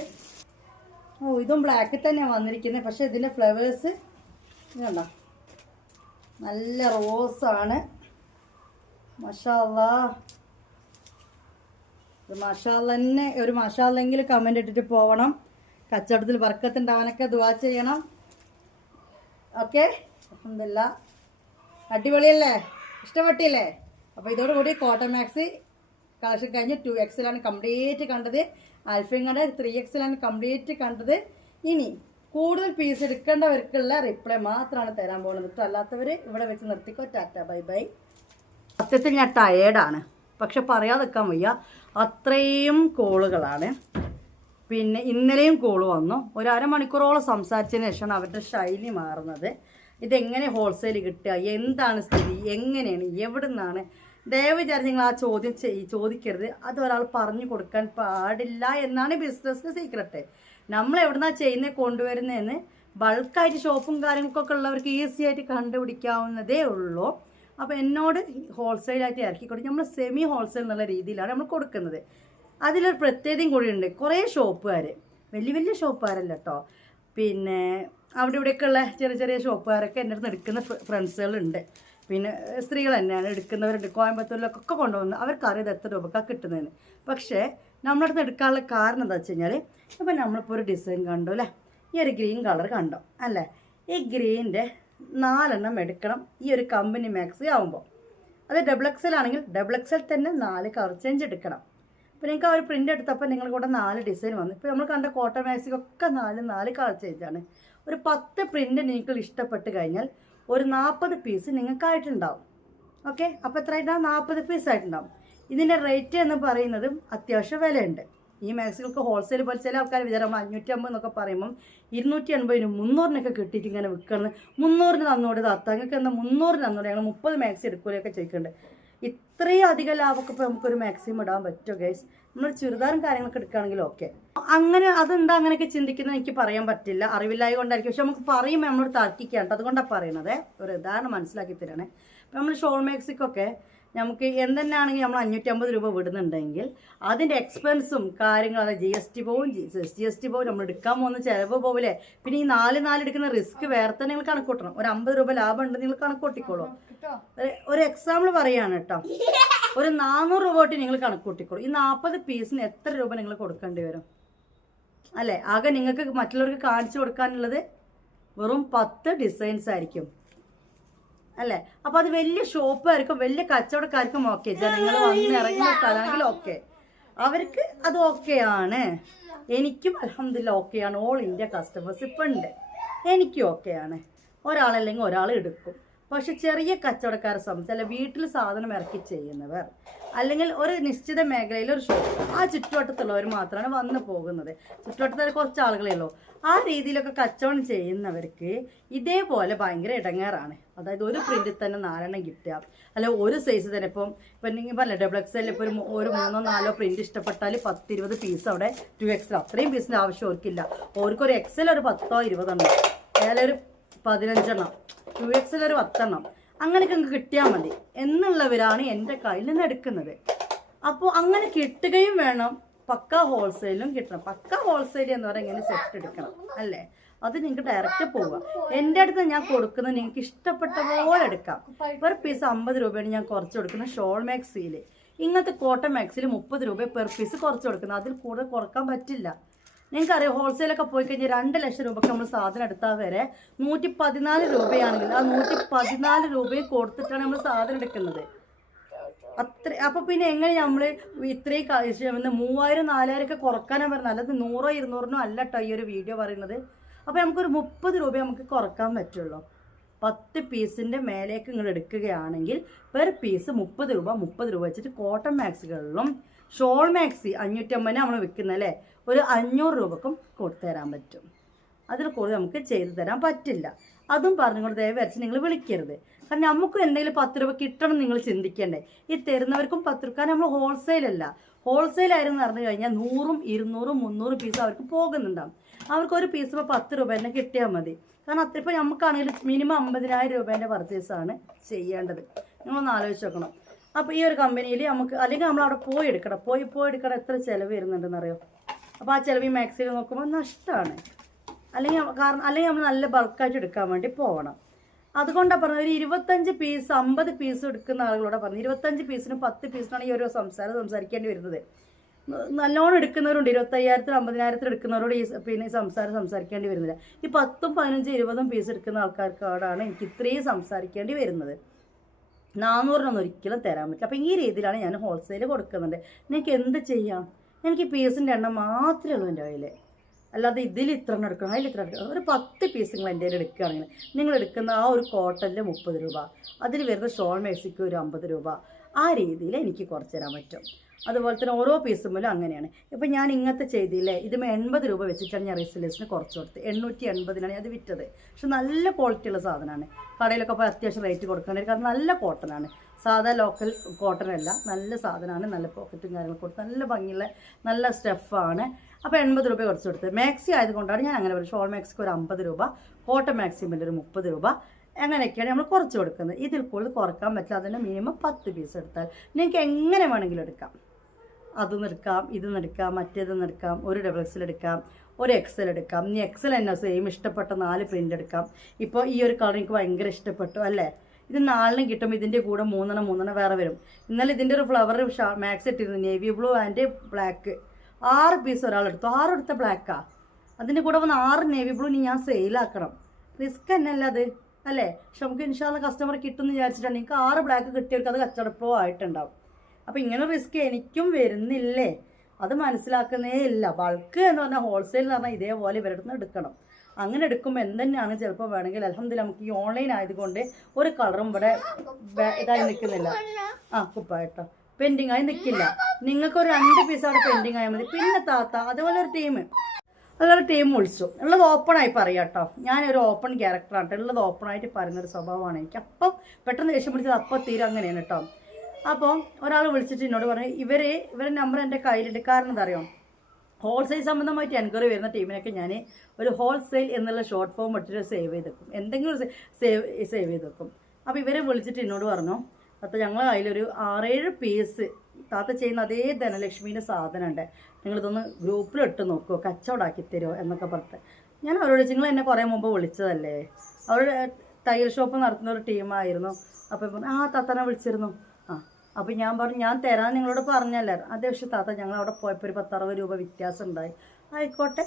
ഇതും ബ്ലാക്കിൽ തന്നെയാണ് വന്നിരിക്കുന്നത്. പക്ഷേ ഇതിൻ്റെ ഫ്ലവേഴ്സ് ഇതുണ്ടോ, നല്ല റോസാണ്. മാഷാ അല്ലാഹ്. ഒരു മാഷാഅല്ലാ തന്നെ, ഒരു മാഷാഅല്ലെങ്കിലും കമൻ്റ് ഇട്ടിട്ട് പോകണം. കച്ചവടത്തിൽ ബർക്കത്തുണ്ടാവാനൊക്കെ ദുആ ചെയ്യണം. ഓക്കെ, അൽഹംദുലില്ലാ. അടിപൊളിയല്ലേ? ഇഷ്ടപ്പെട്ടില്ലേ? അപ്പോൾ ഇതോടുകൂടി കോട്ടൺ മാക്സി കളക്ഷൻ കഴിഞ്ഞ് 2XL ആണ് കംപ്ലീറ്റ് കണ്ടത്. ആൽഫിങ്ങയുടെ 3XL ആണ് കംപ്ലീറ്റ് കണ്ടത്. ഇനി കൂടുതൽ പീസ് എടുക്കേണ്ടവർക്കുള്ള റിപ്ലൈ മാത്രമാണ് തരാൻ പോകുന്നത്. അല്ലാത്തവർ ഇവിടെ വെച്ച് നിർത്തിക്കോ. Tata, bye bye. സത്യത്തിൽ ഞാൻ ടയേർഡാണ്, പക്ഷെ പറയാതിരിക്കാൻ വയ്യ, അത്രയും കോളുകളാണ്. പിന്നെ ഇന്നലെയും കോള് വന്നു. ഒരു അരമണിക്കൂറോളം സംസാരിച്ചതിന് ശേഷമാണ് അവരുടെ ശൈലി മാറുന്നത്. ഇതെങ്ങനെ ഹോൾസെയിൽ കിട്ടുക, എന്താണ് സ്ഥിതി, എങ്ങനെയാണ്, എവിടെ നിന്നാണ്? ദയവ് വിചാരിച്ച് നിങ്ങൾ ആ ചോദ്യം ചോദിക്കരുത്. അത് ഒരാൾ പറഞ്ഞു കൊടുക്കാൻ പാടില്ല എന്നാണ് ബിസിനസ്സിൻ്റെ സീക്രട്ട്. നമ്മൾ എവിടുന്നാണ് ചെയ്യുന്നത് കൊണ്ടുവരുന്നതെന്ന് ബൾക്കായിട്ട് ഷോപ്പും കാര്യങ്ങൾക്കൊക്കെ ഉള്ളവർക്ക് ഈസി ആയിട്ട് കണ്ടുപിടിക്കാവുന്നതേ ഉള്ളൂ. അപ്പോൾ എന്നോട് ഹോൾസെയിലായിട്ട് ഇറക്കി കൊടുക്കും. നമ്മൾ സെമി ഹോൾസെയിൽ എന്നുള്ള രീതിയിലാണ് നമ്മൾ കൊടുക്കുന്നത്. അതിലൊരു പ്രത്യേകതയും കൂടിയുണ്ട്. കുറേ ഷോപ്പുകാർ, വലിയ വലിയ ഷോപ്പുകാരല്ല കേട്ടോ, പിന്നെ അവിടെ ഇവിടെയൊക്കെ ഉള്ള ചെറിയ ചെറിയ ഷോപ്പുകാരൊക്കെ എൻ്റെ അടുത്ത് എടുക്കുന്ന ഫ്രണ്ട്സുകളുണ്ട്. പിന്നെ സ്ത്രീകൾ തന്നെയാണ് എടുക്കുന്നവരുണ്ട്. കോയമ്പത്തൂരിലൊക്കെ കൊണ്ടുവന്ന് അവർക്കറിയാം എത്ര രൂപക്കാണ് കിട്ടുന്നതെന്ന്. പക്ഷേ നമ്മുടെ അടുത്ത് എടുക്കാനുള്ള കാരണം എന്താ വെച്ച് കഴിഞ്ഞാൽ, ഇപ്പം നമ്മളിപ്പോൾ ഒരു ഡിസൈൻ കണ്ടു അല്ലേ, ഈ ഒരു ഗ്രീൻ കളർ കണ്ടോ അല്ലേ, ഈ ഗ്രീനിൻ്റെ 4 എണ്ണം എടുക്കണം ഈ ഒരു കമ്പനി മാക്സി ആകുമ്പോൾ. അത് XXL ആണെങ്കിൽ XXL തന്നെ 4 കളർ ചേഞ്ച് എടുക്കണം. അപ്പോൾ നിങ്ങൾക്ക് ആ ഒരു പ്രിൻ്റ് എടുത്തപ്പോൾ നിങ്ങൾ കൂടെ 4 ഡിസൈൻ വന്നു. ഇപ്പോൾ നമ്മൾ കണ്ട കോട്ടൺ മാക്സിക്കൊക്കെ 4 കളർ ചേഞ്ചാണ്. ഒരു 10 പ്രിൻ്റ് നിങ്ങൾക്ക് ഇഷ്ടപ്പെട്ട് കഴിഞ്ഞാൽ ഒരു 40 പീസ് നിങ്ങൾക്കായിട്ടുണ്ടാവും. ഓക്കെ, അപ്പോൾ എത്ര ആയിട്ടുണ്ടാവും? 40 പീസ് ആയിട്ടുണ്ടാവും. ഇതിൻ്റെ റേറ്റ് എന്ന് പറയുന്നതും അത്യാവശ്യം വിലയുണ്ട്. ഈ മാക്സികൾക്ക് ഹോൾസെയിൽ പോലെ ചില ആൾക്കാർ വിചാരം 550 എന്നൊക്കെ പറയുമ്പം 280-നും 300-നൊക്കെ കിട്ടിയിട്ട് ഇങ്ങനെ വിൽക്കുന്നത്. 300-ന് തന്നോട് താത്തങ്ങൾക്ക് എന്താ 300-ന് തന്നോട്, ഞങ്ങൾ 30 മാക്സി എടുക്കുകയൊക്കെ ചോദിക്കുന്നുണ്ട്. ഇത്രയും അധികം ലാഭമൊക്കെ ഇപ്പോൾ നമുക്കൊരു മാക്സിമം ഇടാൻ പറ്റുമോ ഗൈസ്? നമ്മൾ ചുരിദാറും കാര്യങ്ങളൊക്കെ എടുക്കുകയാണെങ്കിലും ഓക്കെ. അങ്ങനെ അതെന്താ അങ്ങനെയൊക്കെ ചിന്തിക്കുന്നത് എനിക്ക് പറയാൻ പറ്റില്ല, അറിവില്ലായ കൊണ്ടായിരിക്കും. പക്ഷെ നമുക്ക് പറയുമ്പോൾ നമ്മളോട് തർക്കിക്കാണ്ട്, അതുകൊണ്ടാണ് പറയണത്. ഒരു ഉദാഹരണം മനസ്സിലാക്കി തരണേ. ഇപ്പം നമ്മൾ ഷോൾ മാക്സിക്കൊക്കെ നമുക്ക് എന്തെന്നാണെങ്കിൽ നമ്മൾ 550 രൂപ വിടുന്നുണ്ടെങ്കിൽ അതിൻ്റെ എക്സ്പെൻസും കാര്യങ്ങളും, അതായത് GST പോവും, SGST പോവും, നമ്മൾ എടുക്കാൻ പോകുന്ന ചിലവ് പോവില്ലേ. പിന്നെ ഈ 4 എടുക്കുന്ന റിസ്ക് വേറെ തന്നെ നിങ്ങൾ കണക്ക് കൂട്ടണം. ഒരു 50 രൂപ ലാഭം ഉണ്ട്, നിങ്ങൾ കണക്ക് കൂട്ടിക്കോളൂ. ഒരു എക്സാമ്പിൾ പറയുകയാണ് കേട്ടോ, ഒരു 400 രൂപ തൊട്ട് നിങ്ങൾ കണക്ക് കൂട്ടിക്കോളൂ. ഈ 40 പീസിന് എത്ര രൂപ നിങ്ങൾ കൊടുക്കേണ്ടി വരും അല്ലേ? ആകെ നിങ്ങൾക്ക് മറ്റുള്ളവർക്ക് കാണിച്ചു കൊടുക്കാനുള്ളത് വെറും 10 ഡിസൈൻസ് ആയിരിക്കും അല്ലേ? അപ്പോൾ അത് വലിയ ഷോപ്പുകാർക്കും വലിയ കച്ചവടക്കാർക്കും ഓക്കെ, ജനങ്ങൾ വന്ന് ഇറങ്ങുന്ന സ്ഥലമാണെങ്കിൽ ഓക്കെ, അവർക്ക് അത് ഓക്കെയാണ്. എനിക്കും അൽഹംദുലില്ലാ ഓക്കെയാണ്. ഓൾ ഇന്ത്യ കസ്റ്റമേഴ്സ് ഇപ്പം ഉണ്ട്, എനിക്കും ഓക്കെയാണ്. ഒരാളല്ലെങ്കിൽ ഒരാൾ എടുക്കും. പക്ഷെ ചെറിയ കച്ചവടക്കാരെ സംബന്ധിച്ച്, അല്ല വീട്ടിൽ സാധനം ഇറക്കി ചെയ്യുന്നവർ, അല്ലെങ്കിൽ ഒരു നിശ്ചിത മേഖലയിൽ ഒരു ഷോപ്പ്, ആ ചുറ്റുവട്ടത്തുള്ളവർ മാത്രമാണ് വന്നു പോകുന്നത്. ചുറ്റുവട്ടത്തിൽ കുറച്ച് ആളുകളേ ഉള്ളൂ. ആ രീതിയിലൊക്കെ കച്ചവടം ചെയ്യുന്നവർക്ക് ഇതേപോലെ ഭയങ്കര ഇടങ്ങേറാണ്. അതായത് ഒരു പ്രിന്റിൽ തന്നെ 4 എണ്ണം കിട്ടുക, അല്ല ഒരു സൈസ് തന്നെ. ഇപ്പം നിങ്ങൾ പറഞ്ഞ XXL ഇപ്പോൾ ഒരു 3-4 പ്രിന്റ് ഇഷ്ടപ്പെട്ടാൽ 10-20 പീസ് അവിടെ 2XL, അത്രയും പീസിൻ്റെ ആവശ്യം അവർക്കില്ല. അവർക്കൊരു XL ഒരു 10-20 എണ്ണം, ഏതൊരു 15 എണ്ണം, 2XL ഒരു 10 എണ്ണം, അങ്ങനെയൊക്കെ നിങ്ങൾക്ക് കിട്ടിയാൽ മതി എന്നുള്ളവരാണ് എൻ്റെ കയ്യിൽ നിന്ന് എടുക്കുന്നത്. അപ്പോൾ അങ്ങനെ കിട്ടുകയും വേണം, പക്ക ഹോൾസെയിലും കിട്ടണം. പക്ക ഹോൾസെയിൽ എന്ന് പറഞ്ഞാൽ ഇങ്ങനെ സെറ്റ് എടുക്കണം അല്ലേ? അത് നിങ്ങൾക്ക് ഡയറക്റ്റ് പോവുക. എൻ്റെ അടുത്ത് ഞാൻ കൊടുക്കുന്നത് നിങ്ങൾക്ക് ഇഷ്ടപ്പെട്ട പോലെ എടുക്കാം. പെർ പീസ് 50 രൂപയാണ് ഞാൻ കുറച്ച് കൊടുക്കുന്നത് ഷോൾ മാക്സിയിൽ. ഇങ്ങനത്തെ കോട്ടൺ മാക്സിയിൽ 30 രൂപ പെർ പീസ് കുറച്ച് കൊടുക്കുന്നത്. അതിൽ കൂടുതൽ കുറക്കാൻ പറ്റില്ല. നിങ്ങൾക്കറിയാം, ഹോൾസെയിലൊക്കെ പോയി കഴിഞ്ഞാൽ 2 ലക്ഷം രൂപയ്ക്ക് നമ്മൾ സാധനം എടുത്താൽ വരെ 114 രൂപയാണെങ്കിൽ ആ 114 രൂപയും കൊടുത്തിട്ടാണ് നമ്മൾ സാധനം എടുക്കുന്നത്. അപ്പോൾ പിന്നെ എങ്ങനെ നമ്മൾ ഇത്രയും 3000-4000 ഒക്കെ കുറക്കാനാണ് പറയുന്നത്, അല്ലാതെ 100-200 അല്ല കേട്ടോ ഈ ഒരു വീഡിയോ പറയുന്നത്. അപ്പോൾ നമുക്കൊരു 30 രൂപ നമുക്ക് കുറക്കാൻ പറ്റുള്ളൂ. 10 പീസിൻ്റെ മേലേക്ക് നിങ്ങൾ എടുക്കുകയാണെങ്കിൽ പെർ പീസ് 30 രൂപ വെച്ചിട്ട് കോട്ടൺ മാക്സികളിലും ഷോൾ മാക്സി 550 നമ്മൾ വിൽക്കുന്നത് അല്ലേ, ഒരു 500 രൂപക്കും കൊടുത്തു തരാൻ പറ്റും. അതിൽ കൂടുതൽ നമുക്ക് ചെയ്തു തരാൻ പറ്റില്ല. അതും പറഞ്ഞുകൊണ്ട് ദയവ് വരച്ച് നിങ്ങൾ വിളിക്കരുത്. കാരണം നമുക്കും എന്തെങ്കിലും 10 രൂപ കിട്ടണം നിങ്ങൾ ചിന്തിക്കണ്ടേ. ഈ തരുന്നവർക്കും 10 രൂപ, നമ്മൾ ഹോൾസെയിലല്ല. ഹോൾസെയിലായിരുന്നു പറഞ്ഞു കഴിഞ്ഞാൽ 100, 200, 300 പീസ് അവർക്ക് പോകുന്നുണ്ടാവും. അവർക്ക് ഒരു പീസ് ഇപ്പോൾ 10 രൂപ തന്നെ കിട്ടിയാൽ മതി. കാരണം അത്ര ഇപ്പോൾ നമുക്കാണെങ്കിൽ മിനിമം 50,000 രൂപേൻ്റെ പർച്ചേസാണ് ചെയ്യേണ്ടത്. നിങ്ങളൊന്ന് ആലോചിച്ച് നോക്കണം. അപ്പോൾ ഈ ഒരു കമ്പനിയിൽ നമുക്ക്, അല്ലെങ്കിൽ നമ്മൾ അവിടെ പോയി എടുക്കണം. പോയി എടുക്കണം, എത്ര ചിലവ് വരുന്നുണ്ടെന്നറിയോ? അപ്പോൾ ആ ചിലവ് ഈ മാക്സിൽ നോക്കുമ്പോൾ നഷ്ടമാണ്. അല്ലെങ്കിൽ നമ്മൾ നല്ല ബൾക്കായിട്ട് എടുക്കാൻ വേണ്ടി പോകണം. അതുകൊണ്ടാണ് പറഞ്ഞത്, ഒരു 25 പീസ് 50 പീസ് എടുക്കുന്ന ആളുകളോട് പറഞ്ഞു, 25 പീസിനും 10 പീസിനാണ് ഈ ഒരു സംസാരിക്കേണ്ടി വരുന്നത്. നല്ലോണം എടുക്കുന്നവരുണ്ട്, 25,000 50,000 എടുക്കുന്നവരോട് ഈ പിന്നെ സംസാരിക്കേണ്ടി വരുന്നില്ല. ഈ 10 15 20 പീസ് എടുക്കുന്ന ആൾക്കാർക്കോടാണ് എനിക്ക് ഇത്രയും സംസാരിക്കേണ്ടി വരുന്നത്. 400 ഒരിക്കലും തരാൻ പറ്റില്ല. അപ്പോൾ ഈ രീതിയിലാണ് ഞാൻ ഹോൾസെയിൽ കൊടുക്കുന്നുണ്ട്. നിങ്ങൾക്ക് എന്ത് ചെയ്യാം, എനിക്ക് പീസിൻ്റെ എണ്ണം മാത്രമേ ഉള്ളൂ എൻ്റെ കയ്യിൽ, അല്ലാതെ ഇതിൽ ഇത്ര എണ്ണം എടുക്കണം അതിൽ ഇത്ര എടുക്കണം. ഒരു 10 പീസ് നിങ്ങൾ എൻ്റെ കയ്യിൽ എടുക്കുകയാണെങ്കിൽ നിങ്ങൾ എടുക്കുന്ന ആ ഒരു കോട്ടണിൽ 30 രൂപ, അതിൽ വരുന്ന ഷോൾ മാക്സിക്ക് ഒരു 50 രൂപ, ആ രീതിയിൽ എനിക്ക് കുറച്ച് തരാൻ പറ്റും. അതുപോലെ തന്നെ ഓരോ പീസും പോലും അങ്ങനെയാണ്. ഇപ്പം ഞാൻ ഇങ്ങനത്തെ ചെയ്തില്ലേ, ഇതിന് 80 രൂപ വെച്ചിട്ടാണ് ഞാൻ റീസെല്ലേഴ്സിന് കുറച്ച് കൊടുത്തത്. 880 അത് വിറ്റത്. പക്ഷെ നല്ല ക്വാളിറ്റി ഉള്ള സാധനമാണ്. കടയിലൊക്കെ ഇപ്പോൾ അത്യാവശ്യം റേറ്റ് കൊടുക്കേണ്ടത്, കാരണം നല്ല കോട്ടനാണ്, സാധാ ലോക്കൽ കോട്ടൺ അല്ല, നല്ല സാധനമാണ്. നല്ല പോക്കറ്റും കാര്യങ്ങളൊക്കെ കൊടുത്ത് നല്ല ഭംഗിയുള്ള നല്ല സ്റ്റഫാണ്. അപ്പോൾ 80 രൂപ കുറച്ച് കൊടുത്തത്. മാക്സി ആയതുകൊണ്ടാണ് ഞാൻ അങ്ങനെ പറയുന്നത്. ഷോൾ മാക്സിക്ക് ഒരു 50 രൂപ, കോട്ടൺ മാക്സിമിൽ ഒരു 30 രൂപ, അങ്ങനെയൊക്കെയാണ് നമ്മൾ കുറച്ച് കൊടുക്കുന്നത്. ഇതിൽ കൂടുതൽ കുറക്കാൻ പറ്റില്ല. അതിന് മിനിമം 10 പീസ് എടുത്താൽ നിങ്ങൾക്ക് എങ്ങനെ വേണമെങ്കിലും എടുക്കാം. അതൊന്നും എടുക്കാം, ഇതൊന്നും എടുക്കാം, മറ്റേതൊന്നും എടുക്കാം, ഒരു XXL എടുക്കാം, ഒരു XL എടുക്കാം. ഇനി XL തന്നെ സെയിം ഇഷ്ടപ്പെട്ട 4 പ്രിൻ്റ് എടുക്കാം. ഇപ്പോൾ ഈ ഒരു കളർ എനിക്ക് ഭയങ്കര ഇഷ്ടപ്പെട്ടു അല്ലേ, ഇത് 4 കിട്ടും. ഇതിൻ്റെ കൂടെ 3 വേറെ വരും. ഇന്നലെ ഇതിൻ്റെ ഒരു ഫ്ലവർ മാക്സ് ഇട്ടിരുന്നു, navy blue and black. 6 piece ഒരാളെടുത്തു, 6 എടുത്ത ബ്ലാക്കാണ്. അതിൻ്റെ കൂടെ വന്ന് 6 നേവി ബ്ലൂ ഇനി ഞാൻ സെയിലാക്കണം. റിസ്ക് തന്നെയല്ല അത് അല്ലേ. പക്ഷെ നമുക്ക് ഇൻഷാല്ല കസ്റ്റമർ കിട്ടുമെന്ന് വിചാരിച്ചിട്ടാണ്. നിങ്ങൾക്ക് 6 ബ്ലാക്ക് കിട്ടിയവർക്ക് അത് കച്ചവടപ്പോ ആയിട്ടുണ്ടാവും. അപ്പോൾ ഇങ്ങനെ റിസ്ക് എനിക്കും വരുന്നില്ലേ, അത് മനസ്സിലാക്കുന്നേ ഇല്ല. ബൾക്ക് എന്ന് പറഞ്ഞാൽ ഹോൾസെയിൽ എന്ന് പറഞ്ഞാൽ ഇതേപോലെ ഇവരുടെ നിന്ന് എടുക്കണം. അങ്ങനെ എടുക്കുമ്പോൾ എന്തെന്നെയാണ് ചിലപ്പോൾ വേണമെങ്കിൽ അൽഹംദുലില്ലാ നമുക്ക് ഈ ഓൺലൈൻ ആയതുകൊണ്ട് ഒരു കളറും ഇവിടെ ഇതായി നിൽക്കുന്നില്ല. കുപ്പായിട്ടോ പെൻഡിങ് ആയി നിൽക്കില്ല. നിങ്ങൾക്ക് ഒരു 2 പീസ് അവിടെ പെൻഡിങ് ആയാൽ മതി. പിന്നെ താത്ത അതുപോലെ ഒരു ടീം വിളിച്ചു. ഉള്ളത് ഓപ്പണായി പറയാം കേട്ടോ. ഞാനൊരു ഓപ്പൺ ക്യാരക്ടറാണ് കേട്ടോ. ഉള്ളത് ഓപ്പണായിട്ട് പറയുന്നൊരു സ്വഭാവമാണ് എനിക്ക്. അപ്പം പെട്ടെന്ന് ദേഷ്യം പിടിച്ചത് അപ്പം തീരെ അങ്ങനെയാണ് കേട്ടോ. അപ്പോൾ ഒരാൾ വിളിച്ചിട്ട് എന്നോട് പറഞ്ഞു ഇവരെ നമ്പർ എൻ്റെ കയ്യിലുണ്ട്. കാരണം എന്താ അറിയാം, ഹോൾസെയിൽ സംബന്ധമായിട്ട് എൻക്വയറി വരുന്ന ടീമിനൊക്കെ ഞാൻ ഒരു ഹോൾസെയിൽ എന്നുള്ള ഷോർട്ട് ഫോം ഇട്ടിട്ട് സേവ് ചെയ്ത് വെക്കും, എന്തെങ്കിലും സേവ് ചെയ്ത് വെക്കും. അപ്പോൾ ഇവരെ വിളിച്ചിട്ട് എന്നോട് പറഞ്ഞു, അപ്പോൾ ഞങ്ങൾ അതിലൊരു 6-7 പീസ് താത്ത ചെയ്യുന്ന അതേ ധനലക്ഷ്മീൻ്റെ സാധനമുണ്ട്, നിങ്ങളിതൊന്ന് ഗ്രൂപ്പിലിട്ട് നോക്കുമോ, കച്ചവടമാക്കി തരുമോ എന്നൊക്കെ പറഞ്ഞിട്ട് ഞാൻ അവരോട് നിങ്ങൾ എന്നെ കുറേ മുമ്പ് വിളിച്ചതല്ലേ, അവരുടെ തയ്യൽ ഷോപ്പ് നടത്തുന്ന ഒരു ടീമായിരുന്നു. അപ്പോൾ പറഞ്ഞു താത്തനെ വിളിച്ചിരുന്നു. അപ്പോൾ ഞാൻ പറഞ്ഞു ഞാൻ തരാൻ നിങ്ങളോട് പറഞ്ഞല്ലേ. അതേ പക്ഷേ താത്ത ഞങ്ങൾ അവിടെ പോയപ്പോൾ ഒരു 10-60 രൂപ വ്യത്യാസം ഉണ്ടായി. ആയിക്കോട്ടെ,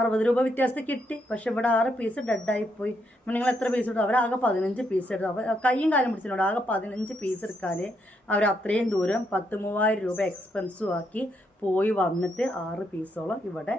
60 രൂപ വ്യത്യാസം കിട്ടി. പക്ഷെ ഇവിടെ 6 പീസ് ഡെഡായിപ്പോയി. നിങ്ങൾ എത്ര പീസ് എടുത്തു? അവരാകെ 15 പീസ് എടുത്തു. അവർ കയ്യും കാലം പിടിച്ചിട്ടുണ്ട്. ആകെ 15 പീസ് എടുക്കാൻ അവർ അത്രയും ദൂരം 10,000-3000 രൂപ എക്സ്പെൻസും ആക്കി പോയി വന്നിട്ട് 6 പീസോളം ഇവിടെ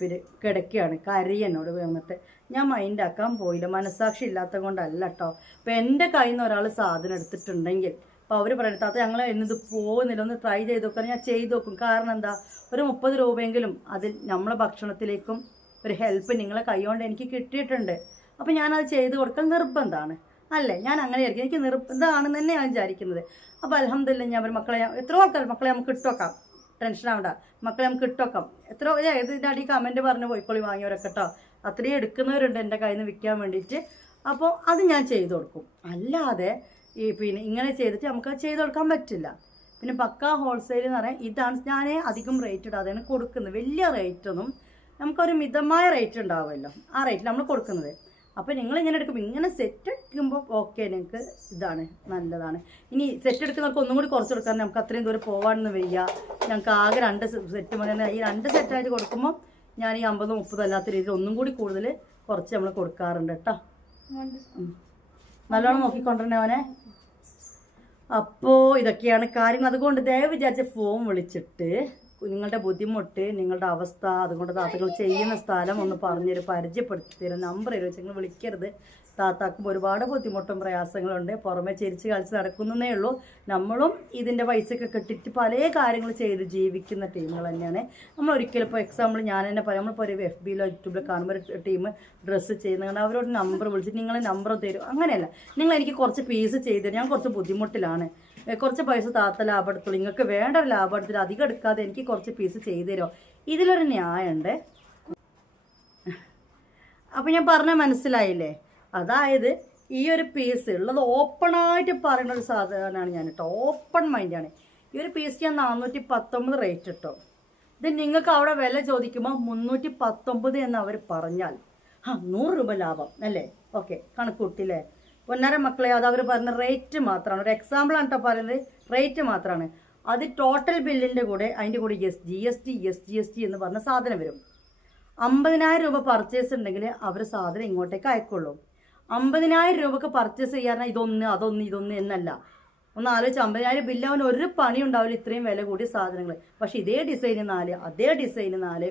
പിന്നെ കിടക്കുകയാണ്. കരയെന്നോട് വന്നിട്ട് ഞാൻ മൈൻഡാക്കാൻ പോയില്ല, മനസ്സാക്ഷി ഇല്ലാത്തത് കൊണ്ടല്ല കേട്ടോ. അപ്പോൾ എൻ്റെ കയ്യിൽ നിന്ന് ഒരാൾ സാധനം എടുത്തിട്ടുണ്ടെങ്കിൽ അപ്പോൾ അവർ പറയുന്നത് താത്ത ഞങ്ങൾ എന്നിത് പോകുന്നില്ല, ഒന്ന് ട്രൈ ചെയ്ത് നോക്കാൻ. ഞാൻ ചെയ്ത് നോക്കും. കാരണം എന്താ, ഒരു 30 രൂപയെങ്കിലും അതിൽ നമ്മളെ ഭക്ഷണത്തിലേക്കും ഒരു ഹെൽപ്പ് നിങ്ങളെ കൈകൊണ്ട് എനിക്ക് കിട്ടിയിട്ടുണ്ട്. അപ്പോൾ ഞാനത് ചെയ്ത് കൊടുക്കാൻ നിർബന്ധമാണ് അല്ലേ. ഞാൻ അങ്ങനെ ആയിരിക്കും, എനിക്ക് നിർബന്ധമാണെന്ന് തന്നെ ഞാൻ വിചാരിക്കുന്നത്. അപ്പോൾ അൽഹംദുലില്ലാ ഞാൻ മക്കളെ എത്രയോ ആൾക്കാർ മക്കളെ നമുക്ക് ഇട്ടുവെക്കാം, ടെൻഷൻ ആവണ്ട, മക്കളെ നമുക്ക് ഇട്ടുവെക്കാം. എത്രയോ ഇതിൻ്റെ അടി കമൻറ്റ് പറഞ്ഞ് പോയിക്കോളി വാങ്ങിയവരൊക്കെ കേട്ടോ. അത്രയും എടുക്കുന്നവരുണ്ട് എൻ്റെ കയ്യിൽ നിന്ന് വിൽക്കാൻ വേണ്ടിയിട്ട്. അപ്പോൾ അത് ഞാൻ ചെയ്ത് കൊടുക്കും. അല്ലാതെ പിന്നെ ഇങ്ങനെ ചെയ്തിട്ട് നമുക്ക് ചെയ്ത് കൊടുക്കാൻ പറ്റില്ല. പിന്നെ പക്കാ ഹോൾസെയിൽ എന്ന് പറയാൻ ഇതാണ്. ഞാൻ അധികം റേറ്റ് ഇടാതെയാണ് കൊടുക്കുന്നത്. വലിയ റേറ്റൊന്നും, നമുക്കൊരു മിതമായ റേറ്റ് ഉണ്ടാവുമല്ലോ, ആ റേറ്റിൽ നമ്മൾ കൊടുക്കുന്നത്. അപ്പോൾ നിങ്ങളിങ്ങനെ എടുക്കുമ്പോൾ ഇങ്ങനെ സെറ്റ് എടുക്കുമ്പോൾ ഓക്കെ, നിങ്ങൾക്ക് ഇതാണ് നല്ലതാണ്. ഇനി സെറ്റ് എടുക്കുന്നവർക്ക് ഒന്നും കൂടി കുറച്ച് കൊടുക്കാൻ നമുക്ക് അത്രയും ദൂരം പോകാനൊന്നും വയ്യ. ഞങ്ങൾക്ക് ആകെ 2 സെറ്റ് മതി. ഈ 2 സെറ്റായിട്ട് കൊടുക്കുമ്പോൾ ഞാൻ ഈ 50-30 അല്ലാത്ത രീതിയിൽ ഒന്നും കൂടി കൂടുതൽ കുറച്ച് നമ്മൾ കൊടുക്കാറുണ്ട് കേട്ടോ. നല്ലോണം നോക്കിക്കൊണ്ടിരുന്നേ അവനെ. അപ്പോൾ ഇതൊക്കെയാണ് കാര്യങ്ങൾ. അതുകൊണ്ട് ദയവ് വിചാരിച്ച ഫോൺ വിളിച്ചിട്ട് നിങ്ങളുടെ ബുദ്ധിമുട്ട്, നിങ്ങളുടെ അവസ്ഥ, അതുകൊണ്ട് താത്തകൾ ചെയ്യുന്ന സ്ഥലം ഒന്ന് പറഞ്ഞൊരു പരിചയപ്പെടുത്തി തരാം. നമ്പർ വെച്ച് നിങ്ങൾ വിളിക്കരുത്. താത്താക്കും ഒരുപാട് ബുദ്ധിമുട്ടും പ്രയാസങ്ങളുണ്ട്. പുറമെ ചിരിച്ച് കളിച്ച് നടക്കുന്നതേ ഉള്ളൂ. നമ്മളും ഇതിൻ്റെ പൈസയൊക്കെ കിട്ടിയിട്ട് പല കാര്യങ്ങൾ ചെയ്ത് ജീവിക്കുന്ന ടീമുകൾ തന്നെയാണ്. നമ്മൾ ഒരിക്കലും ഇപ്പോൾ എക്സാമ്പിൾ ഞാൻ തന്നെ പറയാം, നമ്മളിപ്പോൾ ഒരു FBയിലോ യൂട്യൂബിലോ കാണുമ്പോൾ ഒരു ടീം ഡ്രസ്സ് ചെയ്യുന്നതാണ്, അവരോട് നമ്പർ വിളിച്ചിട്ട് നിങ്ങൾ നമ്പർ തരും. അങ്ങനെയല്ല, നിങ്ങൾ എനിക്ക് കുറച്ച് പീസ് ചെയ്ത് തരും, ഞാൻ കുറച്ച് ബുദ്ധിമുട്ടിലാണ്, കുറച്ച് പൈസ താത്ത ലാഭം എടുത്തുള്ളൂ, നിങ്ങൾക്ക് വേണ്ട ഒരു ലാഭം എടുത്തിട്ട് അധികം എടുക്കാതെ എനിക്ക് കുറച്ച് പീസ് ചെയ്ത് തരുമോ, ഇതിലൊരു ന്യായമുണ്ട്. അപ്പോൾ ഞാൻ പറഞ്ഞാൽ മനസ്സിലായില്ലേ. അതായത് ഈ ഒരു പീസ് ഉള്ളത് ഓപ്പണായിട്ട് പറയുന്ന ഒരു സാധനമാണ് ഞാൻ കേട്ടോ. ഓപ്പൺ മൈൻഡാണ്. ഈ ഒരു പീസ് ഞാൻ 419 റേറ്റ് ഇട്ടോ. ഇത് നിങ്ങൾക്ക് അവിടെ വില ചോദിക്കുമ്പോൾ 319 എന്ന് അവർ പറഞ്ഞാൽ 100 രൂപ ലാഭം അല്ലേ. ഓക്കെ, കണക്കൂട്ടില്ലേ പൊന്നര മക്കളെ. അത് അവർ പറഞ്ഞ റേറ്റ് മാത്രമാണ്, ഒരു എക്സാമ്പിളാണ് കേട്ടോ പറയുന്നത്, റേറ്റ് മാത്രമാണ്. അത് ടോട്ടൽ ബില്ലിൻ്റെ കൂടെ അതിൻ്റെ കൂടെ GST എന്ന് പറഞ്ഞ സാധനം വരും. 50,000 രൂപ പർച്ചേസ് ഉണ്ടെങ്കിൽ അവർ സാധനം ഇങ്ങോട്ടേക്ക് അയക്കുള്ളൂ. 50,000 രൂപക്ക് പർച്ചേസ് ചെയ്യാൻ ഇതൊന്ന് എന്നല്ല. ഒന്ന് ആലോചിച്ച് 50,000 ബില്ല് അവന് ഒരു പണി ഉണ്ടാവില്ല ഇത്രയും വില കൂടിയ സാധനങ്ങൾ. പക്ഷേ ഇതേ ഡിസൈന് 4, അതേ ഡിസൈന് 4.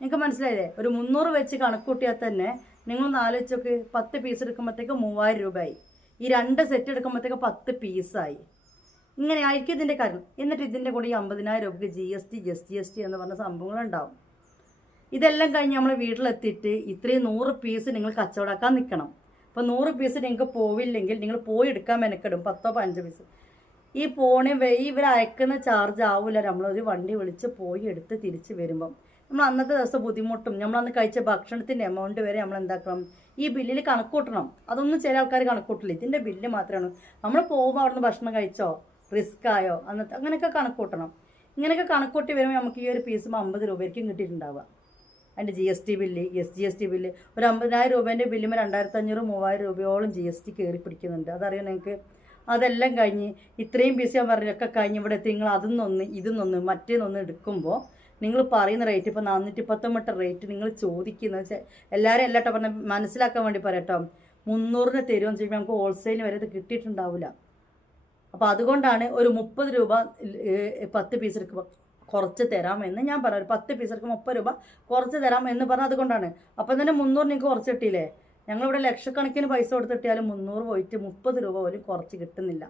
നിങ്ങൾക്ക് മനസ്സിലായില്ലേ? ഒരു 300 വെച്ച് കണക്കൂട്ടിയാൽ തന്നെ നിങ്ങളൊന്ന് ആലോചിച്ചൊക്കെ 10 പീസ് എടുക്കുമ്പോഴത്തേക്ക് 3,000 രൂപയായി. ഈ 2 സെറ്റ് എടുക്കുമ്പോഴത്തേക്ക് 10 പീസായി. ഇങ്ങനെ ആയിരിക്കും ഇതിൻ്റെ കാര്യം. എന്നിട്ട് ഇതിൻ്റെ കൂടെ ഈ 50,000 രൂപയ്ക്ക് GST എന്ന് പറഞ്ഞ സംഭവങ്ങളുണ്ടാവും. ഇതെല്ലാം കഴിഞ്ഞ് നമ്മൾ വീട്ടിലെത്തിയിട്ട് ഇത്രയും 100 പീസ് നിങ്ങൾ കച്ചവടമാക്കാൻ നിൽക്കണം. അപ്പോൾ 100 പീസ് നിങ്ങൾക്ക് പോവില്ലെങ്കിൽ നിങ്ങൾ പോയി എടുക്കാൻ മെനക്കെടും 10 15 പീസ്. ഈ ഇവർ അയക്കുന്ന ചാർജ് ആവില്ല. നമ്മളൊരു വണ്ടി വിളിച്ച് പോയി എടുത്ത് തിരിച്ച് വരുമ്പം നമ്മൾ അന്നത്തെ ദിവസം ബുദ്ധിമുട്ടും നമ്മളന്ന് കഴിച്ച ഭക്ഷണത്തിൻ്റെ എമൗണ്ട് വരെ നമ്മൾ എന്താക്കണം, ഈ ബില്ലിൽ കണക്കൂട്ടണം. അതൊന്നും ചില ആൾക്കാർ കണക്കൂട്ടില്ല. ഇതിൻ്റെ ബില്ല് മാത്രമാണ്. നമ്മൾ പോകുമ്പോൾ അവിടുന്ന് ഭക്ഷണം കഴിച്ചോ, റിസ്ക് ആയോ, അന്നത്തെ അങ്ങനെയൊക്കെ കണക്കൂട്ടണം. ഇങ്ങനെയൊക്കെ കണക്കൂട്ടി വരുമ്പോൾ നമുക്ക് ഈ ഒരു പീസ് 50 രൂപയ്ക്കും കിട്ടിയിട്ടുണ്ടാവുക. അതിൻ്റെ GST ബില്ല്, SGST ബില്ല്, ഒരു 50,000 രൂപേൻ്റെ ബില്ലുമ്പോൾ 2,500 3,000 രൂപയോളം GST കയറി പിടിക്കുന്നുണ്ട്. അതറിയാം നിങ്ങൾക്ക്. അതെല്ലാം കഴിഞ്ഞ് ഇത്രയും പീസ് ഞാൻ പറഞ്ഞൊക്കെ കഴിഞ്ഞ് ഇവിടെ എത്തി നിങ്ങൾ ഇതൊന്നൊന്ന് മറ്റേന്നൊന്ന് എടുക്കുമ്പോൾ നിങ്ങൾ പറയുന്ന റേറ്റ് ഇപ്പോൾ 419 റേറ്റ് നിങ്ങൾ ചോദിക്കുന്നത് എല്ലാവരും എല്ലാട്ടോ പറഞ്ഞ മനസ്സിലാക്കാൻ വേണ്ടി പറയട്ടോ, 300-ന് തരുമെന്ന് ചോദിക്കുമ്പോൾ നമുക്ക് ഹോൾസെയിൽ വരെ ഇത് കിട്ടിയിട്ടുണ്ടാവില്ല. അപ്പോൾ അതുകൊണ്ടാണ് ഒരു 30 രൂപ 10 പീസ് എടുക്കുമ്പോൾ കുറച്ച് തരാമെന്ന് ഞാൻ പറയാം. ഒരു 10 പീസ് എടുക്കുമ്പോൾ 30 രൂപ കുറച്ച് തരാം എന്ന് പറഞ്ഞാൽ അതുകൊണ്ടാണ്. അപ്പം തന്നെ 300 നിങ്ങൾക്ക് കുറച്ച് കിട്ടിയില്ലേ? ഞങ്ങളിവിടെ ലക്ഷക്കണക്കിന് പൈസ കൊടുത്തിട്ടാലും 300 പോയിട്ട് 30 രൂപ പോലും കുറച്ച് കിട്ടുന്നില്ല.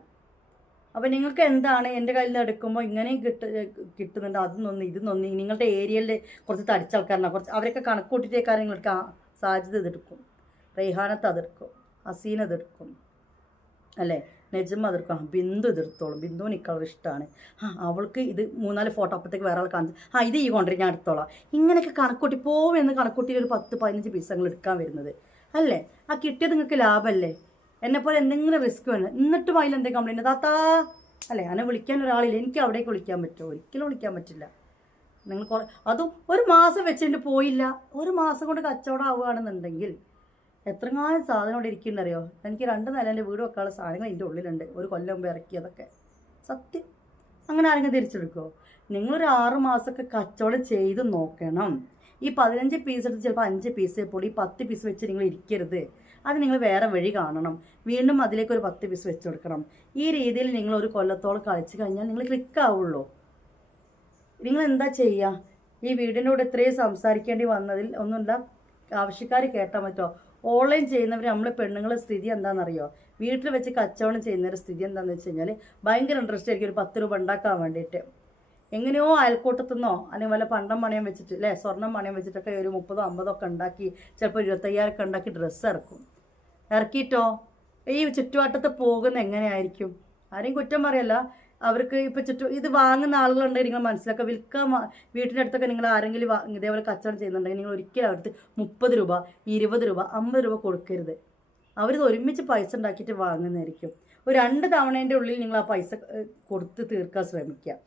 അപ്പോൾ നിങ്ങൾക്ക് എന്താണ് എൻ്റെ കയ്യിൽ നിന്ന് എടുക്കുമ്പോൾ ഇങ്ങനെയും കിട്ടുന്നുണ്ട്. ഇതൊന്നും നിങ്ങളുടെ ഏരിയയിൽ കുറച്ച് തടിച്ച ആൾക്കാരാണ്, കുറച്ച് അവരൊക്കെ കണക്കൂട്ടിട്ടേക്കാരും നിങ്ങൾക്ക് സാധ്യത ഇതെടുക്കും. റെയ്ഹാനത്ത് അതെടുക്കും, ഹസീന അതെടുക്കും, അല്ലേ, നെജമ്മ അതെടുക്കാം, ബിന്ദു ഇതെടുത്തോളും. ബിന്ദുവിന് ഇക്കളർ ഇഷ്ടമാണ്. അവൾക്ക് ഇത് 3-4 ഫോട്ടോ അപ്പോഴത്തേക്ക് വേറെ ആൾ കാണിച്ചു, ഇത് ഈ കൊണ്ടുവരും ഞാൻ എടുത്തോളാം. ഇങ്ങനെയൊക്കെ കണക്കൂട്ടി പോവെന്ന് കണക്കൂട്ടി ഒരു 10-15 പീസ് ഞങ്ങൾ എടുക്കാൻ വരുന്നത് അല്ലേ? കിട്ടിയത് നിങ്ങൾക്ക് ലാഭമല്ലേ? എന്നെപ്പോലെ എന്തെങ്കിലും റിസ്ക് വേണം. എന്നിട്ടും അതിലെന്തെങ്കിലും കംപ്ലൈൻറ്റ് താത്താ അല്ലേ, എന്നെ വിളിക്കാൻ ഒരാളില്ല. എനിക്ക് അവിടേക്ക് വിളിക്കാൻ പറ്റുമോ? ഒരിക്കലും വിളിക്കാൻ പറ്റില്ല. നിങ്ങൾ അതും ഒരു മാസം വെച്ചിട്ട് പോയില്ല, ഒരു മാസം കൊണ്ട് കച്ചവടം ആവുകയാണെന്നുണ്ടെങ്കിൽ എത്രങ്ങാനും സാധനം ഇവിടെ ഇരിക്കുന്നുണ്ടറിയോ? എനിക്ക് 2 നിലേൻ്റെ വീട് വെക്കാനുള്ള സാധനങ്ങൾ ഇതിൻ്റെ ഉള്ളിലുണ്ട്. ഒരു കൊല്ലം മുമ്പ് ഇറക്കിയതൊക്കെ സത്യം. അങ്ങനെ ആരെങ്കിലും തിരിച്ചെടുക്കുമോ? നിങ്ങളൊരു 6 മാസമൊക്കെ കച്ചവടം ചെയ്ത് നോക്കണം. ഈ 15 പീസ് എടുത്ത് ചിലപ്പോൾ 5 പീസ് പോലും ഈ 10 പീസ് വെച്ച് നിങ്ങൾ ഇരിക്കരുത്. അത് നിങ്ങൾ വേറെ വഴി കാണണം. വീണ്ടും അതിലേക്ക് ഒരു 10 പീസ് വെച്ച് കൊടുക്കണം. ഈ രീതിയിൽ നിങ്ങൾ ഒരു കൊല്ലത്തോളം കളിച്ച് കഴിഞ്ഞാൽ നിങ്ങൾ ക്ലിക്കാവുള്ളൂ. നിങ്ങൾ എന്താ ചെയ്യുക? ഈ വീടിൻ്റെ കൂടെ ഇത്രയും സംസാരിക്കേണ്ടി വന്നതിൽ ഒന്നുമില്ല. ആവശ്യക്കാർ കേട്ടാൽ പറ്റുമോ? ഓൺലൈൻ ചെയ്യുന്നവർ നമ്മൾ പെണ്ണുങ്ങളുടെ സ്ഥിതി എന്താണെന്നറിയോ? വീട്ടിൽ വെച്ച് കച്ചവടം ചെയ്യുന്നവരുടെ സ്ഥിതി എന്താണെന്ന് വെച്ച് കഴിഞ്ഞാൽ ഭയങ്കര ഇൻട്രസ്റ്റ് ആയിരിക്കും ഒരു 10 രൂപ ഉണ്ടാക്കാൻ വേണ്ടിയിട്ട്. എങ്ങനെയോ അയൽക്കൂട്ടത്തുനിന്നോ അല്ലെങ്കിൽ വല്ല പണ്ടം പണയം വെച്ചിട്ട് അല്ലേ, സ്വർണ്ണം പണയം വെച്ചിട്ടൊക്കെ ഒരു 30-50 ഒക്കെ ഉണ്ടാക്കി ചിലപ്പോൾ 25,000 ഒക്കെ ഉണ്ടാക്കി ഡ്രസ്സ് ഇറക്കിയിട്ടോ ഈ ചുറ്റുവട്ടത്ത് പോകുന്ന എങ്ങനെയായിരിക്കും? ആരെയും കുറ്റം പറയല്ല. അവർക്ക് ഇപ്പോൾ ഇത് വാങ്ങുന്ന ആളുകളുണ്ടെങ്കിൽ നിങ്ങൾ മനസ്സിലാക്കുക. വിൽക്കാൻ വീട്ടിൻ്റെ അടുത്തൊക്കെ നിങ്ങൾ ആരെങ്കിലും ഇതേപോലെ കച്ചവടം ചെയ്യുന്നുണ്ടെങ്കിൽ നിങ്ങൾ ഒരിക്കലും അവർക്ക് 30 രൂപ 20 രൂപ 50 രൂപ കൊടുക്കരുത്. അവരിത് ഒരുമിച്ച് പൈസ ഉണ്ടാക്കിയിട്ട് വാങ്ങുന്നതായിരിക്കും. ഒരു 2 തവണേൻ്റെ ഉള്ളിൽ നിങ്ങൾ ആ പൈസ കൊടുത്ത് തീർക്കാൻ ശ്രമിക്കുക.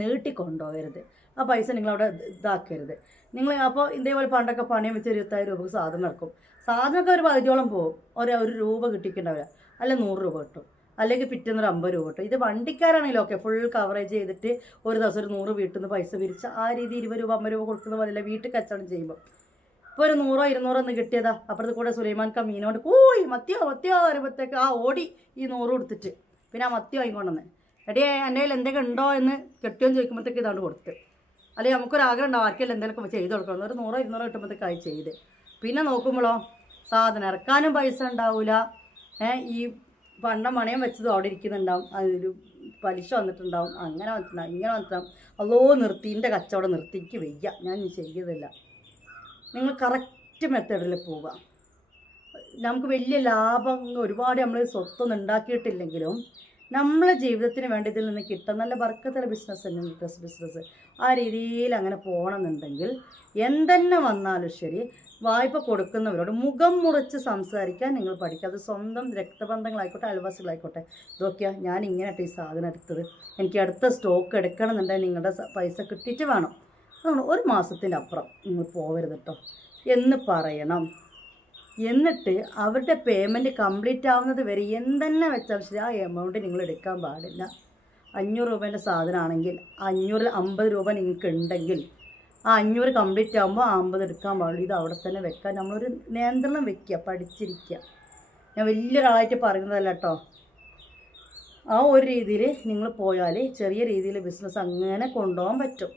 നീട്ടിക്കൊണ്ടുപോകരുത്. ആ പൈസ നിങ്ങളവിടെ ഇതാക്കരുത്. നിങ്ങൾ അപ്പോൾ ഇതേപോലെ പണ്ടൊക്കെ പണയം വെച്ച് 25,000 രൂപക്ക് സാധനം ഇറക്കും. സാധനമൊക്കെ ഒരു പകുതിയോളം പോകും. ഒരു രൂപ കിട്ടിയിട്ടുണ്ടാവില്ല, അല്ല 100 രൂപ കിട്ടും, അല്ലെങ്കിൽ പിറ്റേന്നൊരു 50 രൂപ കിട്ടും. ഇത് വണ്ടിക്കാരാണെങ്കിലും ഓക്കെ ഫുൾ കവറേജ് ചെയ്തിട്ട് ഒരു ദിവസം ഒരു 100 വീട്ടിൽ നിന്ന് പൈസ പിരിച്ച് ആ രീതി 20 രൂപ 50 രൂപ കൊടുക്കുന്ന പോലെയല്ല വീട്ടിൽ കച്ചവടം ചെയ്യുമ്പോൾ. ഇപ്പോൾ ഒരു 100 200 ഒന്ന് കിട്ടിയതാ, അപ്പുറത്ത് കൂടെ സുലൈമാൻ മീനോട് മത്തിയോ വരുമ്പോഴത്തേക്ക് ഓടി ഈ 100 കൊടുത്തിട്ട് പിന്നെ ആ മത്തി വാങ്ങിക്കൊണ്ടെന്ന് എടേ എൻ്റെ കയ്യിൽ എന്തെങ്കിലും ഉണ്ടോ എന്ന് കെട്ടിയോന്ന് ചോദിക്കുമ്പോഴത്തേക്ക് ഇതാണ്ട് കൊടുത്ത്. അല്ലെങ്കിൽ നമുക്കൊരാഗ്രഹം ഉണ്ടാവും ആർക്കെല്ലാം എന്തെങ്കിലുമൊക്കെ ചെയ്ത് കൊടുക്കണം. ഒരു 100 200 കിട്ടുമ്പോഴത്തേക്കായി ചെയ്ത് പിന്നെ നോക്കുമ്പോഴോ സാധനം ഇറക്കാനും പൈസ ഉണ്ടാവില്ല. ഈ പണ്ടം പണയം വെച്ചതും അവിടെ ഇരിക്കുന്നുണ്ടാവും, അതൊരു പലിശ വന്നിട്ടുണ്ടാവും, അങ്ങനെ വന്നിട്ടുണ്ടാവും, ഇങ്ങനെ വന്നിട്ടുണ്ടാവും. അതോ നിർത്തിൻ്റെ കച്ചവടം നിർത്തിക്ക് വയ്യ, ഞാൻ ചെയ്തതില്ല. നിങ്ങൾ കറക്റ്റ് മെത്തേഡിൽ പോവുക. നമുക്ക് വലിയ ലാഭം ഒരുപാട് നമ്മൾ സ്വത്തൊന്നും ഉണ്ടാക്കിയിട്ടില്ലെങ്കിലും നമ്മളെ ജീവിതത്തിന് വേണ്ടി ഇതിൽ നിന്ന് കിട്ടുന്ന നല്ല ബർക്കത്തുള്ള ബിസിനസ് തന്നെ ഡ്രസ് ബിസിനസ്. ആ രീതിയിൽ അങ്ങനെ പോകണമെന്നുണ്ടെങ്കിൽ എന്തെന്നെ വന്നാലും ശരി വായ്പ കൊടുക്കുന്നവരോട് മുഖം മുറിച്ച് സംസാരിക്കാൻ നിങ്ങൾ പഠിക്കുക. അത് സ്വന്തം രക്തബന്ധങ്ങളായിക്കോട്ടെ അയൽവാസികളായിക്കോട്ടെ. ഇതൊക്കെയാണ് ഞാൻ ഇങ്ങനെയായിട്ട് ഈ സാധനം എടുത്തത്, എനിക്ക് അടുത്ത സ്റ്റോക്ക് എടുക്കണം എന്നുണ്ടെങ്കിൽ നിങ്ങളുടെ പൈസ കിട്ടിയിട്ട് വേണം. അതുകൊണ്ട് 1 മാസത്തിൻ്റെ അപ്പുറം നിങ്ങൾ പോകരുത് കേട്ടോ എന്ന് പറയണം. എന്നിട്ട് അവരുടെ പേയ്മെൻറ്റ് കംപ്ലീറ്റ് ആവുന്നത് വരെ എന്തെന്നെ വെച്ചാൽ ശരി ആ എമൗണ്ട് നിങ്ങൾ എടുക്കാൻ പാടില്ല. 500 രൂപേൻ്റെ സാധനമാണെങ്കിൽ 500-ൽ 50 രൂപ നിങ്ങൾക്ക് ഉണ്ടെങ്കിൽ ആ 500 കംപ്ലീറ്റ് ആകുമ്പോൾ 50 എടുക്കാൻ പാടുള്ളൂ. ഇത് അവിടെ തന്നെ വെക്കാൻ നമ്മളൊരു നിയന്ത്രണം വെക്കുക, പഠിച്ചിരിക്കുക. ഞാൻ വലിയൊരാളായിട്ട് പറയുന്നതല്ല കേട്ടോ. ആ ഒരു രീതിയിൽ നിങ്ങൾ പോയാൽ ചെറിയ രീതിയിൽ ബിസിനസ് അങ്ങനെ കൊണ്ടുപോകാൻ പറ്റും.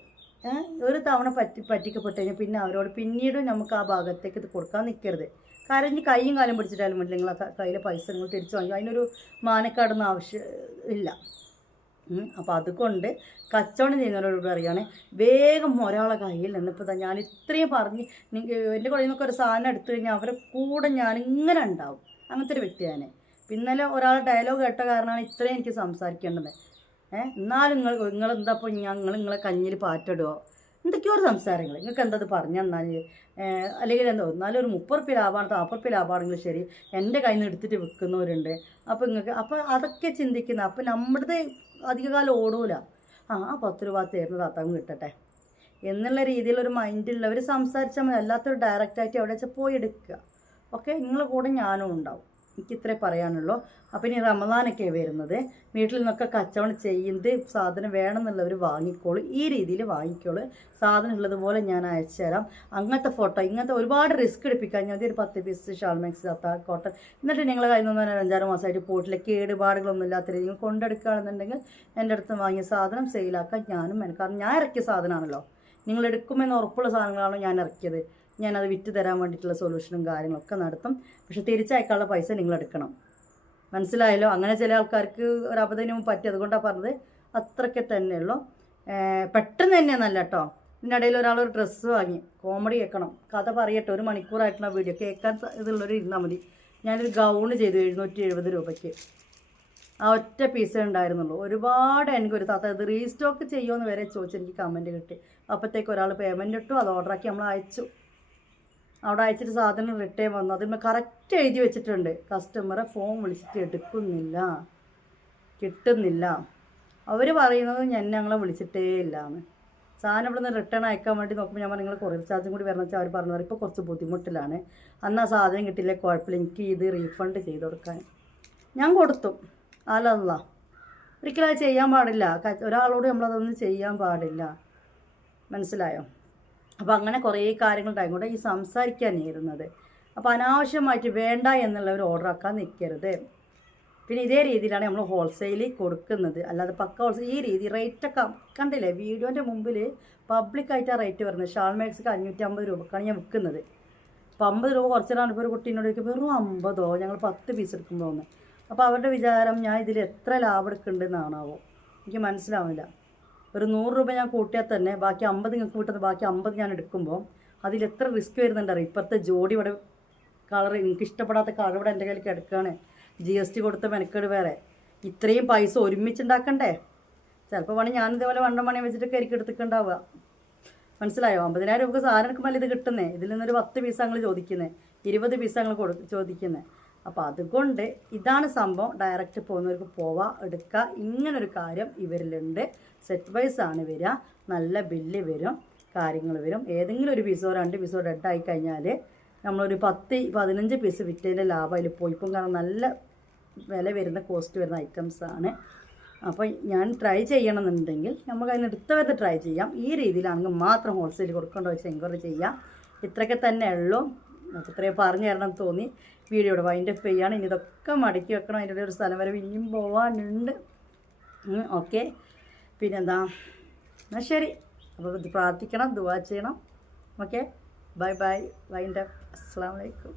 ഒരു തവണ പറ്റിക്കപ്പെട്ട് കഴിഞ്ഞാൽ പിന്നെ അവരോട് പിന്നീടും നമുക്ക് ആ ഭാഗത്തേക്ക് ഇത് കൊടുക്കാൻ നിൽക്കരുത്. കാരണം ഇനി കൈയും കാലം പിടിച്ചിട്ടാലും വേണ്ടി നിങ്ങൾ കയ്യിലെ പൈസ നിങ്ങൾ തിരിച്ചു വാങ്ങി അതിനൊരു മാനക്കാടൊന്നും ആവശ്യം ഇല്ല. അപ്പോൾ അതുകൊണ്ട് കച്ചവടം ചെയ്യുന്നവരോട് പറയുകയാണ്, വേഗം ഒരാളെ കയ്യിൽ നിന്നിപ്പോൾ ഞാൻ ഇത്രയും പറഞ്ഞ് എൻ്റെ കയ്യിൽ നിന്നൊക്കെ ഒരു സാധനം എടുത്തു കഴിഞ്ഞാൽ അവരെ കൂടെ ഞാൻ ഇങ്ങനെ ഉണ്ടാവും. അങ്ങനത്തെ ഒരു വ്യക്തിയാണ്. ഇന്നലെ ഒരാളെ ഡയലോഗ് കേട്ട കാരണമാണ് ഇത്രയും എനിക്ക് സംസാരിക്കേണ്ടത്. എന്നാലും നിങ്ങളെന്താ ഇപ്പോൾ നിങ്ങളെ കഞ്ഞിൽ പാറ്റിടുമോ എന്തൊക്കെയോ ഒരു സംസാരങ്ങൾ നിങ്ങൾക്ക് എന്തത് പറഞ്ഞു തന്നാൽ അല്ലെങ്കിൽ എന്തോ എന്നാലും ഒരു 30 റുപ്യ ലാഭമാണ് 40 റുപ്യ ലാഭമാണെങ്കിലും ശരി എൻ്റെ കയ്യിൽ നിന്ന് എടുത്തിട്ട് വിൽക്കുന്നവരുണ്ട്. അപ്പോൾ നിങ്ങൾക്ക് അപ്പോൾ അതൊക്കെ ചിന്തിക്കുന്നത്. അപ്പോൾ നമ്മുടേത് അധികകാലം ഓടൂല. ആ 10 രൂപ തരുന്ന താത്താവും കിട്ടട്ടെ എന്നുള്ള രീതിയിലൊരു മൈൻഡുള്ളവർ സംസാരിച്ചാൽ മതി. അല്ലാത്തൊരു ഡയറക്റ്റായിട്ട് എവിടെ വെച്ചാൽ പോയി എടുക്കുക. ഓക്കെ, നിങ്ങളുടെ കൂടെ ഞാനും ഉണ്ടാവും. എനിക്ക് ഇത്രേ പറയാനുള്ളൂ. അപ്പം ഇനി റമദാനൊക്കെ വരുന്നത്, വീട്ടിൽ നിന്നൊക്കെ കച്ചവടം ചെയ്യുന്നത് സാധനം വേണമെന്നുള്ളവർ വാങ്ങിക്കോളൂ. ഈ രീതിയിൽ വാങ്ങിക്കോളൂ. സാധനം ഉള്ളതുപോലെ ഞാൻ അയച്ചു തരാം. അങ്ങനത്തെ ഫോട്ടോ ഇങ്ങനത്തെ ഒരുപാട് റിസ്ക് എടുപ്പിക്കാൻ ഞാൻ ഒരു 10 പീസ് ഷാൾ മാക്സ് കോട്ടൺ എന്നിട്ട് നിങ്ങളെ കയ്യിൽ നിന്ന് 5-6 മാസമായിട്ട് പോയിട്ടില്ല കേടുപാടുകളൊന്നും ഇല്ലാത്ത രീതിയിൽ കൊണ്ടെടുക്കുകയാണെന്നുണ്ടെങ്കിൽ എൻ്റെ അടുത്ത് വാങ്ങിയ സാധനം സെയിലാക്കാൻ ഞാനും കാരണം ഞാൻ ഇറക്കിയ സാധനമാണല്ലോ. നിങ്ങൾ എടുക്കുമെന്ന് ഉറപ്പുള്ള സാധനങ്ങളാണോ ഞാൻ ഇറക്കിയത്. ഞാനത് വിറ്റ് തരാൻ വേണ്ടിയിട്ടുള്ള സൊല്യൂഷനും കാര്യങ്ങളൊക്കെ നടത്തും. പക്ഷെ തിരിച്ചയക്കാനുള്ള പൈസ നിങ്ങൾ എടുക്കണം. മനസ്സിലായല്ലോ? അങ്ങനെ ചില ആൾക്കാർക്ക് ഒരു അബദ്ധം പറ്റി, അതുകൊണ്ടാണ് പറഞ്ഞത്. അത്രയ്ക്ക് തന്നെയുള്ളൂ. പെട്ടെന്ന് തന്നെയാണല്ല കേട്ടോ. ഇതിൻ്റെ ഇടയിൽ ഒരാളൊരു ഡ്രസ്സ് വാങ്ങി കോമഡി കേൾക്കണം, കഥ പറയട്ടെ. 1 മണിക്കൂറായിട്ടുള്ള വീഡിയോ കേൾക്കാൻ ഇതുള്ളവർ ഇരുന്നാൽ മതി. ഞാനൊരു ഗൗണ് ചെയ്തു 770 രൂപയ്ക്ക്. ആ ഒറ്റ പീസേ ഉണ്ടായിരുന്നുള്ളൂ. ഒരുപാട് എനിക്കൊരു താത്ത ഇത് റീസ്റ്റോക്ക് ചെയ്യുമെന്ന് വരെ ചോദിച്ചു. എനിക്ക് കമൻറ്റ് കിട്ടി. അപ്പോഴത്തേക്ക് ഒരാൾ പേയ്മെൻറ്റ് ഇട്ടു, അത് ഓർഡറാക്കി നമ്മൾ അയച്ചു. അവിടെ അയച്ചിട്ട് സാധനം റിട്ടേൺ വന്നു. അതിന്മേൽ കറക്റ്റ് എഴുതി വെച്ചിട്ടുണ്ട്, കസ്റ്റമറെ ഫോൺ വിളിച്ചിട്ട് എടുക്കുന്നില്ല, കിട്ടുന്നില്ല. അവർ പറയുന്നത് ഞങ്ങളെ വിളിച്ചിട്ടേ ഇല്ലയെന്ന്. സാധനം ഇവിടെ നിന്ന് റിട്ടേൺ അയക്കാൻ വേണ്ടി നോക്കുമ്പോൾ ഞാൻ നിങ്ങൾ കൊറിയർ ചാർജും കൂടി വരണം വെച്ചാൽ അവർ പറഞ്ഞത് ഇപ്പോൾ കുറച്ച് ബുദ്ധിമുട്ടിലാണ്. അന്ന് ആ സാധനം കിട്ടിയില്ലേ കുഴപ്പമില്ല, എനിക്ക് ഇത് റീഫണ്ട് ചെയ്ത് കൊടുക്കാൻ. ഞാൻ കൊടുത്തു. അല്ല, ഒരിക്കലും അത് ചെയ്യാൻ പാടില്ല. ഒരാളോട് നമ്മളതൊന്നും ചെയ്യാൻ പാടില്ല. മനസ്സിലായോ? അപ്പോൾ അങ്ങനെ കുറേ കാര്യങ്ങളുണ്ടായിക്കൊണ്ട് ഈ സംസാരിക്കാനിരുന്നത്. അപ്പോൾ അനാവശ്യമായിട്ട് വേണ്ട എന്നുള്ളവർ ഓർഡർ ആക്കാൻ നിൽക്കരുത്. പിന്നെ ഇതേ രീതിയിലാണ് നമ്മൾ ഹോൾസെയിൽ കൊടുക്കുന്നത്. അല്ലാതെ പക്ക ഹോൾസെയിൽ ഈ രീതി റേറ്റൊക്കെ കണ്ടില്ലേ വീഡിയോൻ്റെ മുമ്പിൽ പബ്ലിക്കായിട്ടാണ് റേറ്റ് വരുന്നത്. ഷാൾ മാക്സിക്ക് 550 രൂപക്കാണ് ഞാൻ വിൽക്കുന്നത്. അപ്പോൾ 50 രൂപ കുറച്ചിലാണ്. ഇപ്പോൾ ഒരു കുട്ടീനോട് ചോദിക്കും വെറും 50 ഞങ്ങൾ 10 പീസ് എടുക്കുമ്പോൾ ഒന്ന്. അപ്പോൾ അവരുടെ വിചാരം ഞാൻ ഇതിൽ എത്ര ലാഭം എടുക്കുന്നുണ്ടെന്നാണാവോ, എനിക്ക് മനസ്സിലാവില്ല. ഒരു 100 രൂപ ഞാൻ കൂട്ടിയാൽ തന്നെ ബാക്കി 50 നിങ്ങൾക്ക് കിട്ടുന്നത്, ബാക്കി 50 ഞാൻ എടുക്കുമ്പോൾ അതിൽ എത്ര റിസ്ക് വരുന്നുണ്ടറിയാം. ഇപ്പോഴത്തെ ജോഡി ഇവിടെ കളർ എനിക്ക് ഇഷ്ടപ്പെടാത്ത കളർ ഇവിടെ എൻ്റെ കയ്യിൽ കിടക്കുകയാണ്. GST കൊടുത്ത മെനക്കേട് വേറെ. ഇത്രയും പൈസ ഒരുമിച്ചുണ്ടാക്കണ്ടേ? ചിലപ്പോൾ വേണമെങ്കിൽ ഞാൻ ഇതേപോലെ 1 മണി വെച്ചിട്ടൊക്കെ എനിക്ക് എടുത്തിട്ടുണ്ടാവുക. മനസ്സിലായോ? 50,000 രൂപക്ക് സാധനം എടുക്കുമ്പോൾ ഇത് കിട്ടുന്നത്. ഇതിൽ നിന്നൊരു 10 പീസ് ഞങ്ങൾ ചോദിക്കുന്നത്, 20 പീസ് ഞങ്ങൾ ചോദിക്കുന്നത്. അപ്പോൾ അതുകൊണ്ട് ഇതാണ് സംഭവം. ഡയറക്റ്റ് പോകുന്നവർക്ക് പോവാം, എടുക്കുക. ഇങ്ങനൊരു കാര്യം ഇവരിലുണ്ട്. സെറ്റ് വൈസ് ആണ് വരിക. നല്ല ബില്ല് വരും, കാര്യങ്ങൾ വരും. ഏതെങ്കിലും ഒരു പീസോ 2 പീസോ ഡെഡ് ആയി കഴിഞ്ഞാൽ നമ്മളൊരു 10-15 പീസ് വിറ്റതിൻ്റെ ലാഭം അതിൽ പോയി. ഇപ്പം കാരണം നല്ല വില വരുന്ന കോസ്റ്റ് വരുന്ന ഐറ്റംസാണ്. അപ്പോൾ ഞാൻ ട്രൈ ചെയ്യണമെന്നുണ്ടെങ്കിൽ നമുക്ക് അതിന് എടുത്തവരുടെ ട്രൈ ചെയ്യാം. ഈ രീതിയിലാണെങ്കിൽ മാത്രം ഹോൾസെയിൽ കൊടുക്കേണ്ട വെച്ച് എൻക്വയറി ചെയ്യാം. ഇത്രയൊക്കെ തന്നെ ഉള്ളൂ. ഇത്രയും പറഞ്ഞു തരണം തോന്നി. വീഡിയോയുടെ വൈൻഡപ്പ് ചെയ്യാണ്. ഇനി ഇതൊക്കെ മടക്കി വെക്കണം. അതിൻ്റെ ഒരു സ്ഥലം വരെ ഇനിയും പോകാനുണ്ട്. ഓക്കെ, പിന്നെന്താ, എന്നാൽ ശരി. അപ്പോൾ ഇത് പ്രാർത്ഥിക്കണം, ദുആ ചെയ്യണം. Okay, bye bye. വൈൻഡപ്പ്. അസ്സലാമു അലൈക്കും.